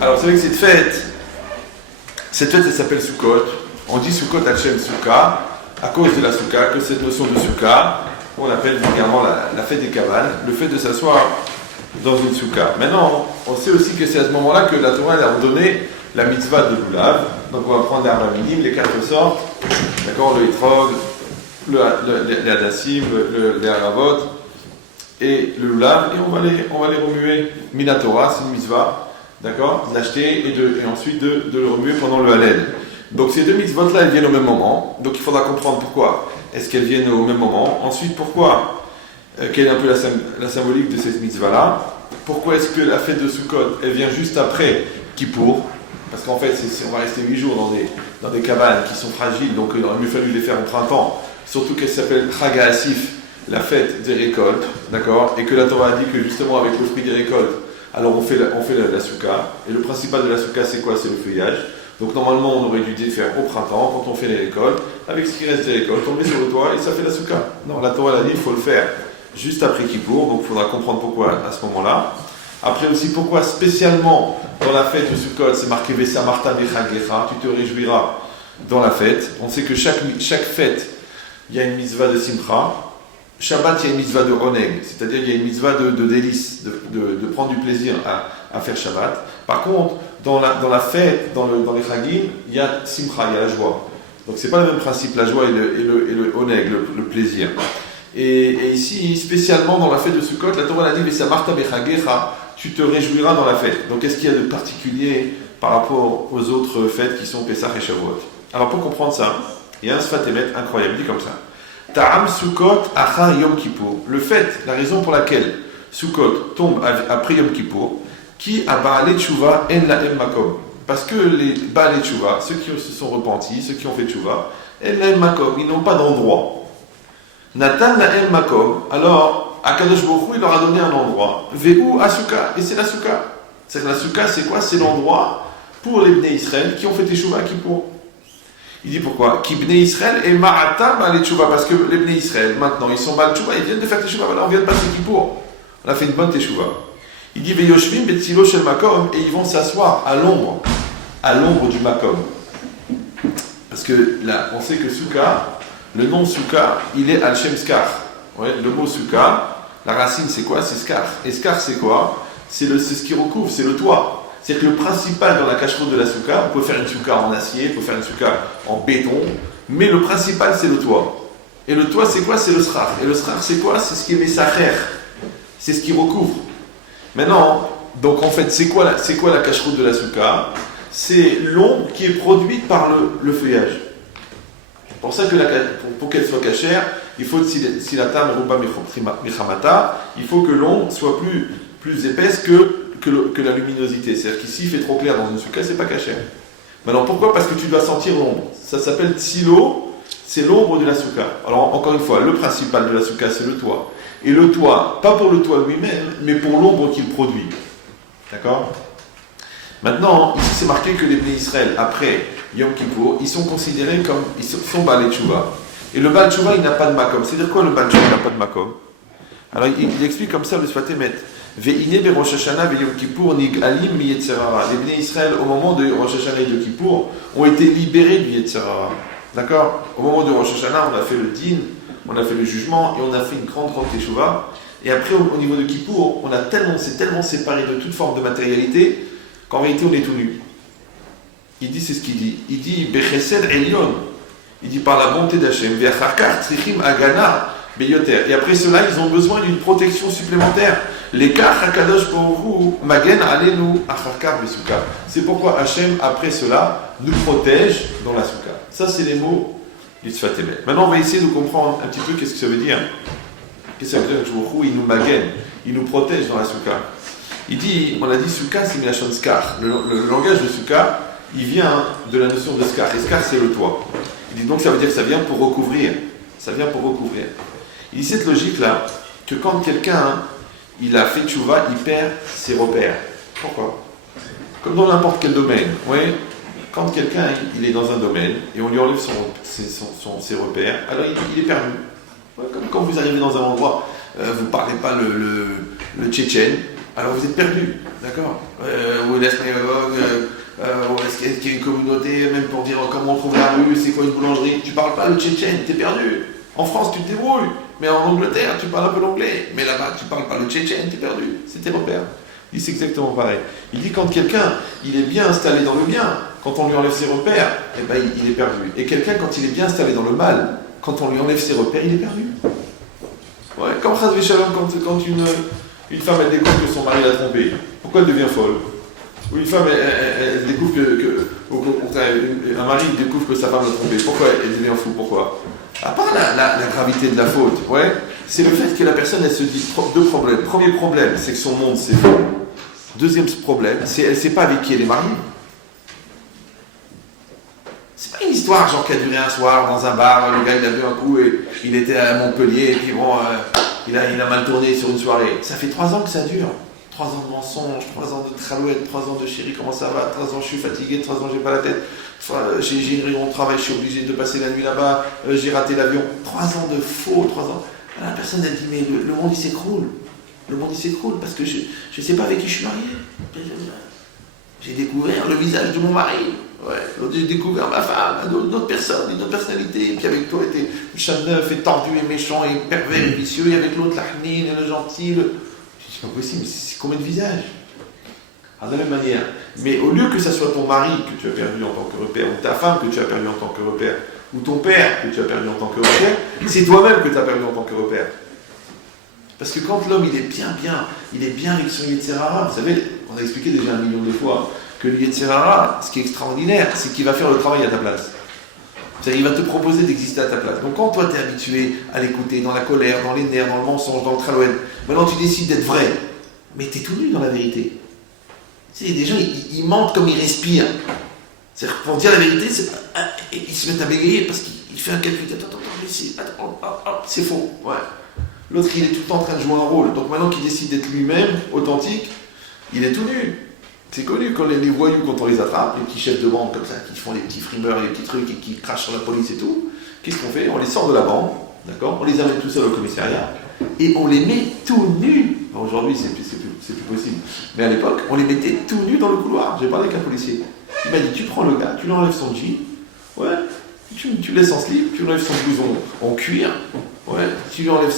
Alors, vous savez que cette fête, elle s'appelle Sukkot. On dit Sukkot Hachem Sukkah, à cause de la Sukkah, que cette notion de Sukkah, on appelle vulgairement la fête des cabanes, le fait de s'asseoir dans une Sukkah. Maintenant, on sait aussi que c'est à ce moment-là que la Torah a ordonné la mitzvah de l'Ulav. Donc, on va prendre les Arbanim, les 4 sortes, d'accord, le Etrog, les Hadassim, les Haravot et le Lulav, et on va les remuer. Minatora, c'est une mitzvah, d'accord, d'acheter et ensuite de le remuer pendant le Hallel. Donc ces deux mitzvot-là, elles viennent au même moment, donc il faudra comprendre pourquoi est-ce qu'elles viennent au même moment. Ensuite, pourquoi, quelle est un peu la symbolique de cette mitzvah-là. Pourquoi est-ce que la fête de Sukkot, elle vient juste après Kippour? Parce qu'en fait, on va rester 8 jours dans des cabanes qui sont fragiles, donc il aurait mieux fallu les faire au printemps. Surtout qu'elle s'appelle Chag HaAsif, la fête des récoltes, d'accord, et que la Torah a dit que justement avec le fruit des récoltes, alors on fait la Soukha, et le principal de la Soukha c'est quoi? C'est le feuillage. Donc normalement on aurait dû le faire au printemps, quand on fait les récoltes, avec ce qui reste des récoltes, on le met sur le toit et ça fait la Soukha. Non, la Torah a dit qu'il faut le faire juste après Kippour, donc il faudra comprendre pourquoi à ce moment-là. Après aussi, pourquoi spécialement dans la fête de Sukkot, c'est marqué Vesa Marta Bechagecha, tu te réjouiras dans la fête. On sait que chaque fête, il y a une mitzvah de Simcha. Shabbat, il y a une mitzvah de Oneg, c'est-à-dire il y a une mitzvah de délice, de prendre du plaisir à faire Shabbat. Par contre, dans la fête, dans les Chagim, il y a Simcha, il y a la joie. Donc c'est pas le même principe, la joie et le Oneg, le plaisir. Et ici, spécialement dans la fête de Sukkot, la Torah a dit Vesa Marta Bechagecha, tu te réjouiras dans la fête. Donc qu'est-ce qu'il y a de particulier par rapport aux autres fêtes qui sont Pesach et Shavuot? Alors pour comprendre ça, il y a un Sfat Emet incroyable, il dit comme ça. Ta'am Sukkot achar Yom Kippour. Le fait, la raison pour laquelle Sukkot tombe après Yom Kippour, qui a Baalei Tshuva en lahem makom. Parce que les Baalei Tshuva, ceux qui se sont repentis, ceux qui ont fait Tshuva, en lahem makom, ils n'ont pas d'endroit. Natan lahem makom, alors Akadosh Baruch Hu, il leur a donné un endroit. Ve'u Asuka, et c'est la Sukkah. C'est la Sukkah, c'est quoi? C'est l'endroit pour les Bnei Israël qui ont fait Teshuvah à Kippour. Il dit pourquoi? Ki Bnei Israël et Ma'ata Baalei Teshuvah, parce que les Bnei Israël, maintenant, ils sont Baalei Teshuvah, ils viennent de faire Teshuvah, voilà, on vient de passer Kippour. On a fait une bonne Teshuvah. Il dit Ve'yoshvim betzilo shel makom, et ils vont s'asseoir à l'ombre du makom. Parce que là, on sait que Sukkah, le nom Sukkah, il est al-shem skar. Ouais, le mot Sukkah, la racine c'est quoi? C'est skar. Et skar c'est quoi? C'est ce qui recouvre, c'est le toit. C'est que le principal dans la cacheroute de la Sukkah, on peut faire une Sukkah en acier, on peut faire une Sukkah en béton, mais le principal c'est le toit. Et le toit c'est quoi? C'est le srar. Et le srar c'est quoi? C'est ce qui est messacher. C'est ce qui recouvre. Maintenant, donc en fait, c'est quoi la cacheroute de la Sukkah? C'est l'ombre qui est produite par le feuillage. C'est pour ça que pour qu'elle soit cachère, il faut, si la tame ruba michamata, il faut que l'ombre soit plus épaisse que la luminosité. C'est-à-dire qu'ici, il fait trop clair dans une Sukkah, c'est pas cachère. Maintenant, pourquoi? Parce que tu dois sentir l'ombre. Ça s'appelle tsilo, c'est l'ombre de la Sukkah. Alors, encore une fois, le principal de la Sukkah, c'est le toit. Et le toit, pas pour le toit lui-même, mais pour l'ombre qu'il produit. D'accord? Maintenant, ici, c'est marqué que les Bnei Israël, après Yom Kippour, ils sont considérés comme, ils sont Baalei Teshuvah. Et le Baal Teshuvah, il n'a pas de makom. C'est-à-dire quoi le Baal Teshuvah, il n'a pas de makom? Alors, il explique comme ça le Sfat Emet. Ve'ine be Rosh Hashanah ve Yom Kippour nig'alim mi Yetzerara. Les Bnei Israël, au moment de Rosh Hashanah et de Kippour, ont été libérés du Yetzerara. D'accord? Au moment de Rosh Hashanah, on a fait le din, on a fait le jugement, et on a fait une grande Teshuvah. Et après, au niveau de Kippour, on s'est tellement séparé de toute forme de matérialité, qu'en réalité, on est tout nu. Il dit, c'est ce qu'il dit. Il dit, Bechesed Elyon. Il dit, par la bonté d'Hachem, Ve'acharkar tzrichim agana beyoter. Et après cela, ils ont besoin d'une protection supplémentaire. L'écart hakadosh baruch hu magen alenu acharkar besuka. C'est pourquoi Hachem, après cela, nous protège dans la souka. Ça, c'est les mots du Sfat Emet. Maintenant, on va essayer de comprendre un petit peu qu'est-ce que ça veut dire. Qu'est-ce que ça veut dire que Baruch Hu, il nous magen, il nous protège dans la souka. Il dit, on a dit Sukkah, c'est Milachon Skar. Le langage de Sukkah, il vient de la notion de Skar. Et Skar, c'est le toit. Il dit donc, ça veut dire que ça vient pour recouvrir. Ça vient pour recouvrir. Il dit cette logique-là, que quand quelqu'un, il a fait Teshuvah, il perd ses repères. Pourquoi? Comme dans n'importe quel domaine. Oui, quand quelqu'un, il est dans un domaine, et on lui enlève ses repères, alors il est perdu. Ouais, comme quand vous arrivez dans un endroit, vous ne parlez pas le tchétchène, Alors vous êtes perdu, d'accord. Ou la synagogue, est-ce qu'il y a une communauté, même pour dire comment on trouve la rue, c'est quoi une boulangerie. Tu parles pas le tchétchène, t'es perdu. En France, tu te débrouilles, mais en Angleterre, tu parles un peu l'anglais. Mais là-bas, tu parles pas le tchétchène, t'es perdu. C'est tes repères. Il dit c'est exactement pareil. Il dit quand quelqu'un, il est bien installé dans le bien, quand on lui enlève ses repères, eh ben, il est perdu. Et quelqu'un, quand il est bien installé dans le mal, quand on lui enlève ses repères, il est perdu. Ouais, comme Chazvé Shalom, quand une femme, elle découvre que son mari l'a trompée, pourquoi elle devient folle? Ou une femme, elle découvre un mari découvre que sa femme l'a trompée, pourquoi elle devient fou? Pourquoi? À part la gravité de la faute, ouais, c'est le fait que la personne, elle se dit deux problèmes. Premier problème, c'est que son monde, c'est faux. Deuxième problème, c'est elle ne sait pas avec qui elle est mariée. C'est pas une histoire genre qui a duré un soir dans un bar, le gars il a bu un coup et il était à Montpellier et puis bon, il a mal tourné sur une soirée. Ça fait 3 ans que ça dure. 3 ans de mensonges, 3 ans de tralouette, 3 ans de chérie, comment ça va, 3 ans je suis fatigué, 3 ans j'ai pas la tête, j'ai une réunion de travail, je suis obligé de passer la nuit là-bas, j'ai raté l'avion. 3 ans de faux, 3 ans. La personne a dit mais le monde il s'écroule. Le monde il s'écroule parce que je ne sais pas avec qui je suis marié. J'ai découvert le visage de mon mari. Ouais, l'autre j'ai découvert ma femme, une autre personne, une autre personnalité. Et puis avec toi, était le chat neuf et tordu et méchant et pervers et vicieux. Et avec l'autre, l'ahnin et le gentil. C'est pas possible, mais c'est combien de visages? De la même manière. Mais au lieu que ça soit ton mari que tu as perdu en tant que repère, ou ta femme que tu as perdu en tant que repère, ou ton père que tu as perdu en tant que repère, c'est toi-même que tu as perdu en tant que repère. Parce que quand l'homme il est bien avec son Yetzer Hara, vous savez, on a expliqué déjà 1 million de fois que le Yetzer Hara, ce qui est extraordinaire, c'est qu'il va faire le travail à ta place. C'est-à-dire, il va te proposer d'exister à ta place. Donc quand toi tu es habitué à l'écouter dans la colère, dans les nerfs, dans le mensonge, dans le tralouette, maintenant tu décides d'être vrai, mais tu es tout nu dans la vérité. Tu sais, des gens, ils mentent comme ils respirent. C'est-à-dire, pour dire la vérité, ils se mettent à bégayer parce qu'il fait un calcul. Attends, c'est faux. Ouais. L'autre, il est tout le temps en train de jouer un rôle. Donc maintenant qu'il décide d'être lui-même, authentique, il est tout nu. C'est connu quand les voyous, quand on les attrape, les petits chefs de bande comme ça, qui font les petits frimeurs, les petits trucs et qui crachent sur la police et tout, qu'est-ce qu'on fait? On les sort de la bande, d'accord? On les amène tout seuls au commissariat et on les met tout nus. Enfin, aujourd'hui, c'est plus possible. Mais à l'époque, on les mettait tout nus dans le couloir. J'ai parlé avec un policier. Il m'a dit, tu prends le gars, tu lui enlèves son jean, ouais, tu laisses en slip, tu lui enlèves son blouson en cuir, ouais, tu lui enlèves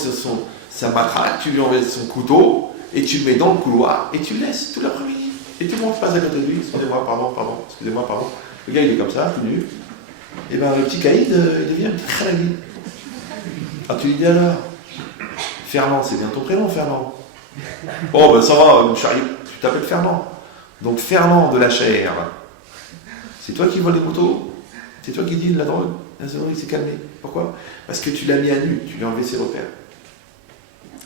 sa matraque, tu lui enlèves son couteau, et tu le mets dans le couloir, et tu le laisses tout l'après-midi. Et tout le monde passe à côté de lui, excusez-moi, pardon. Le gars, il est comme ça, tout nu. Et bien, le petit caïd, il devient un petit khalagui. Ah, tu lui dis alors, Fernand, c'est bien ton prénom, Fernand. Oh, ben ça va, mon chéri, tu t'appelles Fernand. Donc, Fernand de la chair, c'est toi qui voles les motos, c'est toi qui dis de la drogue. La drogue, il s'est calmé. Pourquoi? Parce que tu l'as mis à nu, tu lui as enlevé ses repères.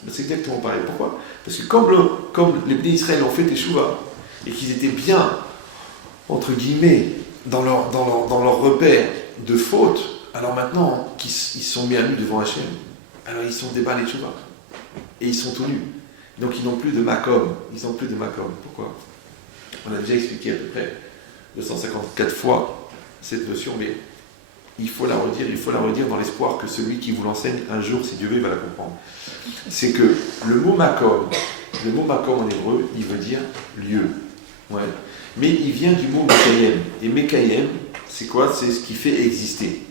C'est exactement pareil. Pourquoi? Parce que comme les Bnei Israël ont fait Teshuva, et qu'ils étaient bien, entre guillemets, dans leur repère de faute, alors maintenant qu'ils sont mis à nu devant Hachem, alors ils sont déballés Teshuva. Et ils sont tout nus. Donc ils n'ont plus de makom. Pourquoi? On a déjà expliqué à peu près 254 fois cette notion, mais il faut la redire dans l'espoir que celui qui vous l'enseigne, un jour, si Dieu veut, il va la comprendre. C'est que le mot makom en hébreu, il veut dire lieu. Ouais. Mais il vient du mot mekayem. Et mekayem, c'est quoi? C'est ce qui fait exister.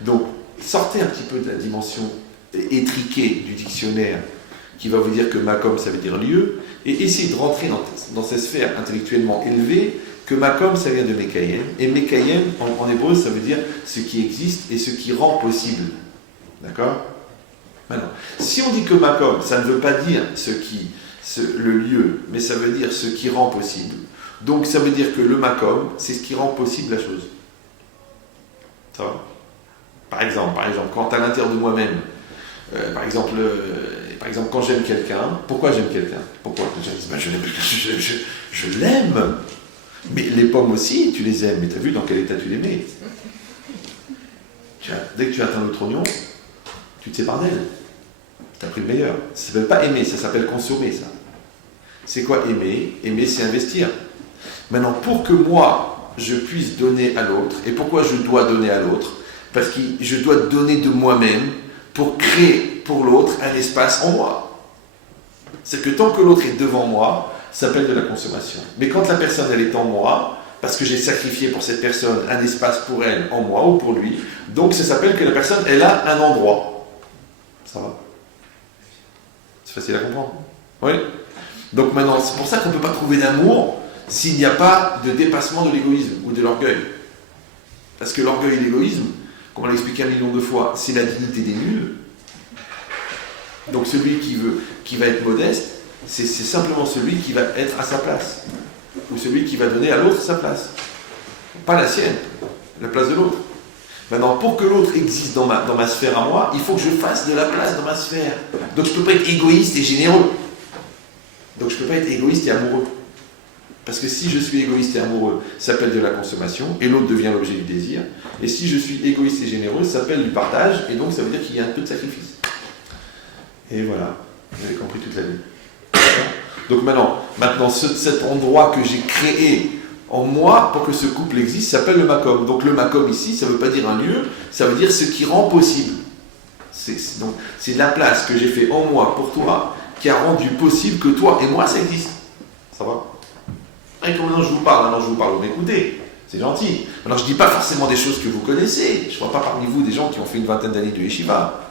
Donc, sortez un petit peu de la dimension étriquée du dictionnaire qui va vous dire que makom, ça veut dire lieu, et essayez de rentrer dans ces sphères intellectuellement élevées que makom, ça vient de mekayem. Et mekayem, en hébreu, ça veut dire ce qui existe et ce qui rend possible. D'accord? Maintenant, si on dit que makom, ça ne veut pas dire le lieu, mais ça veut dire ce qui rend possible. Donc ça veut dire que le makom, c'est ce qui rend possible la chose. Ça va? Par exemple, quand à l'intérieur de moi-même, par exemple, quand j'aime quelqu'un, pourquoi j'aime quelqu'un? Pourquoi? Je l'aime. Mais les pommes aussi, tu les aimes, mais tu as vu dans quel état tu les mets? Dès que tu atteins l'autre oignon, tu te sépares d'elle. Tu as pris le meilleur. Ça ne s'appelle pas aimer, ça s'appelle consommer, ça. C'est quoi aimer? Aimer, c'est investir. Maintenant, pour que moi, je puisse donner à l'autre, et pourquoi je dois donner à l'autre? Parce que je dois donner de moi-même pour créer pour l'autre un espace en moi. C'est que tant que l'autre est devant moi, ça s'appelle de la consommation. Mais quand la personne, elle est en moi, parce que j'ai sacrifié pour cette personne un espace pour elle, en moi ou pour lui, donc ça s'appelle que la personne, elle a un endroit. Ça va? C'est facile à comprendre? Oui? Donc maintenant, c'est pour ça qu'on ne peut pas trouver d'amour s'il n'y a pas de dépassement de l'égoïsme ou de l'orgueil. Parce que l'orgueil et l'égoïsme, comme on l'a expliqué 1 million de fois, c'est la dignité des nuls. Donc celui qui va être modeste, c'est simplement celui qui va être à sa place. Ou celui qui va donner à l'autre sa place. Pas la sienne, la place de l'autre. Maintenant, pour que l'autre existe dans ma sphère à moi, il faut que je fasse de la place dans ma sphère. Donc je ne peux pas être égoïste et généreux. Donc je ne peux pas être égoïste et amoureux. Parce que si je suis égoïste et amoureux, ça s'appelle de la consommation, et l'autre devient l'objet du désir. Et si je suis égoïste et généreux, ça s'appelle du partage, et donc ça veut dire qu'il y a un peu de sacrifice. Et voilà, vous avez compris toute la vie. Donc maintenant cet endroit que j'ai créé en moi pour que ce couple existe s'appelle le makom. Donc le makom ici, ça ne veut pas dire un lieu, ça veut dire ce qui rend possible. C'est la place que j'ai fait en moi pour toi qui a rendu possible que toi et moi ça existe. Ça va? Et comme maintenant je vous parle, vous m'écoutez. C'est gentil. Alors je ne dis pas forcément des choses que vous connaissez. Je ne vois pas parmi vous des gens qui ont fait une vingtaine d'années de yeshiva.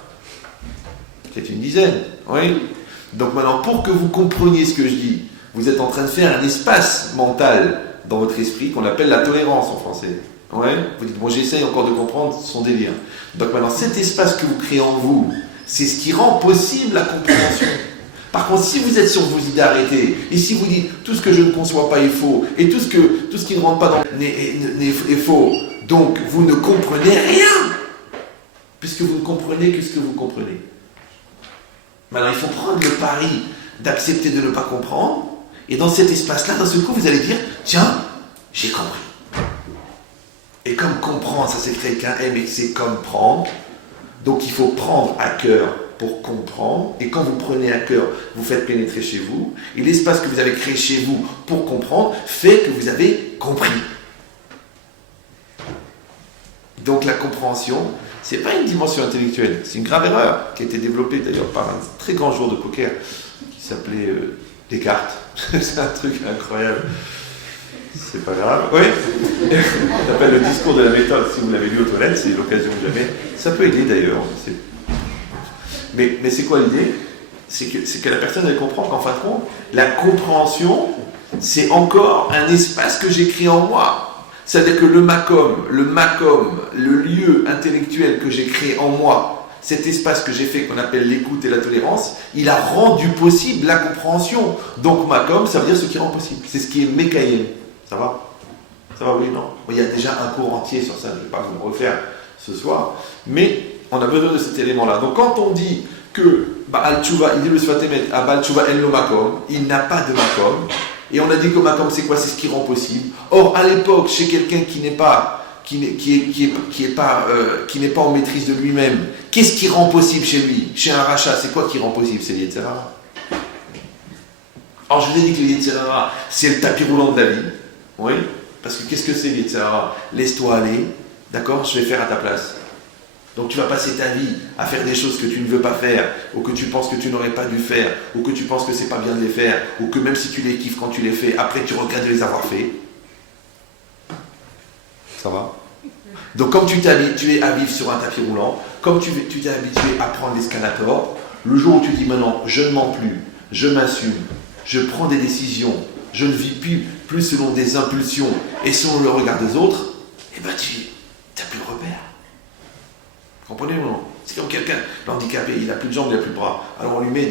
Peut-être une dizaine. Oui. Donc maintenant, pour que vous compreniez ce que je dis, vous êtes en train de faire un espace mental dans votre esprit qu'on appelle la tolérance en français. Ouais. Vous dites, bon, j'essaye encore de comprendre son délire. Donc maintenant, cet espace que vous créez en vous, c'est ce qui rend possible la compréhension. Par contre, si vous êtes sur vos idées arrêtées, et si vous dites tout ce que je ne conçois pas est faux, et tout ce qui ne rentre pas dans est faux, donc vous ne comprenez rien, puisque vous ne comprenez que ce que vous comprenez. Maintenant, il faut prendre le pari d'accepter de ne pas comprendre, et dans cet espace-là, d'un seul coup, vous allez dire, tiens, j'ai compris. Et comme comprendre, ça s'écrit avec un M, et c'est comme prendre, donc il faut prendre à cœur pour comprendre, et quand vous prenez à cœur, vous faites pénétrer chez vous, et l'espace que vous avez créé chez vous pour comprendre fait que vous avez compris. Donc la compréhension, c'est pas une dimension intellectuelle, c'est une grave erreur qui a été développée d'ailleurs par un très grand joueur de poker qui s'appelait Descartes. C'est un truc incroyable. C'est pas grave. Oui. Ça s'appelle le discours de la méthode. Si vous l'avez lu aux toilettes, c'est l'occasion de jamais. Ça peut aider d'ailleurs. Mais c'est quoi l'idée? C'est que la personne, elle comprend qu'en fin de compte, la compréhension, c'est encore un espace que j'ai créé en moi. C'est-à-dire que le makom, le lieu intellectuel que j'ai créé en moi, cet espace que j'ai fait, qu'on appelle l'écoute et la tolérance, il a rendu possible la compréhension. Donc makom, ça veut dire ce qui rend possible. C'est ce qui est mekayem. Ça va? Ça va, oui, non? Il y a déjà un cours entier sur ça, je ne vais pas vous le refaire ce soir, mais on a besoin de cet élément-là. Donc quand on dit que Baal Tshuva, il dit le Sfatemet, à Baal Tshuva en lo makom, il n'a pas de makom, et on a dit que makom c'est quoi? C'est ce qui rend possible. Or, à l'époque, chez quelqu'un qui n'est pas en maîtrise de lui-même, qu'est-ce qui rend possible chez lui? Chez un rachat, c'est quoi qui rend possible? C'est l'Yetzirah. Alors, je vous ai dit que l'Yetzirah, c'est le tapis roulant de la vie. Oui, parce que qu'est-ce que c'est l'Yetzirah? Laisse-toi aller, d'accord? Je vais faire à ta place. Donc tu vas passer ta vie à faire des choses que tu ne veux pas faire, ou que tu penses que tu n'aurais pas dû faire, ou que tu penses que c'est pas bien de les faire, ou que même si tu les kiffes quand tu les fais, après tu regrettes de les avoir fait. Ça va? Donc comme tu t'es habitué à vivre sur un tapis roulant, comme tu t'es habitué à prendre l'escalator, le jour où tu dis maintenant je ne mens plus, je m'assume, je prends des décisions, je ne vis plus selon des impulsions et selon le regard des autres, eh ben tu n'as plus le repère. Comprenez ou non? C'est comme quelqu'un, l'handicapé, il n'a plus de jambes, il n'a plus de bras. Alors on lui met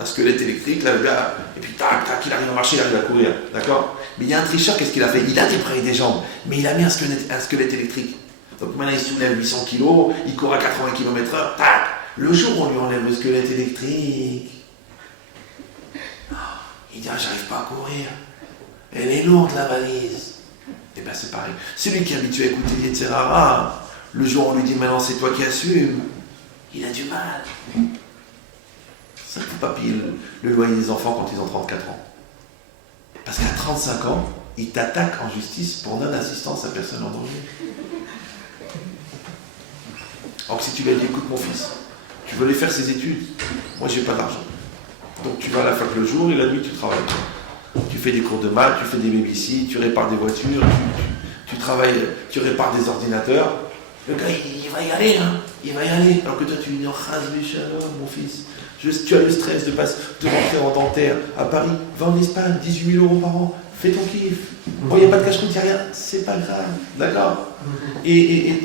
un squelette électrique, là, le gars, et puis tac, tac, il arrive à marcher, il arrive à courir. D'accord? Mais il y a un tricheur, qu'est-ce qu'il a fait? Il a des bras et des jambes, mais il a mis un squelette électrique. Donc maintenant il soulève 800 kg, il court à 80 km/h, tac! Le jour où on lui enlève le squelette électrique, il dit, ah, j'arrive pas à courir. Elle est lourde la valise. Et bien c'est pareil. Celui qui est habitué à écouter l'Yetzirah, le jour où on lui dit maintenant c'est toi qui assumes, il a du mal. Ça ne peut pas payer le loyer des enfants quand ils ont 34 ans. Parce qu'à 35 ans, ils t'attaquent en justice pour non-assistance à personne en danger. Alors que si tu lui as dit, écoute mon fils, tu veux aller faire ses études, moi j'ai pas d'argent. Donc tu vas à la fac le jour et la nuit tu travailles. Tu fais des cours de maths, tu fais des babysitters, tu répares des voitures, tu travailles, tu répares des ordinateurs. Le gars, il va y aller, hein. Il va y aller. Alors que toi, tu lui dis, mon fils, tu as le stress de rentrer en dentaire à Paris, va en Espagne, 18 000 € par an, fais ton kiff. Bon, il n'y a pas de cache-route, il n'y a rien, c'est pas grave, d'accord. Et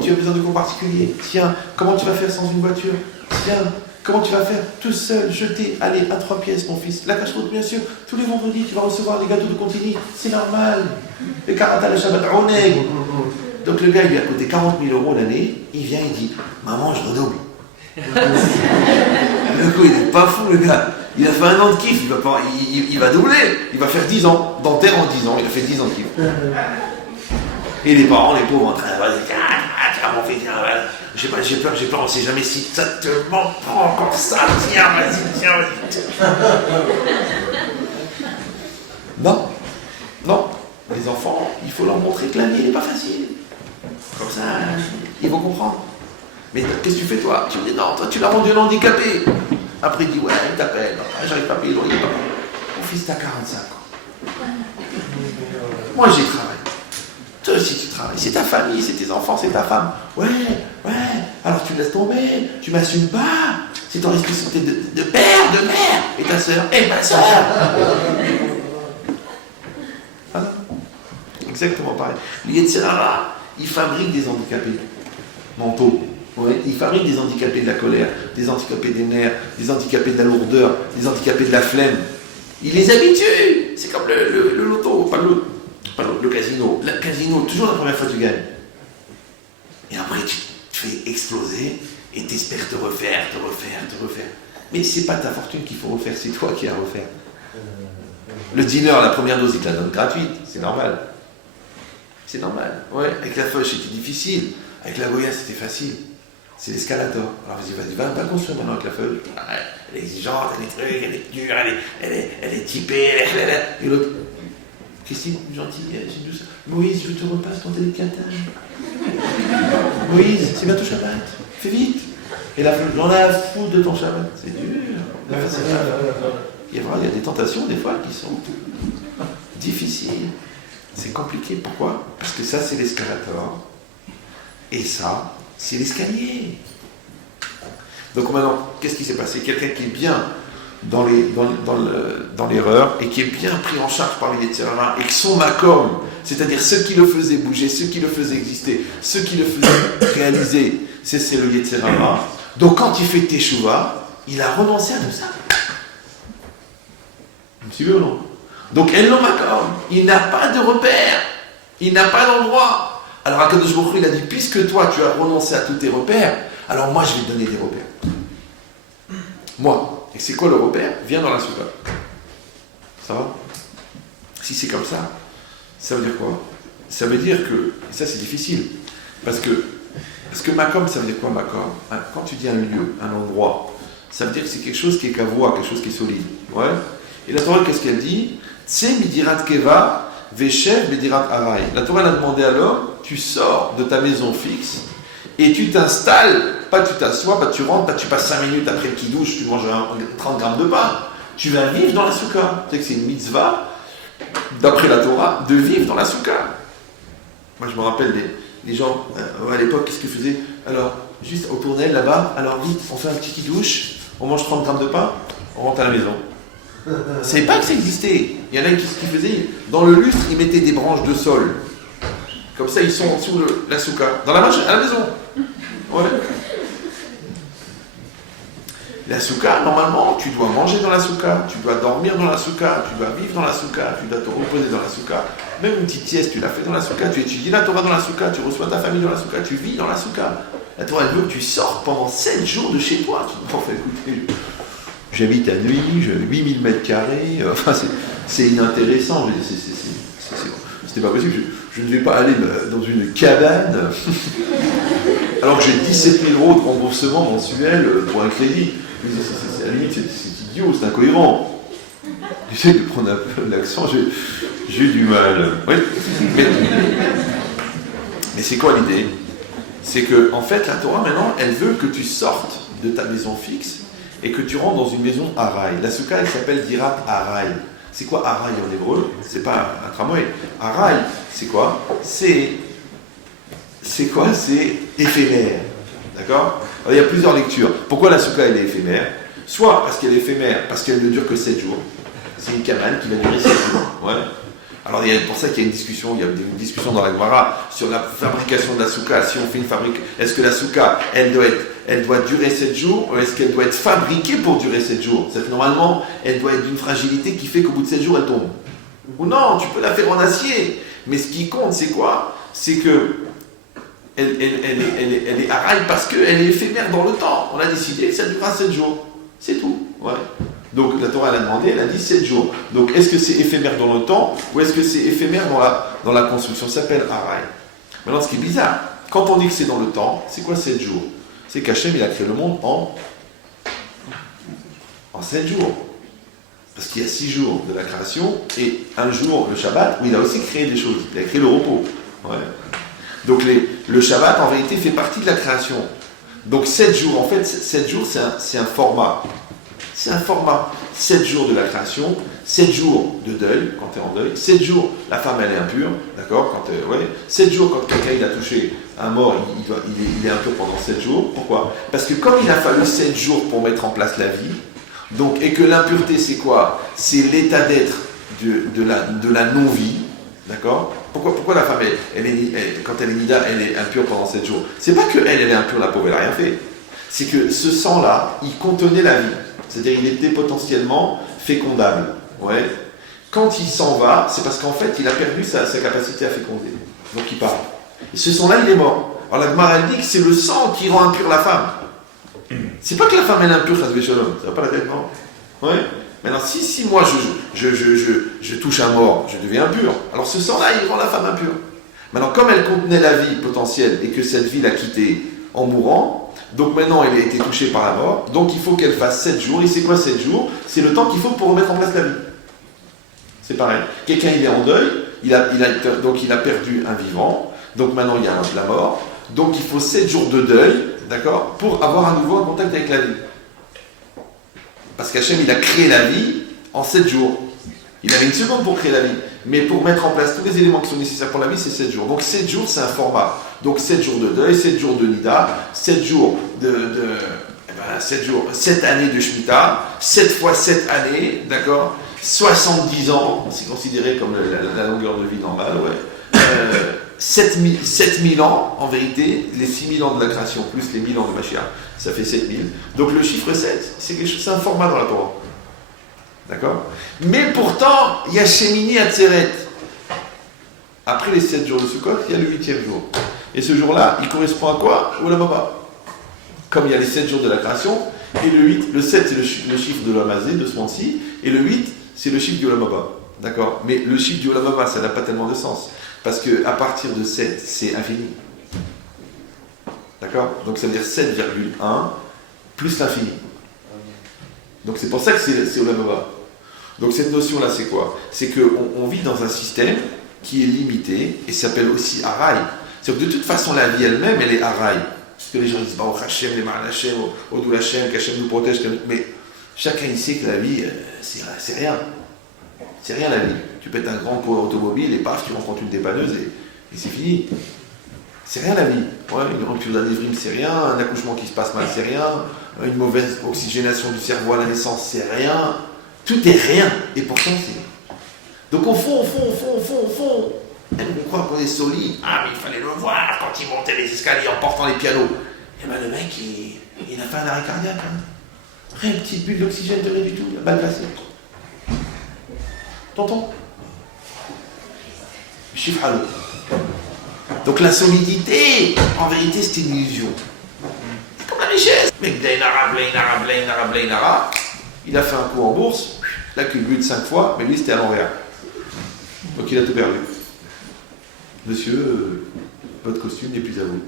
tu as besoin de cours particuliers. Tiens, comment tu vas faire sans une voiture? Tiens, comment tu vas faire tout seul, jeter, allez, à 3 pièces, mon fils. La cache-route, bien sûr, tous les vendredis, tu vas recevoir les gâteaux de Contini, c'est normal. Et Karata la Shabbat Oneg. Donc le gars, il lui a coûté 40 000 € l'année, il vient, il dit, maman, je redouble. Le coup, il n'est pas fou, le gars. Il a fait un an de kiff, il va doubler. Il va faire 10 ans, dentaire en 10 ans, il a fait 10 ans de kiff. Et les parents, les pauvres, en train de dire, tiens, mon fils, j'ai peur, on ne sait jamais si ça te manque, prends encore ça, tiens, vas-y. Non, les enfants, il faut leur montrer que la vie n'est pas facile. Comme ça, ils vont comprendre. Mais qu'est-ce que tu fais toi? Tu me dis non, toi tu l'as rendu handicapé. Après il dit ouais, il t'appelle, j'arrive pas à payer le loyer. Mon fils t'as 45 ans. Moi j'ai travaillé. Toi aussi tu travailles, c'est ta famille, c'est tes enfants, c'est ta femme. Ouais, alors tu laisses tomber, tu m'assumes pas. C'est ton responsabilité de père, de mère. Et ta soeur, et ma soeur. Voilà. Exactement pareil. Le Yetzer Hara, il fabrique des handicapés mentaux. Ouais, il fabrique des handicapés de la colère, des handicapés des nerfs, des handicapés de la lourdeur, des handicapés de la flemme. Il les habitue. C'est comme le loto, pas le casino. Le casino, toujours la première fois tu gagnes. Et après tu fais exploser et tu espères te refaire. Mais c'est pas ta fortune qu'il faut refaire, c'est toi qui as à refaire. Le dealer, la première dose, il te la donne gratuite, c'est normal. C'est normal. Ouais, avec la feuille, c'était difficile. Avec la Goya, c'était facile. C'est l'escalator. Alors vas-y, va construire maintenant avec la feuille. Elle est exigeante, elle est truc, elle est dure, elle est typée, et l'autre, Christine, gentille, j'ai douce. Moïse, je te repasse ton délicatage. Moïse, c'est bientôt Shabbat. Fais vite. Et la feuille, j'en ai à foutre de ton Shabbat. C'est dur. Il y a des tentations des fois qui sont difficiles. C'est compliqué. Pourquoi? Parce que ça, c'est l'escalator. Et ça, c'est l'escalier. Donc maintenant, qu'est-ce qui s'est passé? Quelqu'un qui est bien dans l'erreur et qui est bien pris en charge par les Yetzer Hara et que son makom, c'est-à-dire ceux qui le faisaient bouger, ceux qui le faisaient exister, ceux qui le faisaient réaliser, c'est le Yetzer Hara. Donc quand il fait Teshuvah, il a renoncé à tout ça. Vous me suivez ou non? Donc Elon Makom, il n'a pas de repère, il n'a pas d'endroit. Alors Akadosh Baruch Hu, il a dit, puisque toi tu as renoncé à tous tes repères, alors moi je vais te donner des repères. Moi. Et c'est quoi le repère? Viens dans la souka. Ça va? Si c'est comme ça veut dire quoi? Ça veut dire que, et ça c'est difficile, parce que Makom, ça veut dire quoi Makom? Quand tu dis un lieu, un endroit, ça veut dire que c'est quelque chose qui est kavua, quelque chose qui est solide. Ouais. Et la Torah, qu'est-ce qu'elle dit? Tse midirat keva, veshev midirat arai. La Torah a demandé à l'homme, tu sors de ta maison fixe et tu t'installes, pas tu t'assois, pas tu rentres, pas tu passes 5 minutes après le kidouche, tu manges 30 grammes de pain. Tu vas vivre dans la souka. Tu sais que c'est une mitzvah, d'après la Torah, de vivre dans la souka. Moi je me rappelle les gens, à l'époque, qu'est-ce qu'ils faisaient? Alors, juste au tournel là-bas, alors vite, on fait un petit kidouche, on mange 30 grammes de pain, on rentre à la maison. Vous ne savez pas que ça existait. Il y en a qui faisaient, dans le lustre, ils mettaient des branches de sol. Comme ça, ils sont en dessous de la souka. Dans la maison. Ouais. La souka, normalement, tu dois manger dans la souka, tu dois dormir dans la souka, tu dois vivre dans la souka, tu dois te reposer dans la souka. Même une petite sieste, tu l'as fait dans la souka, tu étudies la Torah dans la souka, tu reçois ta famille dans la souka, tu vis dans la souka. La Torah, elle veut que tu sortes pendant 7 jours de chez toi. Tu te fais écouter. J'habite à Neuilly, j'ai 8000 mètres carrés, enfin c'est inintéressant, c'était pas possible, je ne vais pas aller dans une cabane, alors que j'ai 17 000 € de remboursement mensuel pour un crédit. À la limite, c'est idiot, c'est incohérent. J'essaie de prendre un peu l'accent, j'ai du mal. Oui. Mais c'est quoi l'idée? C'est que, en fait, la Torah, maintenant, elle veut que tu sortes de ta maison fixe et que tu rentres dans une maison Araï. La souka, elle s'appelle Dirat Araï. C'est quoi Araï en hébreu? C'est pas un tramway. Araï, c'est quoi? C'est quoi? C'est éphémère. D'accord? Alors, il y a plusieurs lectures. Pourquoi la souka, elle est éphémère? Soit parce qu'elle est éphémère, parce qu'elle ne dure que 7 jours. C'est une cabane qui va durer 7 jours. Ouais. Alors, il y a pour ça qu'il y a une discussion dans la Gemara sur la fabrication de la souka. Si on fait une fabrique, est-ce que la souka, elle doit durer 7 jours, ou est-ce qu'elle doit être fabriquée pour durer 7 jours? C'est-à-dire que normalement, elle doit être d'une fragilité qui fait qu'au bout de 7 jours, elle tombe. Ou non, tu peux la faire en acier. Mais ce qui compte, c'est quoi? C'est que elle est araï parce qu'elle est éphémère dans le temps. On a décidé que ça durera 7 jours. C'est tout. Ouais. Donc la Torah, elle a demandé, elle a dit 7 jours. Donc est-ce que c'est éphémère dans le temps ou est-ce que c'est éphémère dans la construction? Ça s'appelle araï. Maintenant, ce qui est bizarre, quand on dit que c'est dans le temps, c'est quoi 7 jours? C'est qu'Hachem, il a créé le monde en 7 jours. Parce qu'il y a 6 jours de la création et un jour, le Shabbat, où il a aussi créé des choses. Il a créé le repos. Ouais. Donc le Shabbat, en vérité, fait partie de la création. Donc 7 jours, en fait, 7 jours, c'est un format. C'est un format. 7 jours de la création, 7 jours de deuil, quand tu es en deuil, 7 jours, la femme, elle est impure, d'accord? 7 jours, quand quelqu'un il a touché un mort, il est impur pendant 7 jours. Pourquoi? Parce que comme il a fallu 7 jours pour mettre en place la vie, donc, et que l'impureté, c'est quoi? C'est l'état d'être de la non-vie, d'accord? Pourquoi la femme, quand elle est nida, elle est impure pendant 7 jours? C'est pas qu'elle est impure, la pauvre, elle n'a rien fait. C'est que ce sang-là, il contenait la vie. C'est-à-dire il était potentiellement fécondable. Ouais. Quand il s'en va, c'est parce qu'en fait, il a perdu sa capacité à féconder. Donc il part. Et ce sang-là, il est mort. Alors la Gemara, elle dit que c'est le sang qui rend impure la femme. C'est pas que la femme elle est impure, ça se fait shalom. Ça va pas la tête, non? Ouais. Maintenant, si moi je touche un mort, je deviens impur. Alors ce sang-là, il rend la femme impure. Maintenant, comme elle contenait la vie potentielle et que cette vie l'a quittée en mourant, donc maintenant elle a été touchée par la mort, donc il faut qu'elle fasse 7 jours. Et c'est quoi 7 jours? C'est le temps qu'il faut pour remettre en place la vie. C'est pareil. Quelqu'un il est en deuil, donc il a perdu un vivant, donc maintenant il y a la mort, donc il faut 7 jours de deuil, d'accord, pour avoir à nouveau un contact avec la vie. Parce qu'Hachem il a créé la vie en 7 jours. Il avait une seconde pour créer la vie. Mais pour mettre en place tous les éléments qui sont nécessaires pour la vie, c'est 7 jours. Donc 7 jours, c'est un format. Donc 7 jours de deuil, 7 jours de Nida, 7 jours 7 années de Shemitah, 7 fois 7 années, d'accord? 70 ans, c'est considéré comme la longueur de vie normale, ouais. 7000 ans, en vérité, les 6000 ans de la création, plus les 1000 ans de Mashiach, ça fait 7000. Donc le chiffre 7, c'est un format dans la Torah. D'accord? Mais pourtant, il y a Shemini Atzeret. Après les 7 jours de Sukkot, il y a le 8e jour. Et ce jour-là, il correspond à quoi? Oula Baba. Comme il y a les 7 jours de la création, et le 7, c'est le chiffre de l'Amazé, de ce monde-ci, et le 8, c'est le chiffre du Olam Haba. D'accord? Mais le chiffre du Olam Haba, ça n'a pas tellement de sens. Parce qu'à partir de 7, c'est infini. D'accord? Donc ça veut dire 7,1 plus l'infini. Donc c'est pour ça que c'est Olam Haba. Donc cette notion-là, c'est quoi? C'est qu'on vit dans un système qui est limité et s'appelle aussi Araï. C'est-à-dire que de toute façon, la vie elle-même, elle est Araï. Parce que les gens disent, Baruch Hashem, les Ma'al Hashem, Odou Hashem, qu'Hashem nous protège. Mais chacun il sait que la vie, c'est rien. C'est rien la vie. Tu pètes un grand pot automobile et paf, tu rencontres une dépanneuse et c'est fini. C'est rien la vie. Ouais, une rupture d'anévrisme, c'est rien. Un accouchement qui se passe mal, c'est rien. Une mauvaise oxygénation du cerveau à la naissance, c'est rien. Tout est rien. Et pourtant, c'est. Donc au fond, on croit qu'on est solide. Ah, mais il fallait le voir quand il montait les escaliers en portant les pianos. Et ben le mec, il a fait un arrêt cardiaque. Hein. Rien, une petite bulle d'oxygène de rien du tout, il a mal placé. T'entends? Chiffre à l'eau. Donc la solidité, en vérité, c'est une illusion. C'est comme la richesse. Mec, il a fait un coup en bourse, il a culbuté 5 fois, mais lui c'était à l'envers. Donc il a tout perdu. Monsieur, votre costume n'est plus à vous.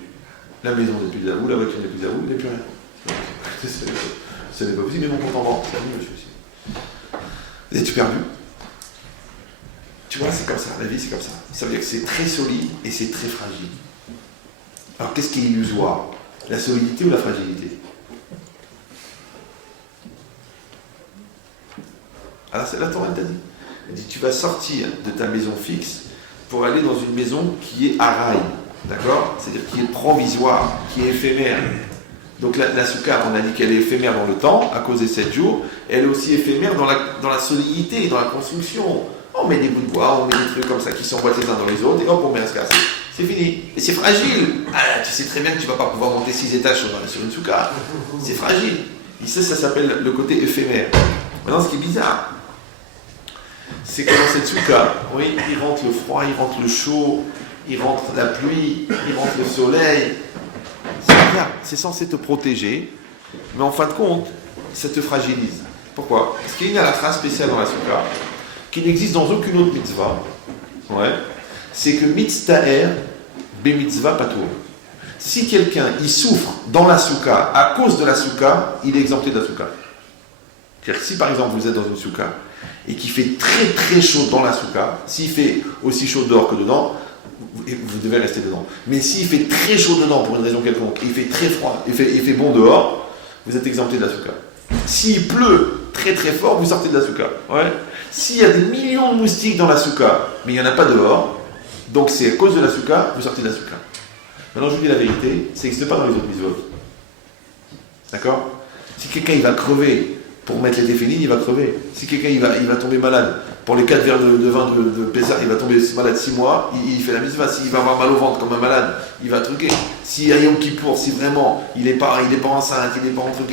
La maison n'est plus à vous, la voiture n'est plus à vous, il n'est plus rien. Ce n'est pas possible, mais mon compte en banque, c'est à vous, monsieur. Vous avez tout perdu. Tu vois, c'est comme ça, la vie c'est comme ça. Ça veut dire que c'est très solide et c'est très fragile. Alors qu'est-ce qui est illusoire? La solidité ou la fragilité? Alors c'est la Torah elle t'a dit. Elle dit tu vas sortir de ta maison fixe pour aller dans une maison qui est araï, d'accord? C'est-à-dire qui est provisoire, qui est éphémère. Donc la soukha, on a dit qu'elle est éphémère dans le temps, à cause des 7 jours, elle est aussi éphémère dans la solidité, dans la construction. On met des bouts de bois, on met des trucs comme ça qui s'emboîtent les uns dans les autres, et hop, on met un scar. C'est fini. Et c'est fragile. Ah, tu sais très bien que tu ne vas pas pouvoir monter 6 étages sur une soukha. C'est fragile. Et ça s'appelle le côté éphémère. Maintenant, ce qui est bizarre, c'est que dans cette soukha, oui, il rentre le froid, il rentre le chaud, il rentre la pluie, il rentre le soleil. C'est censé te protéger, mais en fin de compte, ça te fragilise. Pourquoi? Parce qu'il y a une halakha spéciale dans la soukha, qui n'existe dans aucune autre mitzvah. Ouais. C'est que mitztaher be mitzvah patour. Si quelqu'un il souffre dans la soukha à cause de la soukha, il est exempté de la soukha. C'est-à-dire que si par exemple vous êtes dans une soukha et qu'il fait très très chaud dans la soukha, s'il fait aussi chaud dehors que dedans, vous devez rester dedans. Mais s'il fait très chaud dedans pour une raison quelconque, il fait très froid, il fait bon dehors, vous êtes exempté de la soukha. S'il pleut très très fort, vous sortez de la soukha. Ouais. S'il y a des millions de moustiques dans la soukha, mais il n'y en a pas dehors, donc c'est à cause de la soukha, vous sortez de la soukha. Maintenant je vous dis la vérité, ça n'existe pas dans les autres mitzvot. D'accord? Si quelqu'un il va crever pour mettre les téfilines, il va crever. Si quelqu'un il va tomber malade, pour les 4 verres de vin de Pessah, il va tomber malade 6 mois, il fait la mitzvah. S'il va avoir mal au ventre comme un malade, il va truquer. Si à Yom Kippour, si vraiment il n'est pas enceinte, il n'est pas en truc,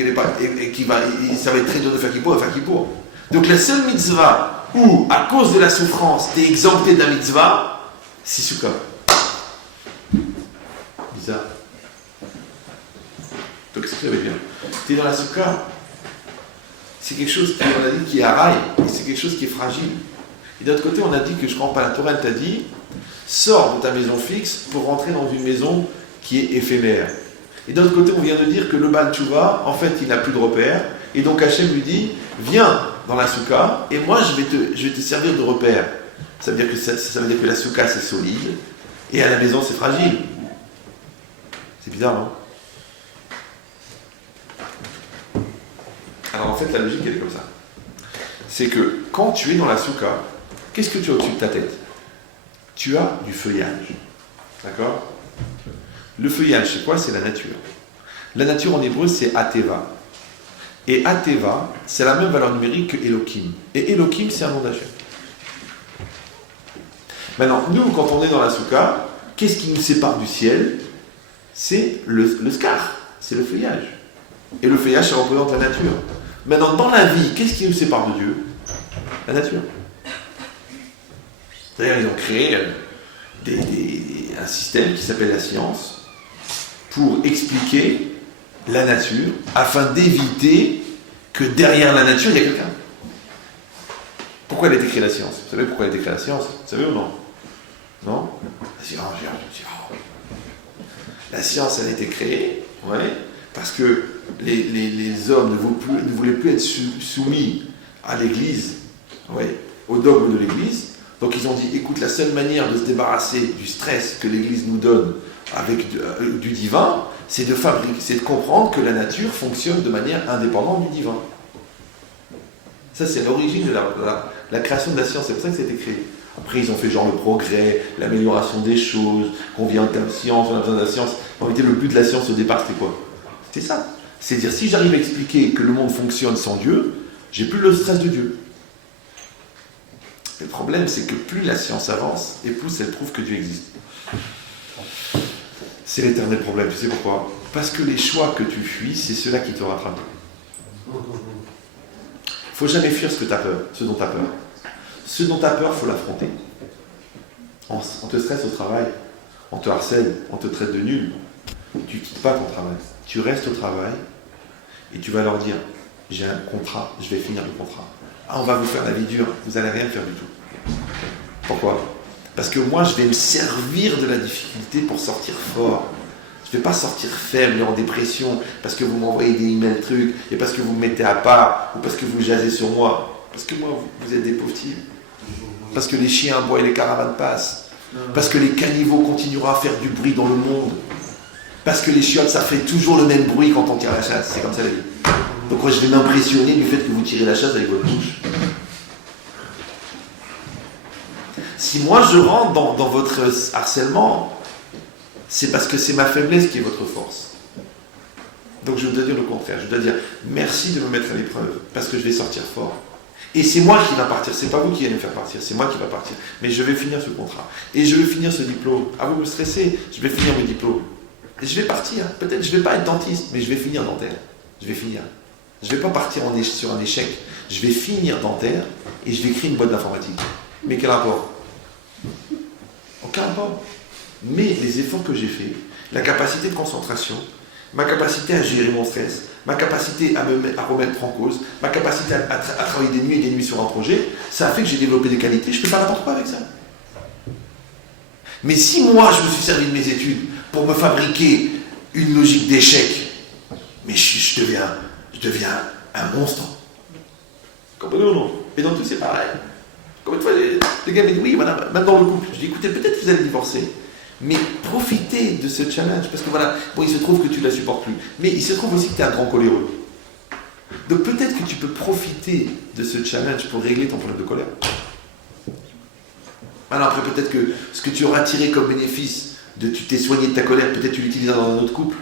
ça va être très dur de faire Kippour, il va faire Kippour. Donc la seule mitzvah où, à cause de la souffrance, tu es exempté de la mitzvah, c'est Soukha. Bizarre. Donc qu'est-ce que ça veut dire? Tu es dans la Soukha. C'est quelque chose on a dit qui est araï, et c'est quelque chose qui est fragile. Et d'un autre côté, on a dit que je ne comprends pas, la Torah, elle t'a dit, sors de ta maison fixe pour rentrer dans une maison qui est éphémère. Et d'un autre côté, on vient de dire que le Baal Tchouva, en fait, il n'a plus de repère, et donc Hachem lui dit, viens dans la soukha, et moi je vais te servir de repère. Ça veut dire que la soukha c'est solide, et à la maison c'est fragile. C'est bizarre, non? Alors en fait, la logique, elle est comme ça. C'est que quand tu es dans la soukha, qu'est-ce que tu as au-dessus de ta tête? Tu as du feuillage. D'accord? Le feuillage, c'est quoi? C'est la nature. La nature en hébreu, c'est Ateva. Et Ateva, c'est la même valeur numérique que Elohim. Et Elohim, c'est un nom d'Hachem. Maintenant, nous, quand on est dans la soukha, qu'est-ce qui nous sépare du ciel? C'est le scar, c'est le feuillage. Et le feuillage, ça représente la nature. Maintenant, dans la vie, qu'est-ce qui nous sépare de Dieu? La nature. C'est-à-dire, ils ont créé un système qui s'appelle la science pour expliquer la nature afin d'éviter que derrière la nature, il y a quelqu'un. Pourquoi elle a été créée la science? Vous savez pourquoi elle a été créée la science? Vous savez ou non? Non? La science, elle a été créée, ouais, parce que les hommes ne voulaient plus être soumis à l'Église, ouais, au dogme de l'Église. Donc ils ont dit, écoute, la seule manière de se débarrasser du stress que l'Église nous donne avec du divin, c'est de comprendre que la nature fonctionne de manière indépendante du divin. Ça, c'est l'origine de la création de la science, c'est pour ça que ça a été créé. Après, ils ont fait genre le progrès, l'amélioration des choses, on vient de la science, on a besoin de la science. En réalité, le but de la science au départ, c'était quoi? C'était ça. C'est-à-dire, si j'arrive à expliquer que le monde fonctionne sans Dieu, j'ai plus le stress de Dieu. Et le problème, c'est que plus la science avance, et plus elle prouve que Dieu existe. C'est l'éternel problème. Tu sais pourquoi? Parce que les choix que tu fuis, c'est ceux-là qui te rattrapent. Il ne faut jamais fuir ce dont tu as peur. Ce dont tu as peur, il faut l'affronter. On te stresse au travail, on te harcèle, on te traite de nul. Tu ne quittes pas ton travail. Tu restes au travail et tu vas leur dire, j'ai un contrat, je vais finir le contrat. Ah, on va vous faire la vie dure, vous n'allez rien faire du tout. Pourquoi? Parce que moi, je vais me servir de la difficulté pour sortir fort. Je ne vais pas sortir faible et en dépression parce que vous m'envoyez des emails trucs et parce que vous me mettez à part ou parce que vous jasez sur moi. Parce que moi, vous êtes des pauvres types. Parce que les chiens aboient et les caravanes passent. Parce que les caniveaux continueront à faire du bruit dans le monde. Parce que les chiottes, ça fait toujours le même bruit quand on tire la chasse. C'est comme ça la vie. Donc moi, je vais m'impressionner du fait que vous tirez la chasse avec votre bouche. Si moi je rentre dans votre harcèlement, c'est parce que c'est ma faiblesse qui est votre force. Donc je dois dire le contraire. Je dois dire merci de me mettre à l'épreuve, parce que je vais sortir fort. Et c'est moi qui va partir, c'est pas vous qui allez me faire partir, c'est moi qui va partir. Mais je vais finir ce contrat. Et je vais finir ce diplôme. Ah, vous me stressez, je vais finir mes diplômes. Et je vais partir. Peut-être je vais pas être dentiste, mais je vais finir dentaire. Je vais finir. Je vais pas partir sur un échec. Je vais finir dentaire et je vais créer une boîte d'informatique. Mais quel rapport? Aucun rapport. Mais les efforts que j'ai faits, la capacité de concentration, ma capacité à gérer mon stress, ma capacité à remettre en cause, ma capacité à travailler des nuits et des nuits sur un projet, ça a fait que j'ai développé des qualités, je ne peux pas n'importe quoi avec ça. Mais si moi je me suis servi de mes études pour me fabriquer une logique d'échec, mais je deviens un monstre. Comprenez ou non? Et dans tout c'est pareil. Combien de fois les gars me disent oui, voilà, même dans le couple, je dis écoutez, peut-être que vous allez divorcer. Mais profitez de ce challenge, parce que voilà, bon, il se trouve que tu ne la supportes plus, mais il se trouve aussi que tu es un grand coléreux. Donc peut-être que tu peux profiter de ce challenge pour régler ton problème de colère. Alors après, peut-être que ce que tu auras tiré comme bénéfice de tu t'es soigné de ta colère, peut-être tu l'utiliseras dans un autre couple.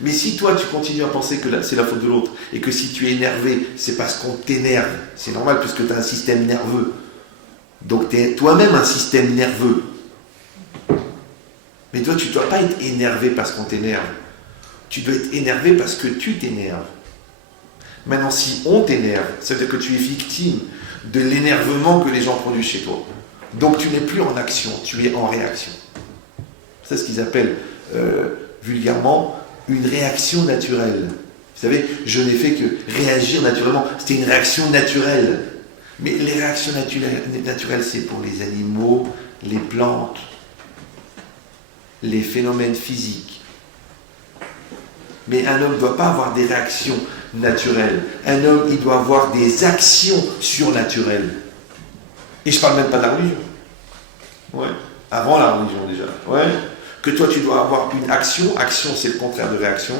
Mais si toi tu continues à penser que c'est la faute de l'autre, et que si tu es énervé, c'est parce qu'on t'énerve, c'est normal puisque tu as un système nerveux. Donc tu es toi-même un système nerveux. Mais toi, tu ne dois pas être énervé parce qu'on t'énerve. Tu dois être énervé parce que tu t'énerves. Maintenant, si on t'énerve, ça veut dire que tu es victime de l'énervement que les gens produisent chez toi. Donc tu n'es plus en action, tu es en réaction. C'est ce qu'ils appellent vulgairement une réaction naturelle. Vous savez, je n'ai fait que réagir naturellement. C'était une réaction naturelle. Mais les réactions naturelles, c'est pour les animaux, les plantes, les phénomènes physiques. Mais un homme ne doit pas avoir des réactions naturelles. Un homme, il doit avoir des actions surnaturelles. Et je ne parle même pas de la religion. Ouais. Avant la religion déjà. Ouais. Que toi, tu dois avoir une action. Action, c'est le contraire de réaction.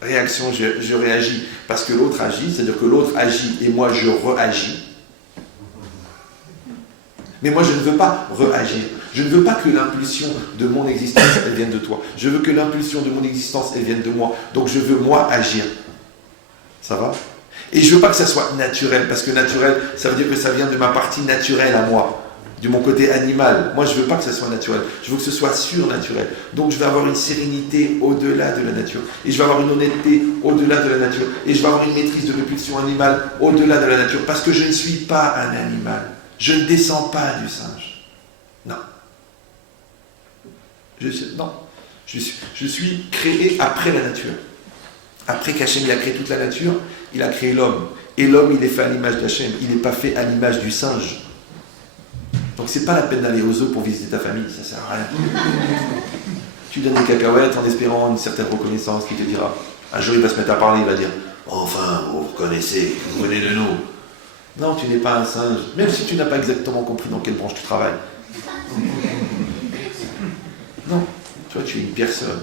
Réaction, je réagis parce que l'autre agit. C'est-à-dire que l'autre agit et moi, je réagis. Mais moi, je ne veux pas réagir. Je ne veux pas que l'impulsion de mon existence, elle vienne de toi. Je veux que l'impulsion de mon existence, elle vienne de moi. Donc, je veux, moi, agir. Ça va? Et je ne veux pas que ça soit naturel, parce que naturel, ça veut dire que ça vient de ma partie naturelle à moi, de mon côté animal. Moi, je ne veux pas que ça soit naturel. Je veux que ce soit surnaturel. Donc, je vais avoir une sérénité au-delà de la nature. Et je vais avoir une honnêteté au-delà de la nature. Et je vais avoir une maîtrise de mes pulsions animales au-delà de la nature. Parce que je ne suis pas un animal. Je ne descends pas du singe. Non. Je suis créé après la nature. Après qu'Hachem a créé toute la nature, il a créé l'homme. Et l'homme, il est fait à l'image d'Hachem. Il n'est pas fait à l'image du singe. Donc c'est pas la peine d'aller aux zoo pour visiter ta famille, ça sert à rien. Tu donnes des cacahuètes en espérant une certaine reconnaissance qui te dira. Un jour, il va se mettre à parler, il va dire « Enfin, vous reconnaissez, vous venez de nous. » Non, tu n'es pas un singe, même si tu n'as pas exactement compris dans quelle branche tu travailles. Non, tu vois, tu es une personne.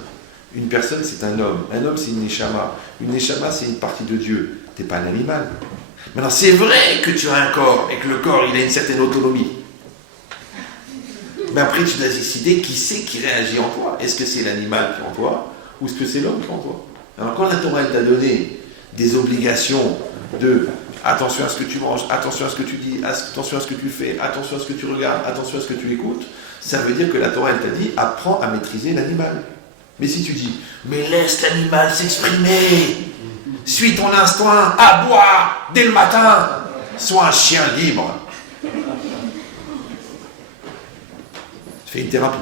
Une personne, c'est un homme. Un homme, c'est une neshama. Une neshama, c'est une partie de Dieu. Tu n'es pas un animal. Maintenant, c'est vrai que tu as un corps et que le corps, il a une certaine autonomie. Mais après, tu dois décider qui c'est qui réagit en toi. Est-ce que c'est l'animal qui est en toi ou est-ce que c'est l'homme qui est en toi? Alors, quand la Torah t'a donné des obligations de attention à ce que tu manges, attention à ce que tu dis, attention à ce que tu fais, attention à ce que tu regardes, attention à ce que tu écoutes, ça veut dire que la Torah, elle t'a dit apprends à maîtriser l'animal. Mais si tu dis mais laisse l'animal s'exprimer, suis ton instinct, aboie dès le matin, sois un chien libre. Fais une thérapie.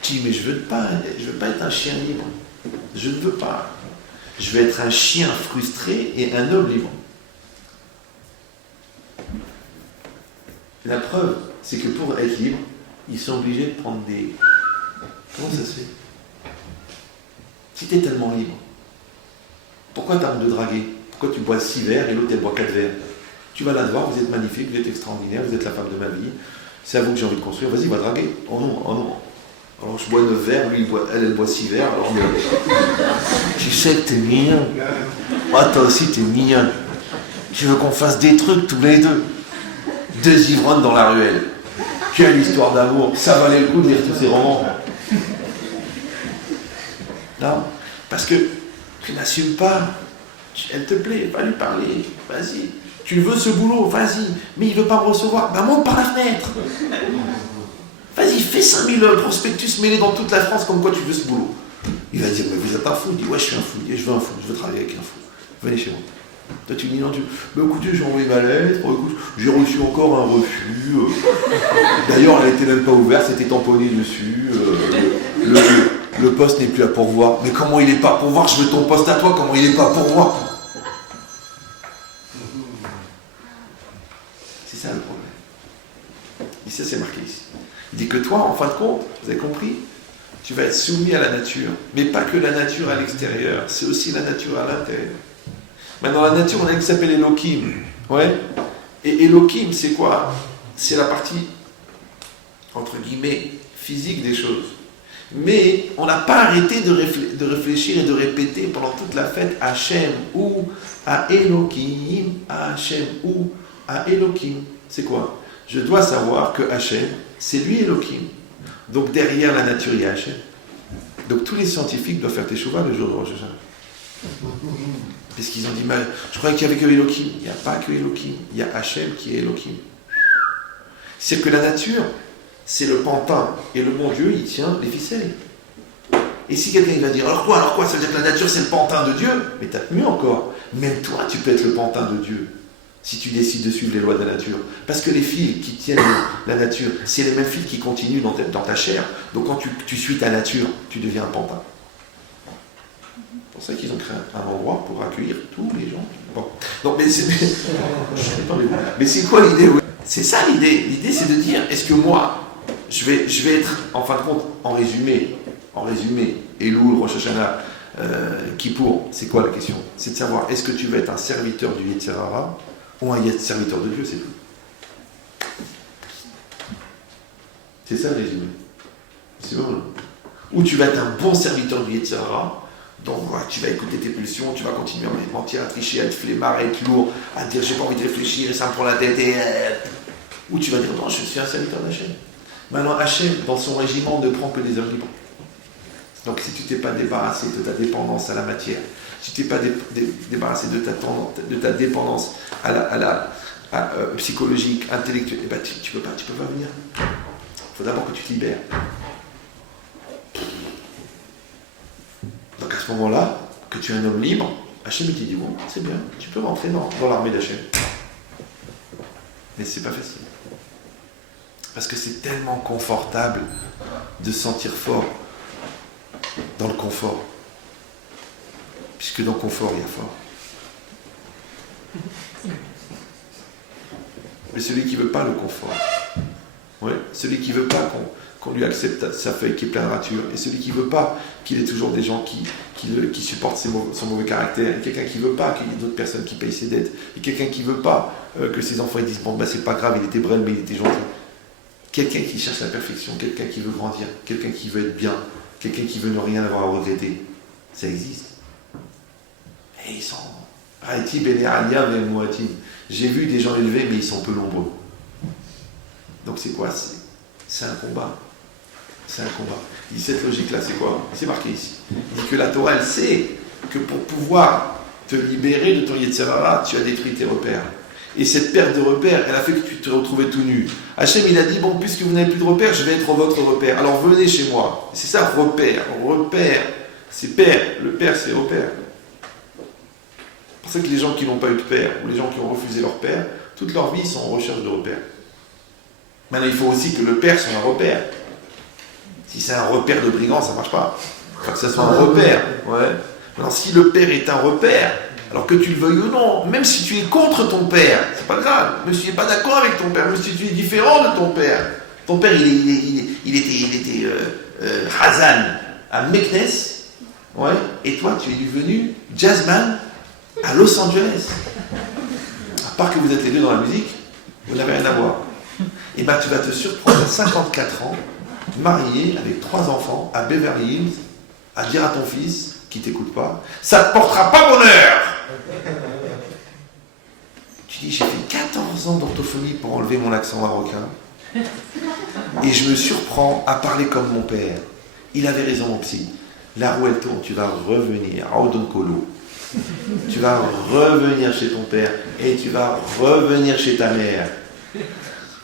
Tu dis mais je veux pas être un chien libre. Je ne veux pas. Je vais être un chien frustré et un homme libre. La preuve, c'est que pour être libre, ils sont obligés de prendre des... Comment ça se fait? Si tu es tellement libre, pourquoi tu as honte de draguer? Pourquoi tu bois 6 verres et l'autre elle boit 4 verres? Tu vas la voir, vous êtes magnifique, vous êtes extraordinaire, vous êtes la femme de ma vie, c'est à vous que j'ai envie de construire, vas-y, va draguer. Oh non, oh non. Alors je bois 9 verres, lui elle boit 6 verres, alors tu sais que t'es mignon. Moi toi aussi t'es mignon. Tu veux qu'on fasse des trucs tous les deux. Deux ivrognes dans la ruelle. Quelle histoire d'amour. Ça valait le coup de lire tous ces romans. Non, parce que tu n'assumes pas. Elle te plaît, va lui parler. Vas-y. Tu veux ce boulot, vas-y. Mais il ne veut pas me recevoir. Ben monte par la fenêtre. Vas-y, fais 5000 prospectus mêlés dans toute la France comme quoi tu veux ce boulot. Il va dire, mais vous êtes un fou. Il dit, ouais, je suis un fou. Je veux un fou. Je veux travailler avec un fou. Venez chez moi. Toi, tu dis non, mais écoutez, j'ai envoyé ma lettre. Écoute, j'ai reçu encore un refus. D'ailleurs, elle n'était même pas ouverte. C'était tamponné dessus. Le poste n'est plus à pourvoir. Mais comment il n'est pas à pourvoir? Je veux ton poste à toi. Comment il n'est pas à pourvoir? C'est ça le problème. Et ça, c'est marqué ici. Il dit que toi, en fin de compte, vous avez compris, tu vas être soumis à la nature. Mais pas que la nature à l'extérieur. C'est aussi la nature à l'intérieur. Maintenant, la nature, on a une qui s'appelle Elohim. Ouais. Et Elohim, c'est quoi? C'est la partie, entre guillemets, physique des choses. Mais on n'a pas arrêté de réfléchir et de répéter pendant toute la fête Hachem ou à Elohim, à Hachem ou à Elohim. C'est quoi? Je dois savoir que Hachem, c'est lui Elohim. Donc derrière la nature, il y a Hachem. Donc tous les scientifiques doivent faire teshuva le jour de Rosh Hashanah. Parce qu'ils ont dit, je croyais qu'il n'y avait que Elohim. Il n'y a pas que Elohim. Il y a Hachem qui est Elohim. C'est que la nature, c'est le pantin. Et le bon Dieu, il tient les ficelles. Et si quelqu'un va dire, alors quoi, ça veut dire que la nature, c'est le pantin de Dieu? Mais t'as mieux encore. Même toi, tu peux être le pantin de Dieu. Si tu décides de suivre les lois de la nature. Parce que les fils qui tiennent la nature, c'est les mêmes fils qui continuent dans ta chair. Donc quand tu suis ta nature, tu deviens un pantin. C'est pour ça qu'ils ont créé un endroit pour accueillir tous les gens. Bon. Donc, mais c'est quoi l'idée? C'est ça l'idée. L'idée, c'est de dire, est-ce que moi, je vais être, en fin de compte, en résumé, Elul, Rosh Hashanah, Kippour, c'est quoi la question? C'est de savoir, est-ce que tu vas être un serviteur du Yetzer Hara ou un serviteur de Dieu, c'est tout. C'est ça le résumé. C'est bon. Ou tu vas être un bon serviteur du Yetzer Hara. Donc voilà, tu vas écouter tes pulsions, tu vas continuer à mentir, à tricher, à être flemmard, à être lourd, à te dire j'ai pas envie de réfléchir et ça me prend la tête. Ou tu vas dire non, je suis un serviteur d'Hachem. Maintenant, Hachem, dans son régiment, ne prend que des hommes libres. Donc si tu t'es pas débarrassé de ta dépendance à la matière, si tu t'es pas débarrassé de ta dépendance à la psychologique, intellectuelle, eh ben, tu peux pas venir. Il faut d'abord que tu te libères. Donc à ce moment-là, que tu es un homme libre, Hachem te dit bon, c'est bien, tu peux rentrer dans l'armée d'Hachem. Mais c'est pas facile. Parce que c'est tellement confortable de se sentir fort dans le confort. Puisque dans le confort, il y a fort. Mais celui qui ne veut pas le confort, celui qui ne veut pas qu'on lui accepte sa feuille qui est pleine de ratures, et celui qui ne veut pas qu'il ait toujours des gens qui supportent son mauvais caractère, et quelqu'un qui ne veut pas qu'il y ait d'autres personnes qui payent ses dettes, et quelqu'un qui ne veut pas que ses enfants ils disent bon, c'est pas grave, il était brel, mais il était gentil. Quelqu'un qui cherche la perfection, quelqu'un qui veut grandir, quelqu'un qui veut être bien, quelqu'un qui veut ne rien avoir à regretter, ça existe. Et ils sont... J'ai vu des gens élevés, mais ils sont peu nombreux. Donc c'est quoi? C'est un combat. C'est un combat. Il dit cette logique-là, c'est quoi? C'est marqué ici. Il dit que la Torah, elle sait que pour pouvoir te libérer de ton Yetzer Hara, tu as détruit tes repères. Et cette perte de repères, elle a fait que tu te retrouvais tout nu. Hachem, il a dit, bon, puisque vous n'avez plus de repères, je vais être votre repère. Alors venez chez moi. C'est ça, repère. Repère, c'est père. Le père, c'est repère. C'est pour ça que les gens qui n'ont pas eu de père, ou les gens qui ont refusé leur père, toute leur vie, ils sont en recherche de repères. Maintenant, il faut aussi que le père soit un repère. Si c'est un repère de brigand, ça ne marche pas. Il faut que ça soit un repère. Ouais. Maintenant, si le père est un repère, alors que tu le veuilles ou non, même si tu es contre ton père, c'est pas grave, même si tu n'es pas d'accord avec ton père, même si tu es différent de ton père il était Hazan à Meknes, ouais, et toi tu es devenu jazzman à Los Angeles. À part que vous êtes les deux dans la musique, vous n'avez rien à voir. Et bien tu vas te surprendre à 54 ans, marié avec 3 enfants à Beverly Hills, à dire à ton fils qui t'écoute pas, ça ne te portera pas bonheur. Tu dis, j'ai fait 14 ans d'orthophonie pour enlever mon accent marocain. Et je me surprends à parler comme mon père. Il avait raison, mon psy. La roue elle tourne, tu vas revenir. Colo. Tu vas revenir chez ton père et tu vas revenir chez ta mère.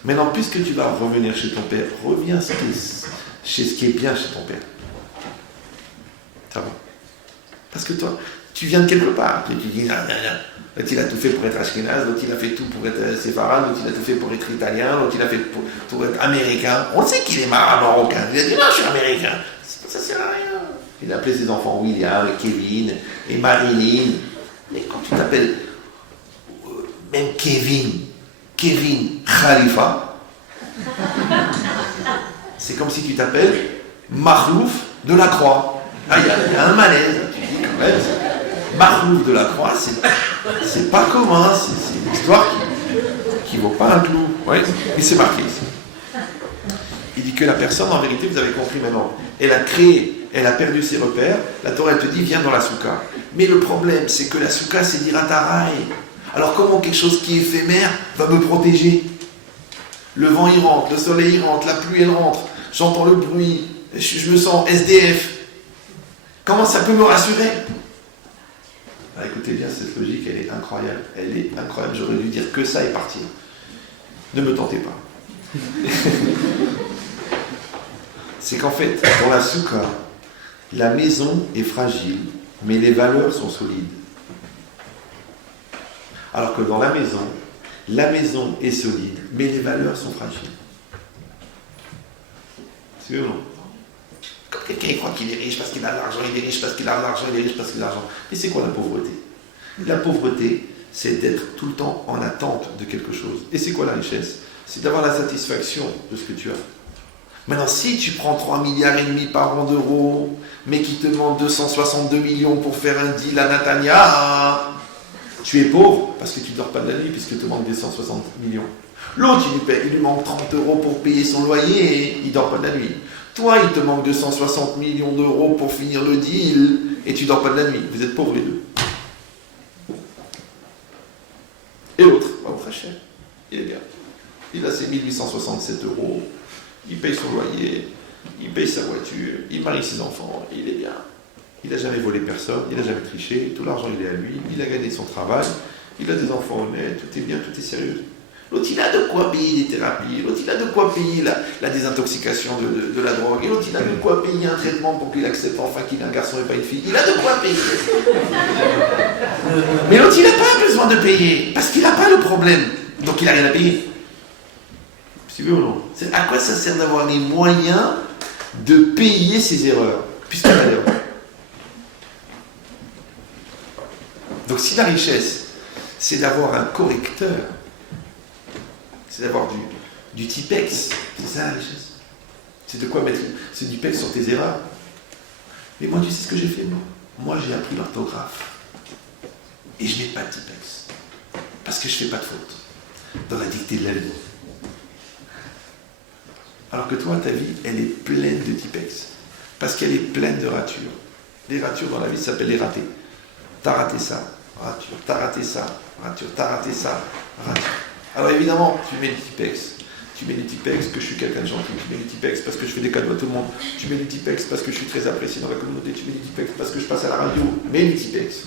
Maintenant, puisque tu vas revenir chez ton père, reviens chez ce qui est bien chez ton père. Ça va? Parce que toi, tu viens de quelque part. Tu dis, non. L'autre, il a tout fait pour être ashkénaze, l'autre, il a fait tout pour être séfarade, l'autre, il a tout fait pour être italien, l'autre, il a fait pour être américain. On sait qu'il est marocain. Il a dit, non, je suis américain. Ça sert à rien. Il a appelé ses enfants William, et Kevin, et Marilyn. Mais quand tu t'appelles même Kevin Khalifa, c'est comme si tu t'appelles Makhlouf de la Croix. Ah, il y a un malaise. Tu dis quand même, Makhlouf de la Croix, c'est pas commun, c'est une histoire qui vaut pas un clou. Ouais, mais c'est marqué ici. Il dit que la personne, en vérité, vous avez compris maintenant, elle a perdu ses repères, la Torah elle te dit viens dans la soukha. Mais le problème c'est que la soukha c'est d'Irataraï. Alors comment quelque chose qui est éphémère va me protéger? Le vent il rentre, le soleil il rentre, la pluie elle rentre, j'entends le bruit, je me sens SDF. Comment ça peut me rassurer? Ah, écoutez bien, cette logique elle est incroyable. Elle est incroyable, j'aurais dû dire que ça et partir. Ne me tentez pas. C'est qu'en fait, dans la soukha, la maison est fragile, mais les valeurs sont solides. Alors que dans la maison est solide, mais les valeurs sont fragiles. C'est vrai ou non? Quand quelqu'un croit qu'il est riche parce qu'il a de l'argent, il est riche parce qu'il a de l'argent, il est riche parce qu'il a de l'argent. Et c'est quoi la pauvreté? La pauvreté, c'est d'être tout le temps en attente de quelque chose. Et c'est quoi la richesse? C'est d'avoir la satisfaction de ce que tu as. Maintenant, si tu prends 3,5 milliards par an d'euros, mais qui te demande 262 millions pour faire un deal à Natania, tu es pauvre parce que tu ne dors pas de la nuit puisque te manque des 160 millions. L'autre, il lui manque 30 euros pour payer son loyer et il ne dort pas de la nuit. Toi, il te manque 260 millions d'euros pour finir le deal et tu ne dors pas de la nuit. Vous êtes pauvres les deux. Et l'autre, très cher, il est bien. Il a ses 1867 euros. Il paye son loyer, il paye sa voiture, il marie ses enfants, il est bien. Il n'a jamais volé personne, il n'a jamais triché, tout l'argent il est à lui, il a gagné son travail, il a des enfants honnêtes, tout est bien, tout est sérieux. L'autre il a de quoi payer des thérapies, l'autre il a de quoi payer la désintoxication de la drogue, et l'autre il a de quoi payer un traitement pour qu'il accepte enfin qu'il est un garçon et pas une fille. Il a de quoi payer. Mais l'autre il n'a pas besoin de payer, parce qu'il n'a pas le problème, donc il n'a rien à payer. Tu veux ou non? À quoi ça sert d'avoir les moyens de payer ses erreurs, puisqu'il a l'erreur? Donc si la richesse, c'est d'avoir un correcteur, c'est d'avoir du Tipex, c'est ça la richesse. C'est de quoi mettre ce Tipex sur tes erreurs. Mais moi, tu sais ce que j'ai fait, moi? Moi, j'ai appris l'orthographe. Et je ne mets pas de Tipex. Parce que je ne fais pas de faute. Dans la dictée de la vie. Alors que toi, ta vie, elle est pleine de Tipex. Parce qu'elle est pleine de ratures. Les ratures dans la vie, ça s'appelle les ratés. T'as raté ça, rature. T'as raté ça, rature. T'as raté ça, rature. Alors évidemment, tu mets du Tipex. Tu mets du Tipex que je suis quelqu'un de gentil. Tu mets du Tipex parce que je fais des cadeaux à tout le monde. Tu mets du Tipex parce que je suis très apprécié dans la communauté. Tu mets du Tipex parce que je passe à la radio. Mets du Tipex.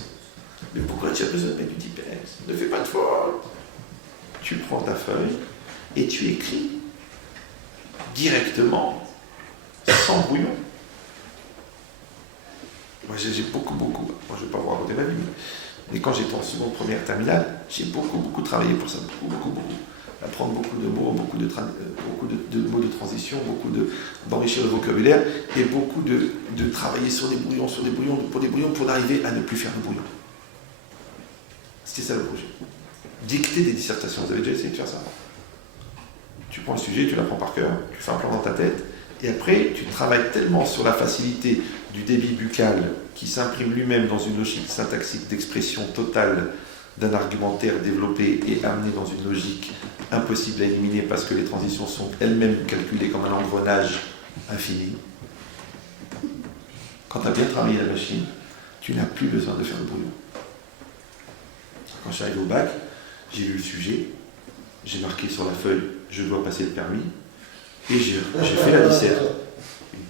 Mais pourquoi tu as besoin de mettre du Tipex? Ne fais pas de faute. Tu prends ta feuille et tu écris directement, sans brouillon. Moi j'ai beaucoup, moi je ne vais pas vous raconter ma vie, mais quand j'étais en seconde, première, terminale, j'ai beaucoup travaillé pour ça, beaucoup. Apprendre beaucoup de mots, beaucoup de mots de transition, d'enrichir le vocabulaire, et beaucoup de travailler sur des brouillons, pour arriver à ne plus faire de brouillon. C'était ça le projet. Dicter des dissertations, vous avez déjà essayé de faire ça? Tu prends le sujet, tu l'apprends par cœur, tu fais un plan dans ta tête, et après, tu travailles tellement sur la facilité du débit buccal qui s'imprime lui-même dans une logique syntaxique d'expression totale d'un argumentaire développé et amené dans une logique impossible à éliminer parce que les transitions sont elles-mêmes calculées comme un engrenage infini. Quand tu as bien travaillé la machine, tu n'as plus besoin de faire de brouillon. Quand je suis arrivé au bac, j'ai lu le sujet, j'ai marqué sur la feuille, je dois passer le permis, et j'ai fait la disserte.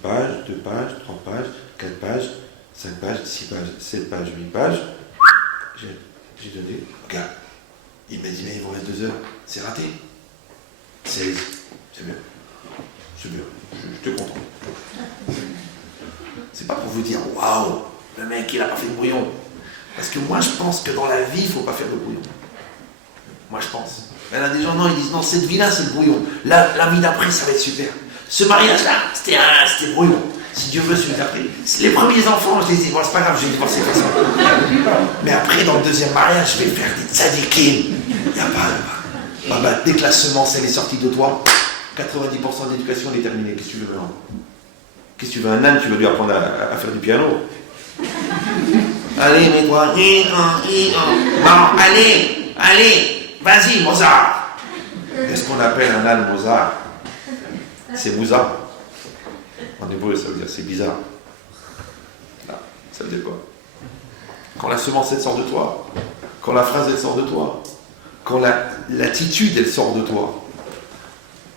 1 page, 2 pages, 3 pages, 4 pages, 5 pages, 6 pages, 7 pages, 8 pages. J'ai donné, regarde, il m'a dit, mais il vous reste 2 heures, c'est raté. 16, c'est bien. C'est bien, je te content. C'est pas pour vous dire, waouh, le mec il a pas fait de brouillon. Parce que moi je pense que dans la vie, il ne faut pas faire de brouillon. Moi je pense. Il y a des gens, non, ils disent, non, cette vie-là c'est le brouillon. La vie d'après, ça va être super. Ce mariage-là, c'était brouillon. Si Dieu veut, celui d'après. Les premiers enfants, je les dis, bon, c'est pas grave, je vais divorcer de toute façon. Mais après, dans le deuxième mariage, je vais faire des tzadikim. Il n'y a pas. Dès que la semence, elle est sortie de toi, 90% d'éducation, elle est terminée. Qu'est-ce que tu veux maintenant? Qu'est-ce que tu veux? Un âne, tu veux lui apprendre à faire du piano? Allez, mets-toi. Bon, allez, vas-y, Mozart. Qu'est-ce qu'on appelle un âne Mozart? C'est Mouza. En hébreu, ça veut dire c'est bizarre. Là, ça veut dire quoi? Quand la semence, elle sort de toi, quand la phrase, elle sort de toi, quand l'attitude, elle sort de toi,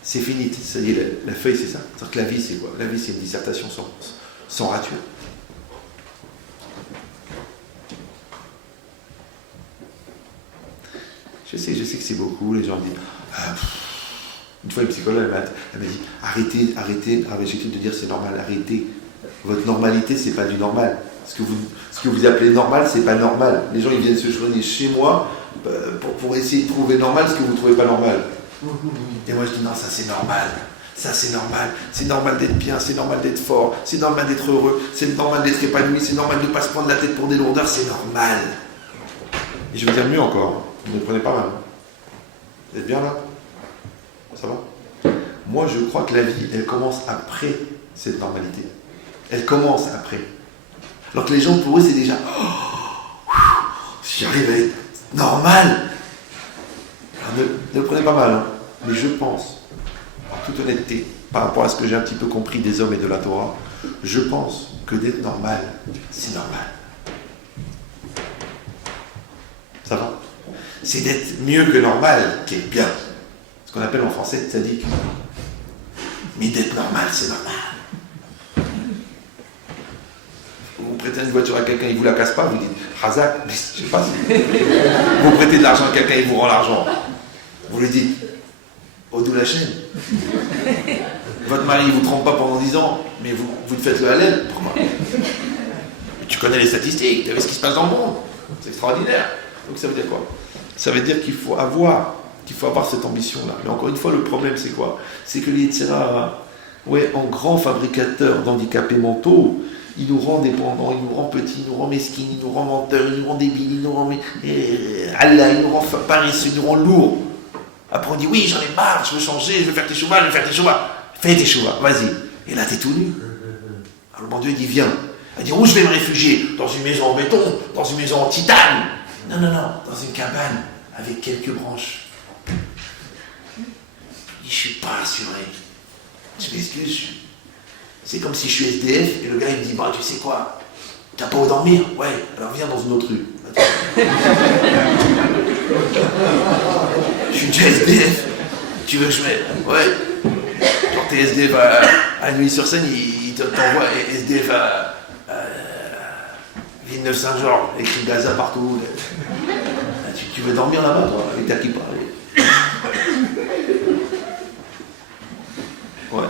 c'est fini. C'est-à-dire, la feuille, c'est ça. C'est-à-dire que la vie, c'est quoi? La vie, c'est une dissertation sans rature. Je sais que c'est beaucoup, les gens me disent, une fois une psychologue, elle m'a dit, arrêtez, j'ai de dire c'est normal, arrêtez. Votre normalité, c'est pas du normal. Ce que vous appelez normal, c'est pas normal. Les gens, ils viennent se joindre chez moi pour essayer de trouver normal ce que vous ne trouvez pas normal. Et moi, je dis, non, ça c'est normal. Ça c'est normal. C'est normal d'être bien, c'est normal d'être fort, c'est normal d'être heureux, c'est normal d'être épanoui, c'est normal de ne pas se prendre la tête pour des lourdeurs, c'est normal. Et je vais dire mieux encore, vous ne prenez pas mal. Vous êtes bien là? Ça va? Moi, je crois que la vie, elle commence après cette normalité. Elle commence après. Alors que les gens, pour eux, c'est déjà si j'arrive à être normal. Alors, ne le prenez pas mal, hein. Mais je pense, en toute honnêteté, par rapport à ce que j'ai un petit peu compris des hommes et de la Torah, je pense que d'être normal, c'est normal. Ça va? C'est d'être mieux que normal qui est bien. Ce qu'on appelle en français tzaddik. Mais d'être normal, c'est normal. Vous prêtez une voiture à quelqu'un, il ne vous la casse pas, vous dites Razak, je ne sais pas si. Vous prêtez de l'argent à quelqu'un, il vous rend l'argent. Vous lui dites Odou la chaîne. Votre mari ne vous trompe pas pendant 10 ans, mais vous faites le halal. Tu connais les statistiques, tu sais ce qui se passe dans le monde. C'est extraordinaire. Donc ça veut dire quoi? Ça veut dire qu'il faut avoir cette ambition-là. Mais encore une fois, le problème, c'est quoi? C'est que les Yetzirah, en grand fabricateur d'handicapés mentaux, il nous rend dépendants, il nous rend petits, il nous rend mesquins, il nous rend menteurs, il nous rend débiles, il nous rend Allah, il nous rend paresseux, il nous rend lourds. Après on dit oui, j'en ai marre, je veux changer, je veux faire tes chouvas, Fais tes chouvas, vas-y. Et là, t'es tout nu. Alors le bon Dieu, il dit viens. Il dit où je vais me réfugier? Dans une maison en béton, dans une maison en titane. Non, dans une cabane avec quelques branches. Je suis pas assuré. Je m'excuse. C'est comme si je suis SDF et le gars il me dit bah tu sais quoi, t'as pas où dormir? Ouais, alors viens dans une autre rue. Je suis déjà SDF. Tu veux que je mette? Ouais. Genre t'es SDF à Neuilly-sur-Seine, il t'envoie SDF à Villeneuve-Saint-Georges, écrit Gaza partout. Tu veux dormir là-bas toi, avec ta kippa? Ouais.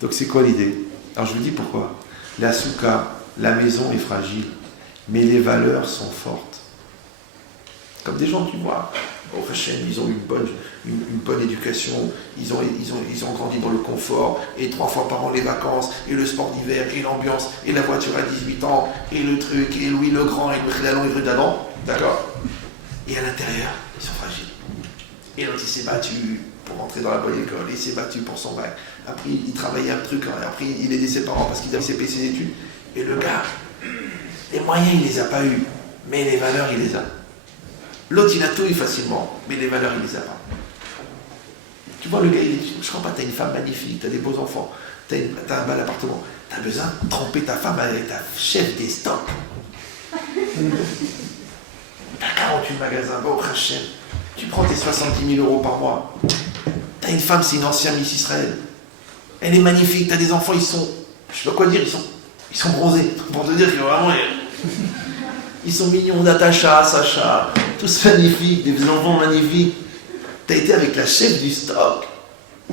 Donc c'est quoi l'idée? Alors je vous dis pourquoi. La soukha, la maison est fragile, mais les valeurs sont fortes. Comme des gens, tu vois, au Hachem, ils ont eu une bonne éducation, ils ont grandi dans le confort, et 3 fois par an les vacances, et le sport d'hiver, et l'ambiance, et la voiture à 18 ans, et le truc, et Louis le Grand, et le Khlalon, et le d'Adam, d'accord? Et à l'intérieur, ils sont fragiles. Et l'autre, il s'est battu pour rentrer dans la bonne école, il s'est battu pour son bac. Après, il travaillait un truc, après, il aidait ses parents parce qu'il avait payé ses études. Et le gars, les moyens, il les a pas eus, mais les valeurs, il les a. L'autre, il a tout eu facilement, mais les valeurs, il les a pas. Tu vois, le gars, il dit, je crois pas, t'as une femme magnifique, t'as des beaux enfants, t'as un bel appartement, t'as besoin de tromper ta femme avec ta chef des stocks. T'as 48 magasins, bon, chef. Tu prends tes 70 000 € par mois. T'as une femme, c'est une ancienne Miss Israël. Elle est magnifique, t'as des enfants, ils sont... Je sais pas quoi dire, ils sont bronzés. Pour te dire que vraiment... Ils sont mignons, Natacha, Sacha, tous magnifiques, des enfants magnifiques. T'as été avec la chef du stock,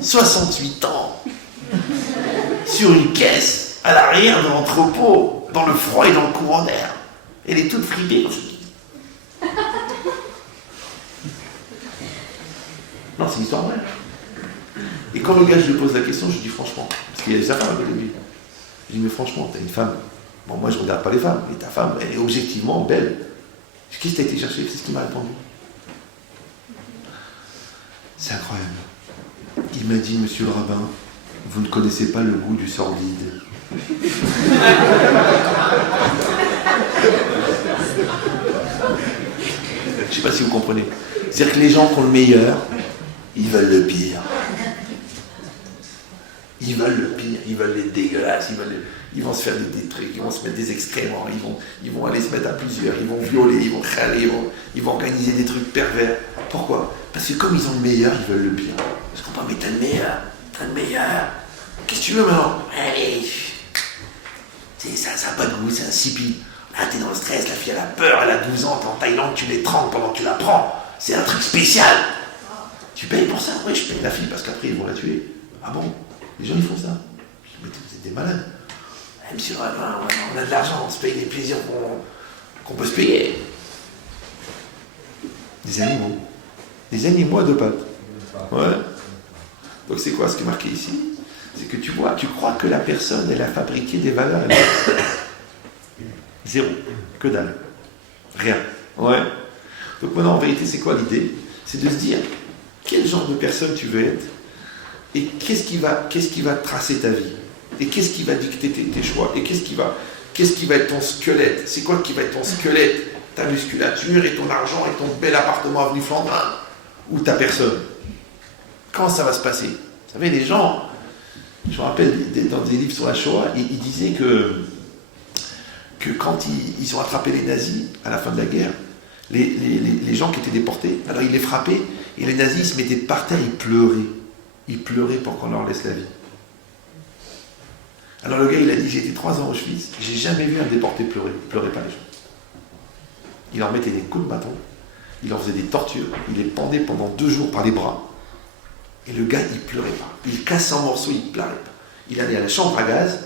68 ans, sur une caisse, à l'arrière de l'entrepôt, dans le froid et dans le courant d'air. Elle est toute fripée. Non, c'est une histoire vraie. Et quand le gars, je lui pose la question, je lui dis franchement, parce qu'il y a sa femme avec lui. Je lui dis, mais franchement, t'as une femme. Bon, moi, je ne regarde pas les femmes, mais ta femme, elle est objectivement belle. Qu'est-ce que t'as été chercher? C'est ce qu'il m'a répondu. C'est incroyable. Il m'a dit, monsieur le rabbin, vous ne connaissez pas le goût du sordide. Je ne sais pas si vous comprenez. C'est-à-dire que les gens qui ont le meilleur, ils veulent le pire. Ils veulent le pire, ils veulent les dégueulasses, ils vont se faire des trucs, ils vont se mettre des excréments, ils vont aller se mettre à plusieurs, ils vont violer, ils vont râler, ils vont organiser des trucs pervers. Pourquoi? Parce que comme ils ont le meilleur, ils veulent le pire. Parce qu'on peut, mais t'as le meilleur. Qu'est-ce que tu veux maintenant? Allez, ça n'a pas de goût, c'est insipide. Là, t'es dans le stress, la fille elle a peur, elle a 12 ans, t'es en Thaïlande, tu les trempes pendant que tu la prends. C'est un truc spécial. Tu payes pour ça? Oui, je paye la fille parce qu'après ils vont la tuer. Ah bon? Les gens ils font ça. Je dis, mais vous êtes des malades. Eh, monsieur le rabbin, on a de l'argent, on se paye des plaisirs qu'on peut se payer. Des animaux. Des animaux à deux pattes. Ouais. Donc c'est quoi ce qui est marqué ici? C'est que tu crois que la personne, elle a fabriqué des valeurs. Zéro. Que dalle. Rien. Ouais. Donc maintenant, en vérité, c'est quoi l'idée? C'est de se dire, quel genre de personne tu veux être? Et qu'est-ce qui va tracer ta vie? Et qu'est-ce qui va dicter tes choix? Et qu'est-ce qui va être ton squelette? C'est quoi qui va être ton squelette? Ta musculature et ton argent et ton bel appartement avenue Flandrin? Ou ta personne? Comment ça va se passer? Vous savez, les gens, je me rappelle dans des livres sur la Shoah, ils disaient que quand ils ont attrapé les nazis à la fin de la guerre, les gens qui étaient déportés, alors ils les frappaient, et les nazis ils se mettaient par terre, ils pleuraient. Ils pleuraient pour qu'on leur laisse la vie. Alors le gars, il a dit, j'ai été 3 ans à Auschwitz, j'ai jamais vu un déporté pleurer. Il pleurait pas les gens. Il leur mettait des coups de bâton, il leur faisait des tortures, il les pendait pendant 2 jours par les bras. Et le gars, il pleurait pas. Il cassait en morceaux, il pleurait pas. Il allait à la chambre à gaz,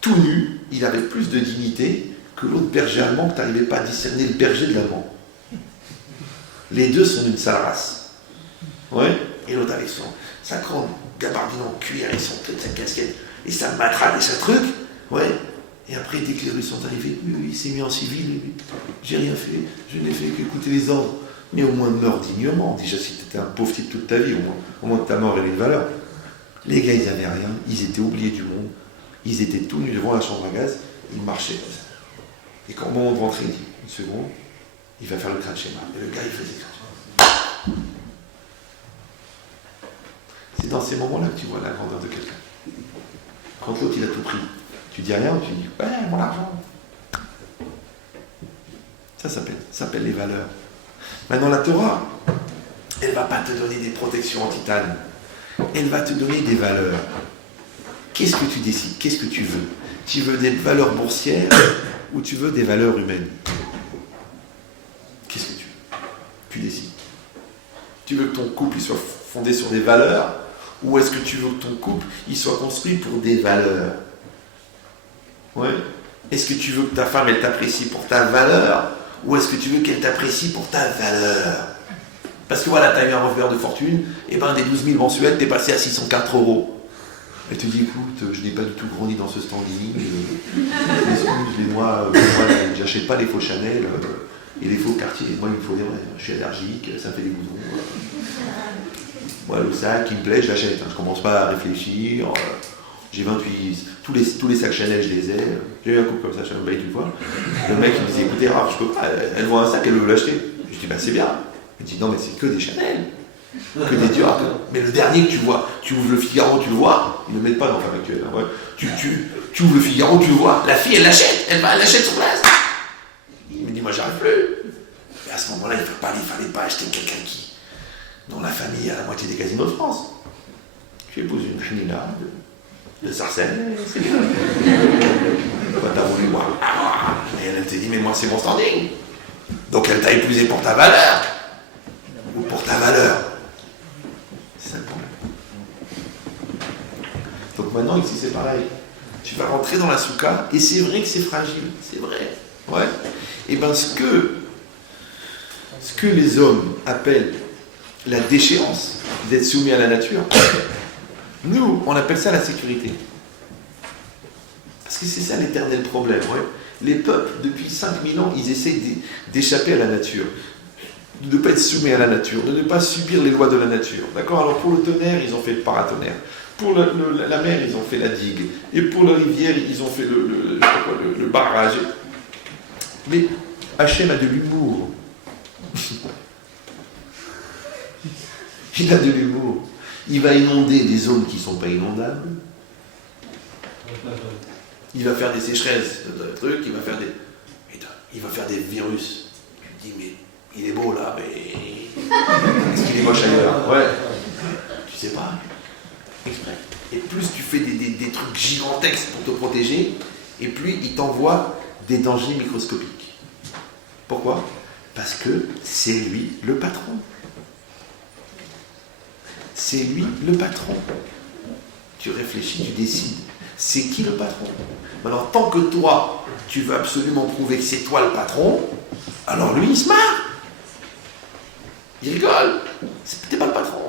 tout nu, il avait plus de dignité que l'autre berger allemand que tu n'arrivais pas à discerner le berger de l'allemand. Les deux sont d'une sale race. Ouais. Et l'autre avec sa grande gabardine en cuir et sa casquette et sa matraque et sa truc. Ouais. Et après, dès que les Russes sont arrivés, il s'est mis en civil. Lui. J'ai rien fait, je n'ai fait qu'écouter les ordres. Mais au moins meurs dignement. Déjà, si tu étais un pauvre type toute ta vie, au moins ta mort avait une valeur. Les gars, ils n'avaient rien, ils étaient oubliés du monde. Ils étaient tout nus devant la chambre à gaz, ils marchaient comme ça. Et quand au moment de rentrer, il dit, une seconde, il va faire le crâne schéma. Et le gars, il faisait le crâne schéma. C'est dans ces moments-là que tu vois la grandeur de quelqu'un. Quand l'autre, il a tout pris, tu dis rien, tu dis, ouais, mon argent. Ça s'appelle les valeurs. Maintenant, la Torah, elle ne va pas te donner des protections en titane. Elle va te donner des valeurs. Qu'est-ce que tu décides? Qu'est-ce que tu veux? Tu veux des valeurs boursières ou tu veux des valeurs humaines? Qu'est-ce que tu veux? Tu décides. Tu veux que ton couple soit fondé sur des valeurs ou est-ce que tu veux que ton couple il soit construit pour des valeurs? Ouais. Est-ce que tu veux que ta femme elle t'apprécie pour ta valeur ou est-ce que tu veux qu'elle t'apprécie pour ta valeur? Parce que voilà, tu as eu un revers de fortune, et ben des 12 000 mensuels, tu es passé à 604 €. Elle te dit, écoute, je n'ai pas du tout grandi dans ce standing, les noix, j'achète pas les faux Chanel et les faux Cartier. Moi, il me faut des vrais. Je suis allergique, ça me fait des boutons. Moi, le sac, il me plaît, je l'achète. Je commence pas à réfléchir. J'ai 28, tous les sacs Chanel, je les ai. J'ai eu un couple comme ça, Chanel une fois. Le mec, il me disait, écoutez, Raph, je peux pas. Elle voit un sac, elle veut l'acheter. Je dis, bah c'est bien. Elle dit, non, mais c'est que des Chanel. Que des Dior. Mais le dernier que tu vois, tu ouvres le Figaro, tu le vois. Ils ne le mettent pas dans Femme Actuelle. Hein, ouais. Tu ouvres le Figaro, tu le vois. La fille, elle l'achète. Elle l'achète sur place. Il me dit, moi, j'arrive plus. Et à ce moment-là, il ne fallait pas acheter quelqu'un Dans la famille, il y a la moitié des casinos de France. Tu épouses une Hanina de Sarcelles, c'est bien. Toi, t'as voulu voir. Et elle te dit, mais moi, c'est mon standing. Donc, elle t'a épousé pour ta valeur. Ou pour ta valeur. C'est ça le problème. Donc, maintenant, ici, c'est pareil. Tu vas rentrer dans la soukha, et c'est vrai que c'est fragile. C'est vrai. Ouais. Et bien, ce que les hommes appellent la déchéance d'être soumis à la nature, nous, on appelle ça la sécurité. Parce que c'est ça l'éternel problème. Ouais. Les peuples, depuis 5000 ans, ils essayent d'échapper à la nature. De ne pas être soumis à la nature, de ne pas subir les lois de la nature. D'accord? Alors pour le tonnerre, ils ont fait le paratonnerre. Pour la mer, ils ont fait la digue. Et pour la rivière, ils ont fait le barrage. Mais Hachem a de l'humour. Il a de l'humour. Il va inonder des zones qui ne sont pas inondables. Il va faire des sécheresses, des trucs, il va faire des virus. Tu te dis, mais il est beau là, mais est-ce qu'il est moche ailleurs? Ouais. Tu sais pas. Exprès. Et plus tu fais des trucs gigantesques pour te protéger, et plus il t'envoie des dangers microscopiques. Pourquoi? Parce que c'est lui le patron. C'est lui le patron. Tu réfléchis, tu décides. C'est qui le patron? Alors, tant que toi, tu veux absolument prouver que c'est toi le patron, alors lui, il se marre. Il rigole. T'es pas le patron.